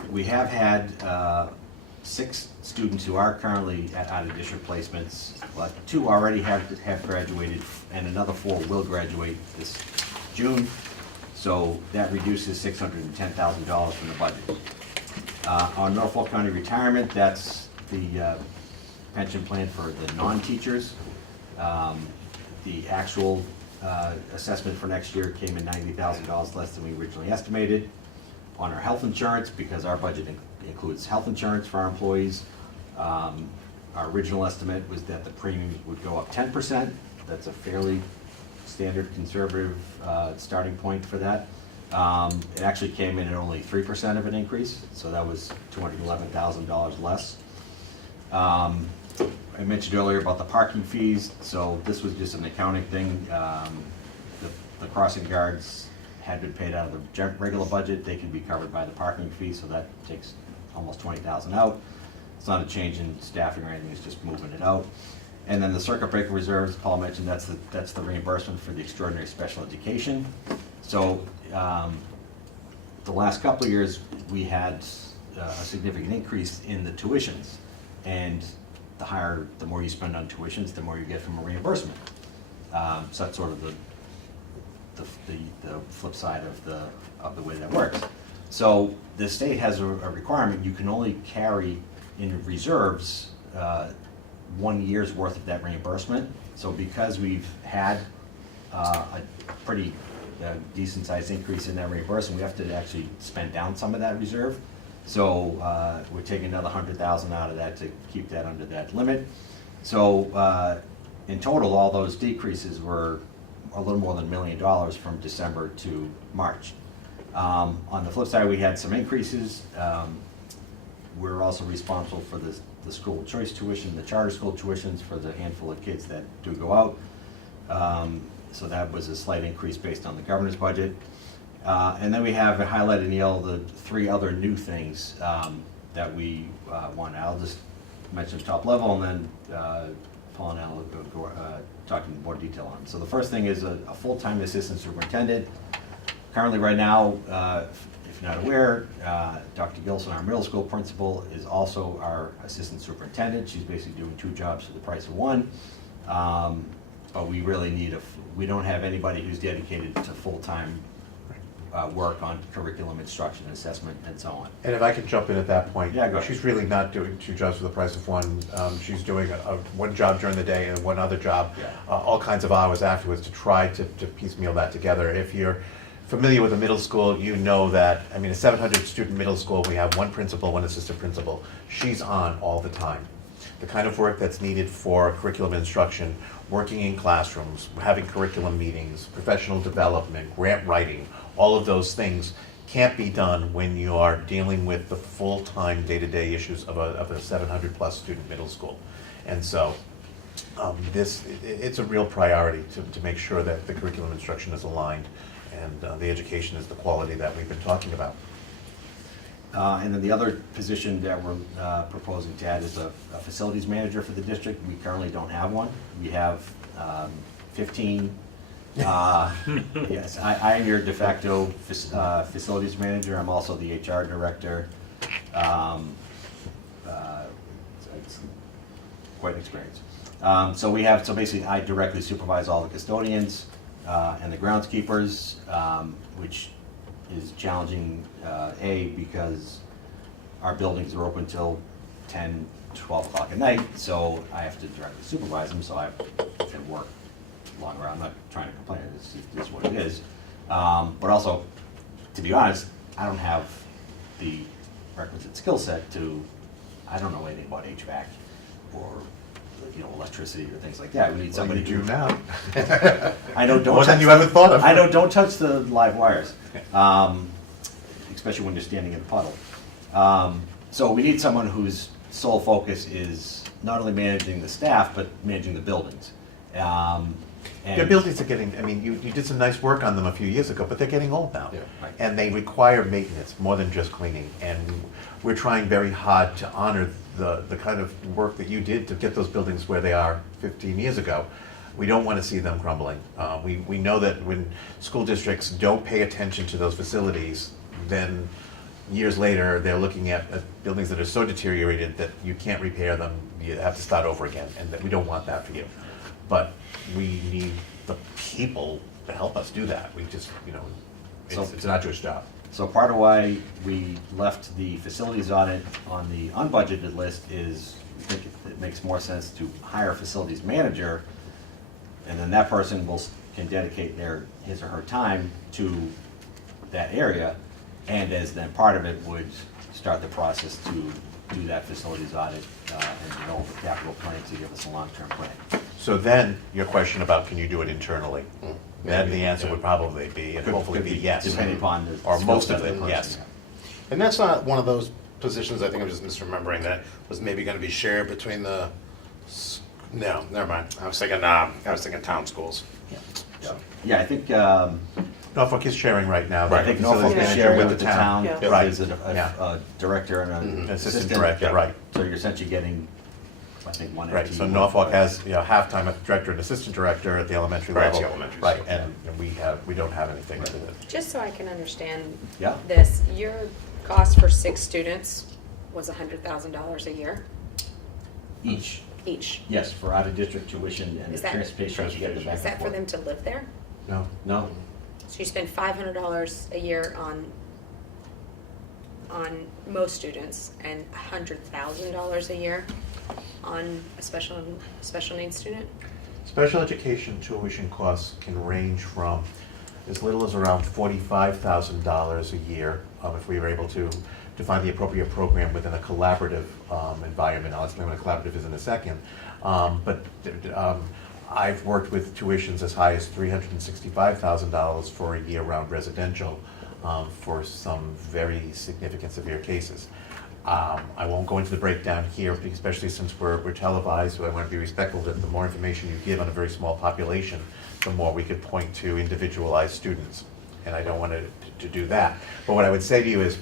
we have had 6 students who are currently at out-of-district placements, but 2 already have graduated, and another 4 will graduate this June. So that reduces $610,000 from the budget. On Norfolk County Retirement, that's the pension plan for the non-teachers. The actual assessment for next year came in $90,000 less than we originally estimated. On our health insurance, because our budget includes health insurance for our employees, our original estimate was that the premium would go up 10%. That's a fairly standard conservative starting point for that. It actually came in at only 3% of an increase, so that was $211,000 less. I mentioned earlier about the parking fees, so this was just an accounting thing. The crossing guards had been paid out of the regular budget. They can be covered by the parking fee, so that takes almost $20,000 out. It's not a change in staffing or anything, it's just moving it out. And then the circuit breaker reserves, Paul mentioned, that's the reimbursement for the extraordinary special education. So the last couple of years, we had a significant increase in the tuitions. And the more you spend on tuitions, the more you get from a reimbursement. So that's sort of the flip side of the way that works. So the state has a requirement, you can only carry in reserves 1 year's worth of that reimbursement. So because we've had a pretty decent sized increase in that reimbursement, we have to actually spend down some of that reserve. So we're taking another $100,000 out of that to keep that under that limit. So in total, all those decreases were a little more than $1 million from December to March. On the flip side, we had some increases. We're also responsible for the school choice tuition, the charter school tuitions for the handful of kids that do go out. So that was a slight increase based on the governor's budget. And then we have highlighted in yellow the 3 other new things that we want. I'll just mention top level, and then Paul and I will go talk in more detail on. So the first thing is a full-time assistant superintendent. Currently, right now, if you're not aware, Dr. Gilson, our middle school principal, is also our assistant superintendent. She's basically doing 2 jobs for the price of 1. But we really need we don't have anybody who's dedicated to full-time work on curriculum instruction, assessment, and so on. And if I could jump in at that point, Yeah, go ahead. she's really not doing 2 jobs for the price of 1. She's doing one job during the day and one other job, Yeah. all kinds of hours afterwards to try to piecemeal that together. If you're familiar with a middle school, you know that, I mean, a 700-student middle school, we have one principal, one assistant principal. She's on all the time. The kind of work that's needed for curriculum instruction, working in classrooms, having curriculum meetings, professional development, grant writing, all of those things can't be done when you are dealing with the full-time, day-to-day issues of a 700-plus student middle school. And so it's a real priority to make sure that the curriculum instruction is aligned and the education is the quality that we've been talking about. And then the other position that we're proposing to add is a facilities manager for the district. We currently don't have one. We have 15. Yes, I am your de facto facilities manager. I'm also the HR director. It's quite an experience. So basically I directly supervise all the custodians and the groundskeepers, which is challenging, because our buildings are open till 10, 12 o'clock at night, so I have to directly supervise them, so I can work longer. I'm not trying to complain, it's what it is. But also, to be honest, I don't have the requisite skill set I don't know anything about HVAC or electricity or things like that. We need somebody You do to. now. I know, don't More than touch you ever thought of. I know, don't touch the live wires, especially when you're standing in a puddle. So we need someone whose sole focus is not only managing the staff, but managing the buildings. Your buildings are getting, I mean, you did some nice work on them a few years ago, but they're getting old now. Yeah. Right. And they require maintenance more than just cleaning. And we're trying very hard to honor the kind of work that you did to get those buildings where they are 15 years ago. We don't want to see them crumbling. We know that when school districts don't pay attention to those facilities, then years later, they're looking at buildings that are so deteriorated that you can't repair them, you have to start over again, and that we don't want that for you. But we need the people to help us do that. We just, it's an arduous job. So part of why we left the facilities audit on the unbudgeted list is we think it makes more sense to hire a facilities manager, and then that person can dedicate his or her time to that area, and as then part of it would start the process to do that facilities audit and develop a capital plan to give us a long-term plan. So then, your question about can you do it internally? Then the answer yeah. would probably be, and hopefully be yes. Depending upon the Or skill most set of the it, person, yes. yeah. And that's not one of those positions, I think I'm just misremembering, that was maybe gonna be shared between no, never mind. I was thinking town schools. Yeah, I think, Norfolk is sharing right now. I think Norfolk is Facilities sharing manager with the town. Yeah. Right. There's a director and an Assistant director, right. So you're essentially getting, I think, one Right, FTE. so Norfolk has, half-time director and assistant director at the elementary Right, level. the elementary Right, school, and we don't have anything to do. Just so I can understand Yeah. this, your cost for 6 students was $100,000 a year Each, each. yes, for out-of-district tuition and the Is that- transportation to get them back Is and that for forth. them to live there? No, No, So you spend $500 a year on most students and $100,000 a year on a special needs student? special education tuition costs can range from as little as around $45,000 a year, if we were able to find the appropriate program within a collaborative environment. I'll explain what a collaborative is in a second. But I've worked with tuitions as high as $365,000 for a year-round residential for some very significant severe cases. I won't go into the breakdown here, especially since we're televised, so I want to be respectful that the more information you give on a very small population, the more we could point to individualized students. And I don't want to do that. But what I would say to you is,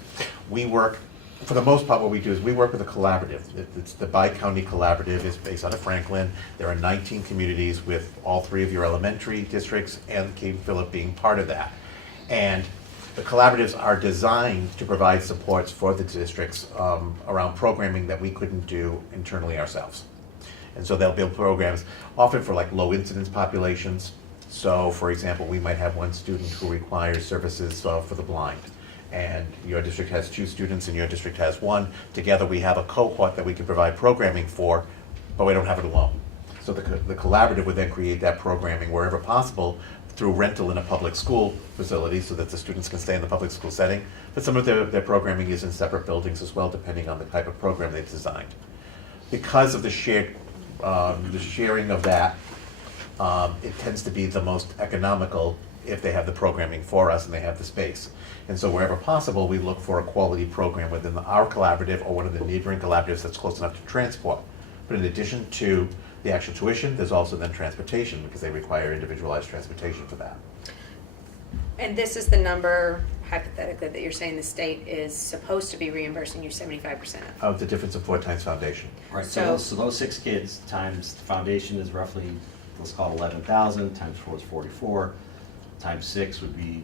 we work, for the most part, what we do is we work with a collaborative. It's the Bi-County Collaborative. It's based out of Franklin. There are 19 communities with all 3 of your elementary districts and Cape Phillip being part of that. And the collaboratives are designed to provide supports for the districts around programming that we couldn't do internally ourselves. And so they'll build programs, often for like low incidence populations. So, for example, we might have one student who requires services for the blind. And your district has 2 students and your district has 1. Together we have a cohort that we can provide programming for, but we don't have it alone. So the collaborative would then create that programming wherever possible through rental in a public school facility so that the students can stay in the public school setting. But some of their programming is in separate buildings as well, depending on the type of program they've designed. Because of the sharing of that, it tends to be the most economical if they have the programming for us and they have the space. And so wherever possible, we look for a quality program within our collaborative or one of the neighboring collaboratives that's close enough to transport. But in addition to the actual tuition, there's also then transportation because they require individualized transportation for that. And this is the number, hypothetically, that you're saying the state is supposed to be reimbursing you 75% of? Of the difference of 4 times foundation. Right, So- so those 6 kids times the foundation is roughly, let's call it 11,000, times 4 is 44, times 6 would be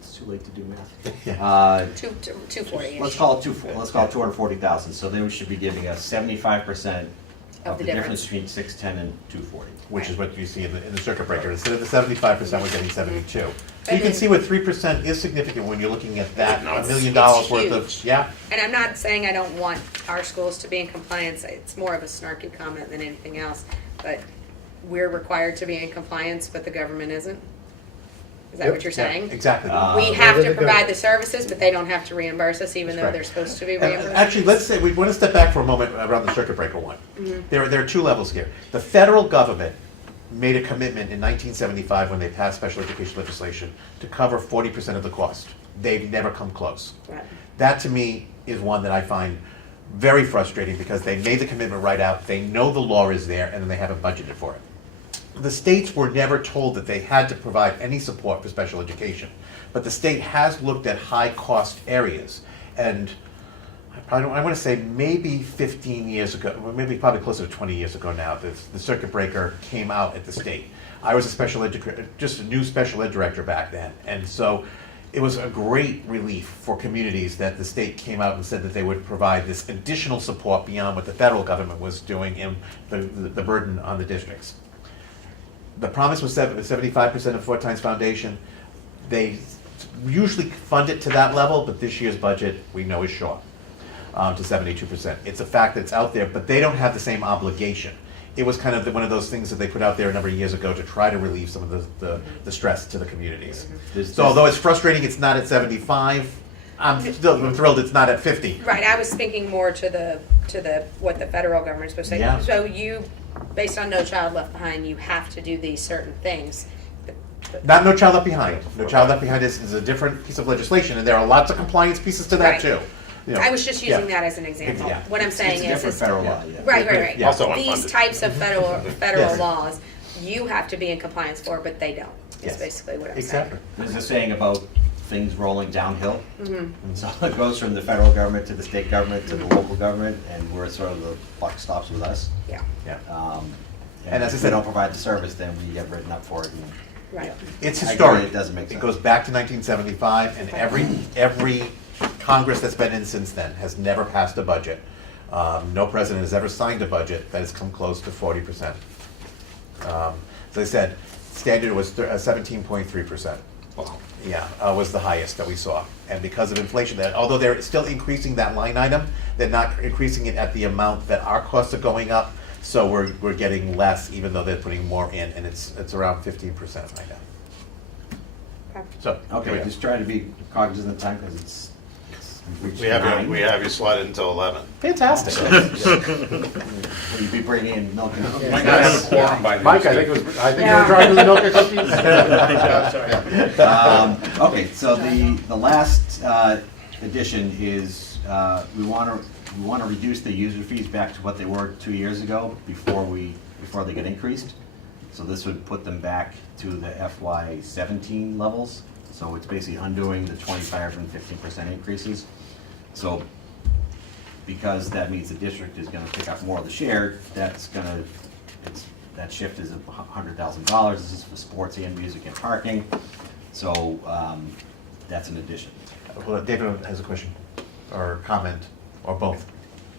it's too late to do math. Yeah. 240-ish. Let's call it 240,000, so they should be giving us 75% Of of the the difference difference. between 610 and 240. Which is what you see in the circuit breaker. Instead of the 75%, we're getting 72. So you And can then- see what 3% is significant when you're looking at that No, $1 it's- million it's worth of, huge. yeah. And I'm not saying I don't want our schools to be in compliance, it's more of a snarky comment than anything else, but we're required to be in compliance, but the government isn't? Is that what you're Yeah, saying? exactly. We have to provide the services, but they don't have to reimburse us, even That's though right. they're supposed to be And reimbursed? actually, let's say, we want to step back for a moment around the circuit breaker one. Mhm. There are 2 levels here. The federal government made a commitment in 1975 when they passed special education legislation to cover 40% of the cost. They've never come close. Right. That to me is one that I find very frustrating because they made the commitment right out, they know the law is there, and then they haven't budgeted for it. The states were never told that they had to provide any support for special education, but the state has looked at high-cost areas, and I want to say maybe 15 years ago, or maybe probably closer to 20 years ago now, the circuit breaker came out at the state. I was just a new special ed director back then, and so it was a great relief for communities that the state came out and said that they would provide this additional support beyond what the federal government was doing and the burden on the districts. The promise was 75% of 4 times foundation. They usually fund it to that level, but this year's budget, we know, is short to 72%. It's a fact that it's out there, but they don't have the same obligation. It was kind of one of those things that they put out there a number of years ago to try to relieve some of the stress to the communities. So although it's frustrating it's not at 75, I'm still thrilled it's not at 50. Right, I was thinking more to the, what the federal government's supposed to say. Yeah. So you, based on No Child Left Behind, you have to do these certain things. Not No Child Left Behind. No Child Left Behind is a different piece of legislation, and there are lots of compliance pieces to that Right. too. You know, I was just using yeah. that as an example. Yeah. What I'm saying It's a different is, federal law, yeah. right. Yeah. Also These unfunded. types of federal Yes. laws, you have to be in compliance for, but they don't, is Yes. basically what I'm saying. Exactly. There's a saying about things rolling downhill. Mhm. So it goes from the federal government to the state government to the local government, and we're sort of the buck stops with us. Yeah, Yeah. And as I if said- we don't provide the service, then we get written up for it. and- right. It's I agree, historic. it doesn't make It sense. goes back to 1975, and every Congress that's been in since then has never passed a budget. No president has ever signed a budget that has come close to 40%. As I said, standard was 17.3%. Wow. Yeah, was the highest that we saw. And because of inflation, that although they're still increasing that line item, they're not increasing it at the amount that our costs are going up. So we're getting less, even though they're putting more in, and it's around 15% right now. Okay. So Okay, just try to be cognizant of time, because it's we've reached 9. We have you slotted until 11. Fantastic. Will you be bringing in milk and cookies? Might not have a quorum by then. Mike, I think you were driving the milk and cookies. Okay, so the last addition is, we want to reduce the user fees back to what they were 2 years ago before they get increased. So this would put them back to the FY17 levels. So it's basically undoing the 25 and 15% increases. So because that means the district is going to pick up more of the share, that shift is $100,000. This is for sports and music and parking. So that's an addition. Well, David has a question, or comment, or both.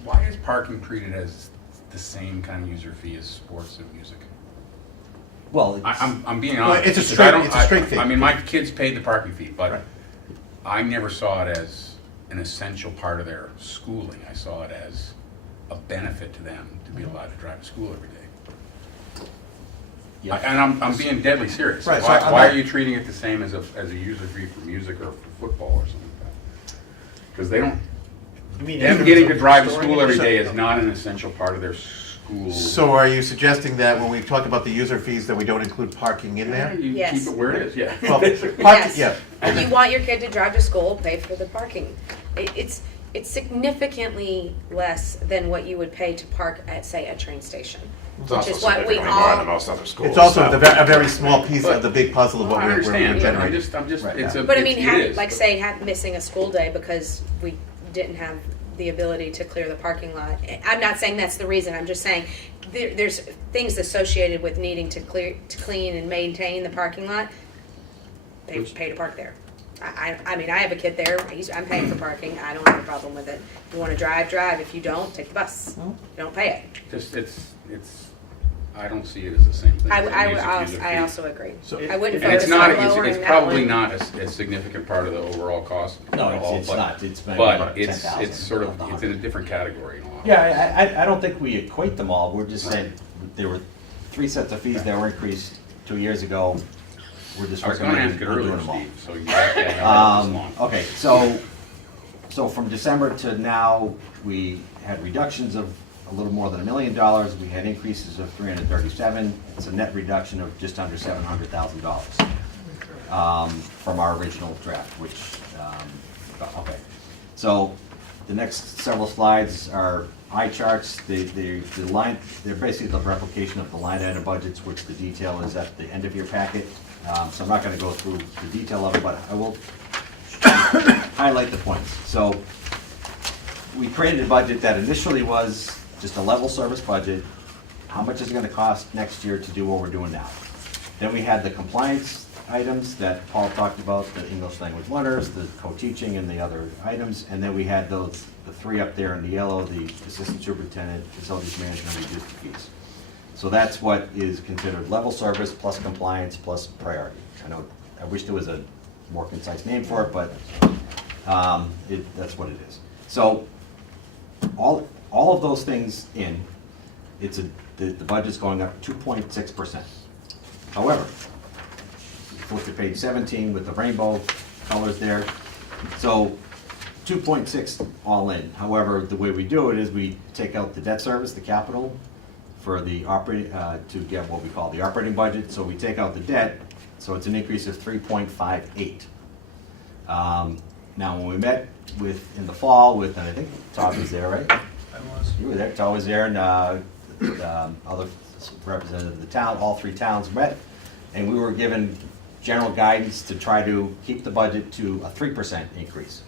Why is parking treated as the same kind of user fee as sports and music? Well, I'm being Well, honest. it's a because straight- I don't- it's a straight fee. I mean, my kids paid the parking fee, Right. but I never saw it as an essential part of their schooling. I saw it as a benefit to them to be allowed to drive to school every day. Yep. And I'm being deadly serious. Right, so Why, I'm why not- are you treating it the same as a user fee for music or for football or something like that? Because they don't, You mean in them terms getting of to drive to storing school it? every day is not an essential part of their school. So are you suggesting that when we talk about the user fees, that we don't include parking in there? You Yes. keep it where it is, yeah. Well, Basically. parking, Yes. yeah. If you want your kid to drive to school, pay for the parking. It's significantly less than what you would pay to park at, say, a train station. It's Which also is what we significantly more all- than most other schools. It's also so- a very small piece of the big puzzle of what I we're understand, but generating. I'm just, Right, it's a. But I mean, it is, like but- say, missing a school day because we didn't have the ability to clear the parking lot. I'm not saying that's the reason, I'm just saying there's things associated with needing to clean and maintain the parking lot. Pay to park there. I mean, I have a kid there, I'm paying for parking, I don't have a problem with it. If you wanna drive, if you don't, take the bus. You don't pay it. Just, it's, I don't see it as the same thing. I as a music I fee. also agree. So- I wouldn't And it's focus not, on lowering it's that probably one. not a significant part of the overall cost. No, at all, it's but- not. It's maybe But about it's 10,000, sort of, not it's in a different category in a lot. Yeah, I don't think we equate them all, we're just saying, there were 3 sets of fees that were increased 2 years ago. We're just I was gonna ask recommending it we're earlier, doing them all. Steve, so you have to have this long. Okay, so from December to now, we had reductions of a little more than $1 million. We had increases of 337. It's a net reduction of just under $700,000 from our original draft, which, okay. So the next several slides are eye charts. The line, they're basically the replication of the line item budgets, which the detail is at the end of your packet. So I'm not gonna go through the detail of it, but I will highlight the points. So we created a budget that initially was just a level service budget. How much is it gonna cost next year to do what we're doing now? Then we had the compliance items that Paul talked about, the English language learners, the co-teaching and the other items. And then we had the 3 up there in the yellow, the assistant superintendent, facilities management, reduced fees. So that's what is considered level service plus compliance plus priority. I wish there was a more concise name for it, but that's what it is. So all of those things in, the budget's going up 2.6%. However, flip to page 17 with the rainbow colors there. So 2.6 all in. However, the way we do it is we take out the debt service, the capital, for the operating, to get what we call the operating budget. So we take out the debt, so it's an increase of 3.58. Now, when we met in the fall with, and I think Todd was there, right? I was. You were there, Todd was there, and other representatives of the town, all 3 towns met, and we were given general guidance to try to keep the budget to a 3% increase.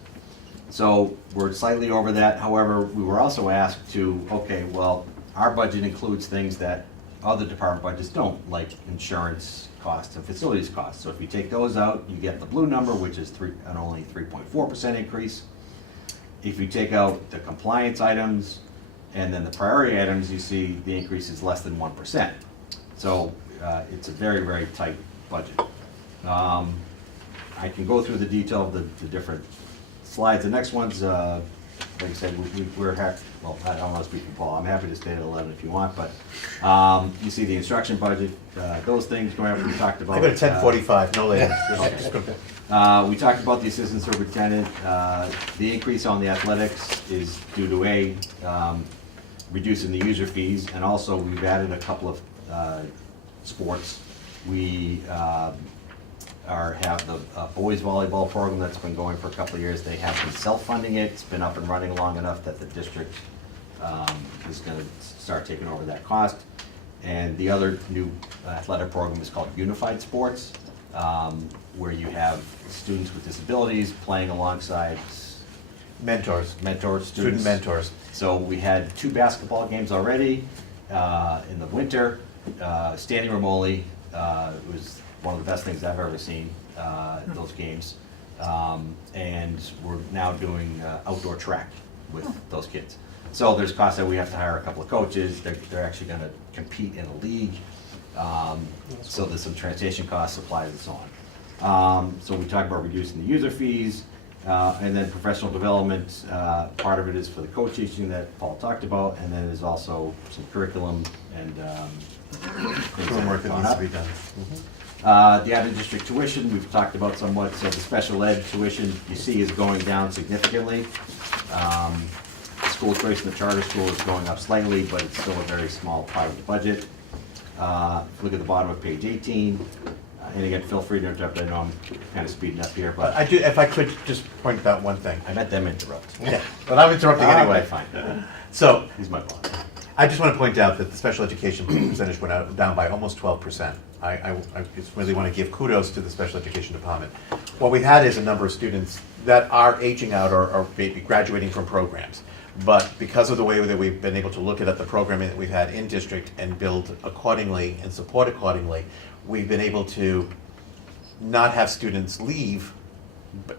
So we're slightly over that. However, we were also asked to, okay, well, our budget includes things that other department budgets don't, like insurance costs and facilities costs. So if you take those out, you get the blue number, which is an only 3.4% increase. If you take out the compliance items and then the priority items, you see the increase is less than 1%. So it's a very, very tight budget. I can go through the detail of the different slides. The next one's, like I said, we're happy, well, I don't want to speak for Paul, I'm happy to stay at 11 if you want, but you see the instruction budget, those things going up, we talked about. I go to 10:45, no later. We talked about the assistant superintendent. The increase on the athletics is due to reducing the user fees, and also we've added a couple of sports. We have the boys volleyball program that's been going for a couple of years. They have been self-funding it. It's been up and running long enough that the district is going to start taking over that cost. And the other new athletic program is called Unified Sports, where you have students with disabilities playing alongside Mentors, students. student mentors. So we had 2 basketball games already in the winter. Standing room only. It was one of the best things I've ever seen, those games. And we're now doing outdoor track with those kids. So there's costs that we have to hire a couple of coaches. They're actually going to compete in a league. So there's some transportation costs, supplies, and so on. So we talked about reducing the user fees. And then professional development, part of it is for the co-teaching that Paul talked about, and then there's also some curriculum and things that Homework have that gone needs to up. be done. The out-of-district tuition, we've talked about somewhat, so the special ed tuition, you see, is going down significantly. The school choice in the charter school is going up slightly, but it's still a very small part of the budget. If you look at the bottom of page 18, and again, feel free to interrupt, I know I'm kind of speeding up here, But but if I could just point out one thing. I let them interrupt. Yeah, but I'm interrupting anyway. Okay, fine. So, He's my boss. I just want to point out that the special education percentage went down by almost 12%. I just really want to give kudos to the special education department. What we had is a number of students that are aging out or maybe graduating from programs. But because of the way that we've been able to look at the programming that we've had in district and build accordingly and support accordingly, we've been able to not have students leave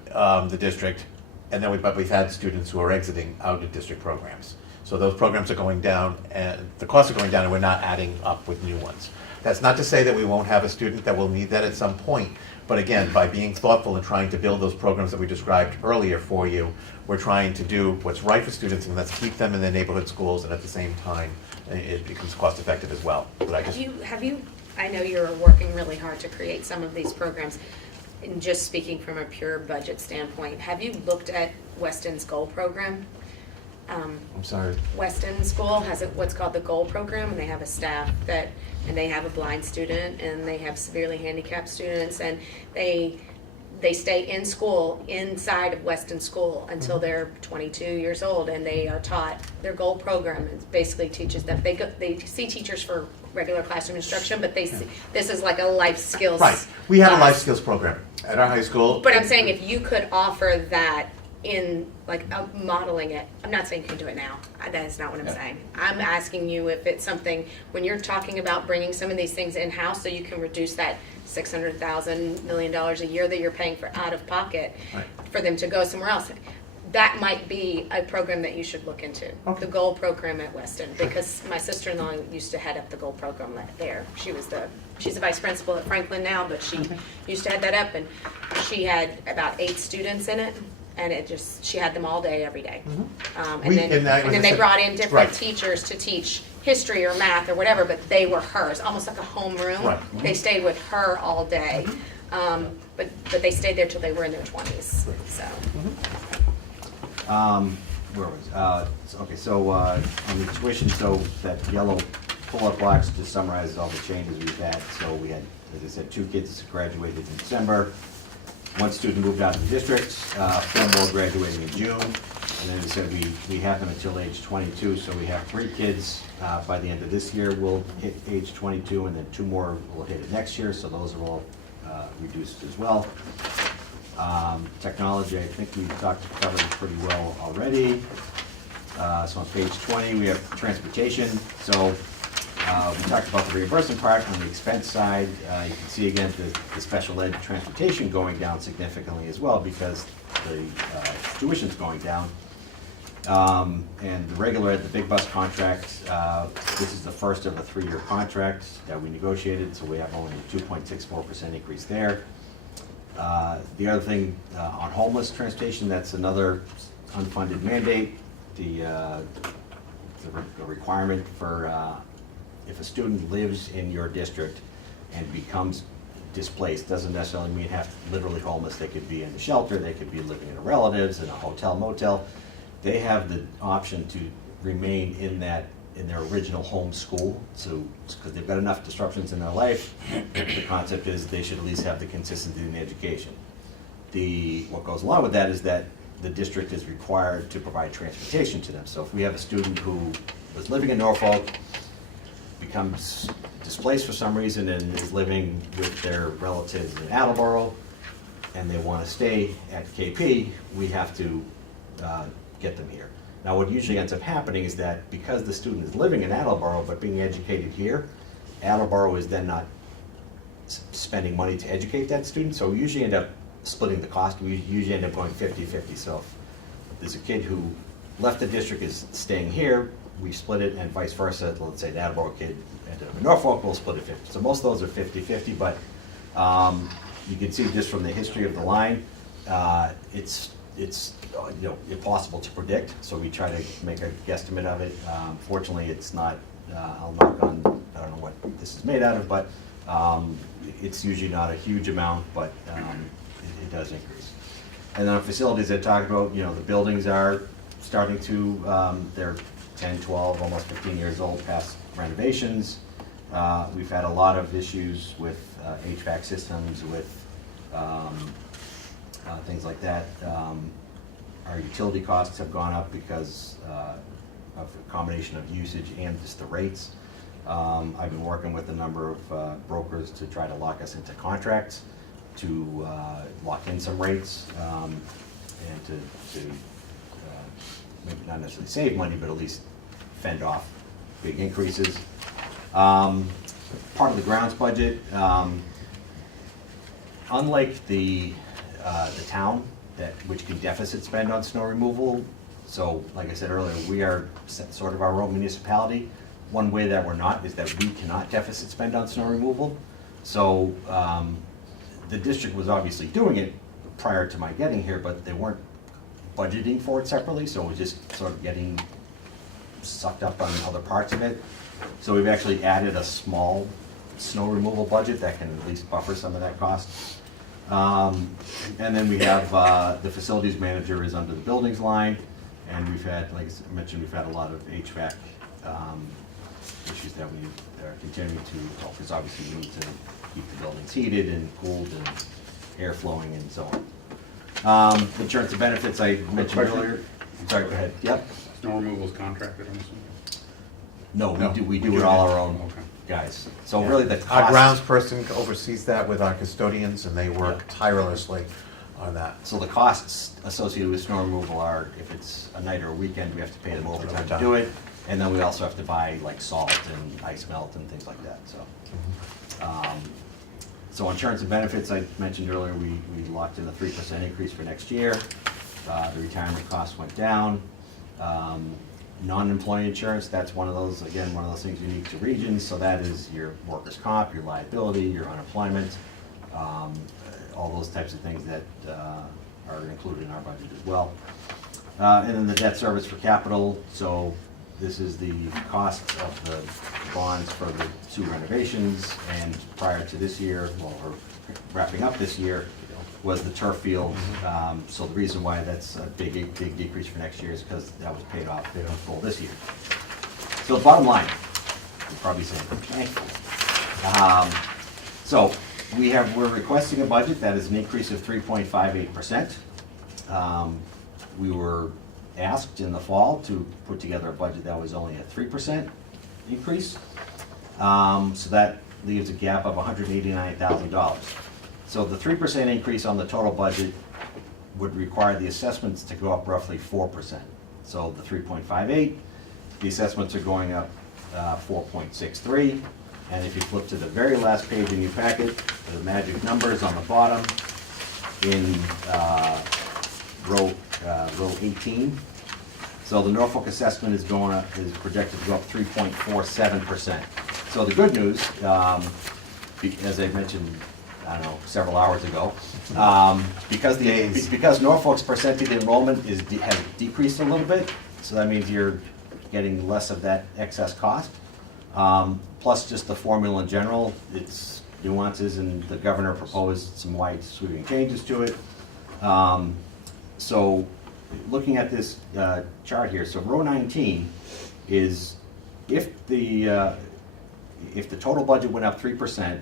the district, and then but we've had students who are exiting out of district programs. So those programs are going down, and the costs are going down, and we're not adding up with new ones. That's not to say that we won't have a student that will need that at some point, but again, by being thoughtful and trying to build those programs that we described earlier for you, we're trying to do what's right for students, and let's keep them in their neighborhood schools, and at the same time, it becomes cost effective as well. But I just, Have you, I know you're working really hard to create some of these programs, and just speaking from a pure budget standpoint, have you looked at Weston's goal program? I'm sorry. Weston School has what's called the goal program, and they have a staff and they have a blind student, and they have severely handicapped students, and they stay in school inside of Weston School until they're 22 years old, and they are taught their goal program. It basically teaches them, they see teachers for regular classroom instruction, but this is like a life skills. Right, we have a life class. skills program at our high school. But I'm saying if you could offer that in, like, modeling it, I'm not saying you can do it now, that is not what I'm saying. I'm asking you if it's something, when you're talking about bringing some of these things in-house so you can reduce that $600,000 million a year that you're paying for out of pocket, Right. for them to go somewhere else, that might be a program that you should look into. Okay. The goal program at Weston, because my sister-in-law used to head up the goal program there. She's a vice principal at Franklin now, but she used to head that up, and she had about 8 students in it, and she had them all day, every day. And We- then, and I- and as I then they said- brought in different right. teachers to teach history or math or whatever, but they were hers, almost like a homeroom. Right. They stayed with her all day, but they stayed there till they were in their 20s, so. Where was, okay, so, on the tuition, so that yellow pull-up box just summarizes all the changes we've had. So we had, as I said, 2 kids graduated in December, 1 student moved out of the district, 4 more graduating in June, and then as I said, we have them until age 22, so we have 3 kids, by the end of this year will hit age 22, and then 2 more will hit it next year, so those are all, reduced as well. Technology, I think we covered pretty well already. So on page 20, we have transportation. So we talked about the reimbursement part. On the expense side, you can see again the special ed transportation going down significantly as well because the tuition's going down. And the regular ed, the big bus contract, this is the first of a 3-year contract that we negotiated, so we have only a 2.64% increase there. The other thing, on homeless transportation, that's another unfunded mandate. The requirement for, if a student lives in your district and becomes displaced, doesn't necessarily mean literally homeless. They could be in a shelter, they could be living in a relatives, in a hotel, motel. They have the option to remain in their original home school, so, because they've got enough disruptions in their life, the concept is they should at least have the consistency in the education. What goes along with that is that the district is required to provide transportation to them. So if we have a student who was living in Norfolk, becomes displaced for some reason and is living with their relatives in Attleboro, and they want to stay at KP, we have to get them here. Now, what usually ends up happening is that because the student is living in Attleboro but being educated here, Attleboro is then not spending money to educate that student, so we usually end up splitting the cost. We usually end up going 50-50. So if there's a kid who left the district, is staying here, we split it, and vice versa. Let's say an Attleboro kid ended up in Norfolk, we'll split it 50. So most of those are 50-50, but you can see just from the history of the line, it's it's, impossible to predict, so we try to make a guesstimate of it. Fortunately, it's not, I'll knock on, I don't know what this is made out of, but it's usually not a huge amount, but it does increase. And then facilities I talked about, the buildings are starting to, they're 10, 12, almost 15 years old, past renovations. We've had a lot of issues with HVAC systems, with things like that. Our utility costs have gone up because of a combination of usage and just the rates. I've been working with a number of brokers to try to lock us into contracts, to lock in some rates, and to maybe not necessarily save money, but at least fend off big increases. Part of the grounds budget, unlike the town, which can deficit spend on snow removal, so like I said earlier, we are sort of our own municipality. One way that we're not is that we cannot deficit spend on snow removal. So the district was obviously doing it prior to my getting here, but they weren't budgeting for it separately, so it was just sort of getting sucked up on other parts of it. So we've actually added a small snow removal budget that can at least buffer some of that cost. And then we have the facilities manager is under the buildings line, and we've had, like I mentioned, we've had a lot of HVAC issues that we are continuing to, because obviously we need to keep the buildings heated and cooled and air flowing and so on. Insurance and benefits I mentioned earlier. Sorry, go ahead. Yep. Snow removal is contracted, I'm assuming? No, we do it all our own, Okay. guys. So really the Our cost. grounds person oversees that with our custodians, and they work Yeah. tirelessly on that. So the costs associated with snow removal are, if it's a night or a weekend, we have to pay them overtime to do it. And then we also have to buy like salt and ice melt and things like that, so. So insurance and benefits, I mentioned earlier, we locked in a 3% increase for next year. The retirement costs went down. Non-employee insurance, that's one of those things unique to regions, so that is your workers' comp, your liability, your unemployment, all those types of things that are included in our budget as well. And then the debt service for capital, so this is the cost of the bonds for the two renovations, and prior to this year, well, or wrapping up this year, was the turf field. So the reason why that's a big decrease for next year is because that was paid off in full this year. So the bottom line, you're probably saying, thankfully. So we're requesting a budget that is an increase of 3.58%. We were asked in the fall to put together a budget that was only a 3% increase. So that leaves a gap of $189,000. So the 3% increase on the total budget would require the assessments to go up roughly 4%. So the 3.58, the assessments are going up 4.63. And if you flip to the very last page in your packet, the magic numbers on the bottom in row 18. So the Norfolk assessment is projected to go up 3.47%. So the good news, as I mentioned, I don't know, several hours ago, because Norfolk's percentage enrollment has decreased a little bit, so that means you're getting less of that excess cost. Plus just the formula in general, its nuances, and the governor proposed some wide sweeping changes to it. So looking at this chart here, so row 19 is if the total budget went up 3%,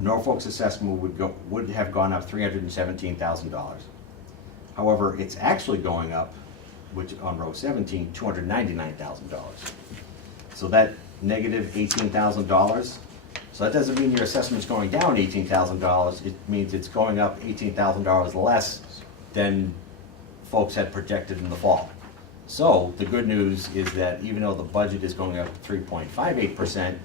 Norfolk's assessment would have gone up $317,000. However, it's actually going up, which on row 17, $299,000. So that negative $18,000. So that doesn't mean your assessment's going down $18,000. It means it's going up $18,000 less than folks had projected in the fall. So the good news is that even though the budget is going up 3.58%,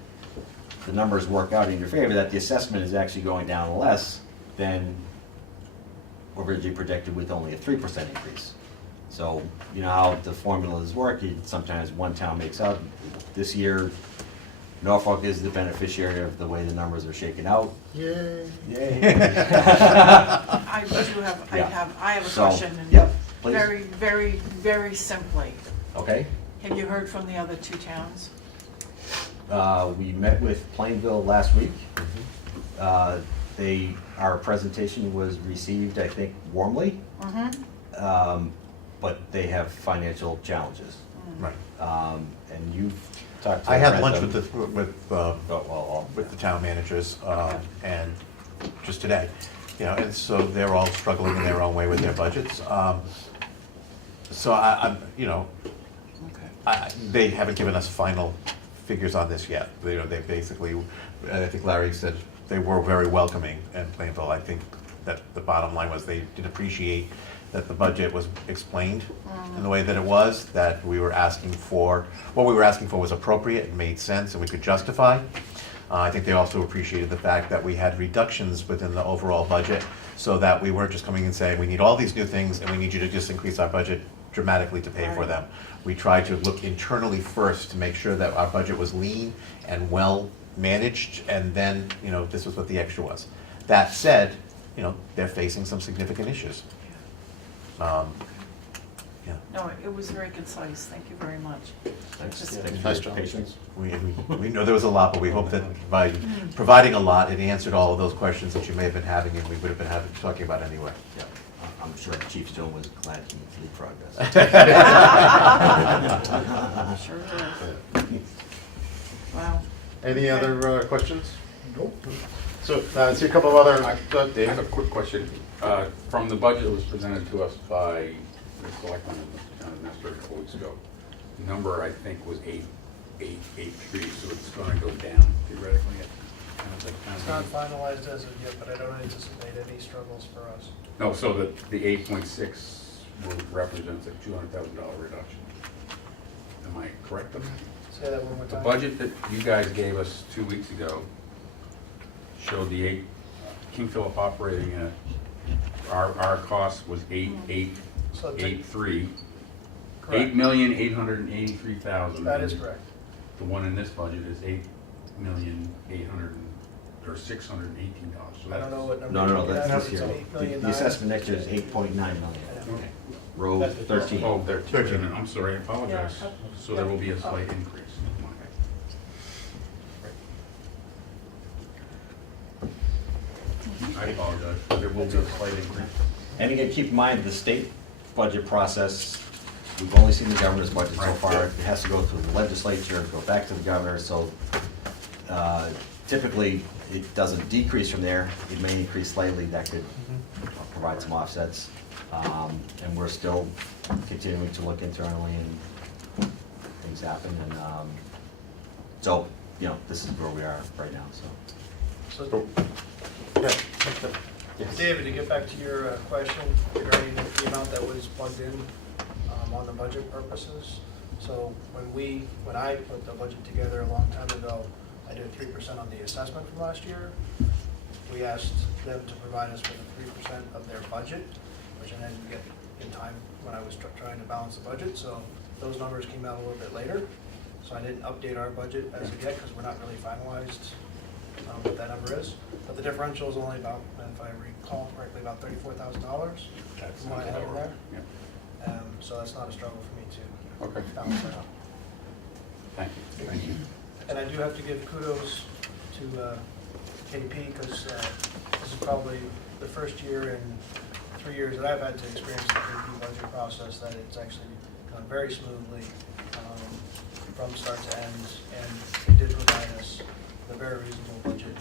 the numbers work out in your favor, that the assessment is actually going down less than originally projected with only a 3% increase. So you know how the formulas work, sometimes one town makes out. This year, Norfolk is the beneficiary of the way the numbers are shaken out. Yay. Yay. I do have, Yeah. I have a So, question. And yep, please. Very, very, very simply, Okay. have you heard from the other two towns? We met with Plainville last week. Our presentation was received, I think, warmly, but they have financial challenges. Right. And you've talked to. I had lunch Rentham. with the town managers, and just today, and so they're all struggling in their own way with their budgets. So I'm, they haven't given us final figures on this yet. They basically, I think Larry said they were very welcoming in Plainville. I think that the bottom line was they did appreciate that the budget was explained in the way that it was, that we were asking for, what we were asking for was appropriate and made sense and we could justify. I think they also appreciated the fact that we had reductions within the overall budget so that we weren't just coming and saying, we need all these new things and we need you to just increase our budget dramatically to pay for them. We tried to look internally first to make sure that our budget was lean and well managed, and then, this was what the extra was. That said, they're facing some significant issues. Yeah. No, it was very concise. Thank you very much. Thanks. Just- Thanks Nice for your job. patience. We know there was a lot, but we hope that by providing a lot, it answered all of those questions that you may have been having and we would have been talking about anyway. Yeah, I'm sure Chief Stone was glad to leave progress. Sure is. Wow. Any other questions? Nope. So, I see a couple of other, I Dave? have a quick question. From the budget that was presented to us by the selectmen and the town administrator a couple weeks ago, the number I think was 883, so it's going to go down theoretically. It's not finalized as of yet, but I don't anticipate any struggles for us. No, so the 8.6 represents a $200,000 reduction. Am I correct on that? Say that one more The time. budget that you guys gave us 2 weeks ago showed the King Philip operating at, our cost was So take- 8.83. Correct. $8,883,000. That is correct. The one in this budget is $618. So I don't know what number. No, you're that's looking at. this It's year. an 8,000,000. The assessment next year is 8.9 million. Row 13. Oh, there, I'm sorry, I apologize. Yeah. So there will be a slight increase. I apologize, there will be a slight increase. And again, keep in mind, the state budget process, we've only seen the governor's budget so Right. far. It has to go through the legislature, go back to the governor, so typically, it doesn't decrease from there. It may increase slightly, that could provide some offsets. And we're still continuing to look internally and things happen. And so, this is where we are right now, so. So, David, to get back to your question regarding the amount that was plugged in on the budget purposes. So when I put the budget together a long time ago, I did 3% on the assessment from last year. We asked them to provide us with a 3% of their budget, which I didn't get in time when I was trying to balance the budget. So those numbers came out a little bit later. So I didn't update our budget as of yet because we're not really finalized what that number is. But the differential is only about, if I recall correctly, about $34,000 from what I have in there. Yeah. So that's not a struggle for me to Okay, balance that out. thank you. And I do have to give kudos to KP because this is probably the first year in 3 years that I've had to experience the KP budget process that it's actually gone very smoothly from start to end. And they did provide us a very reasonable budget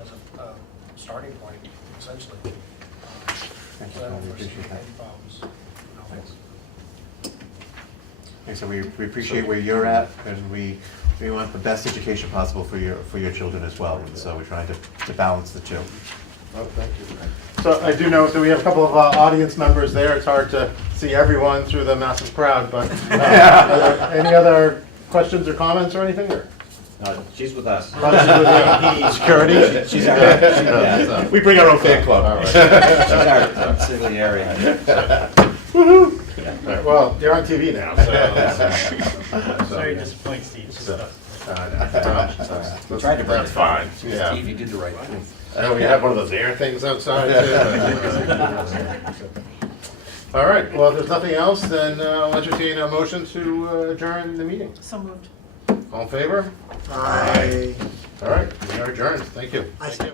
as a starting point, essentially. Thank you, So I don't we foresee appreciate that. any problems. And so we appreciate where you're at, and we want the best education possible for your children as well, and so we're trying to balance the two. Oh, thank you. So I do note that we have a couple of audience members there. It's hard to see everyone through the massive crowd, but are there any other questions or comments or anything? Or? She's with us. Security? She's our, yeah, We bring our own fan All club. right. she's our consigliere. All right, well, you're on TV now, so. Very disappointing, Steve. So, We tried to bring That's it fine, Steve, yeah. you did the right thing. And we have one of those air things outside too. All right, well, if there's nothing else, then I'll entertain a motion to adjourn the meeting. So moved. All in favor? I All right, we are adjourned, thank you. see.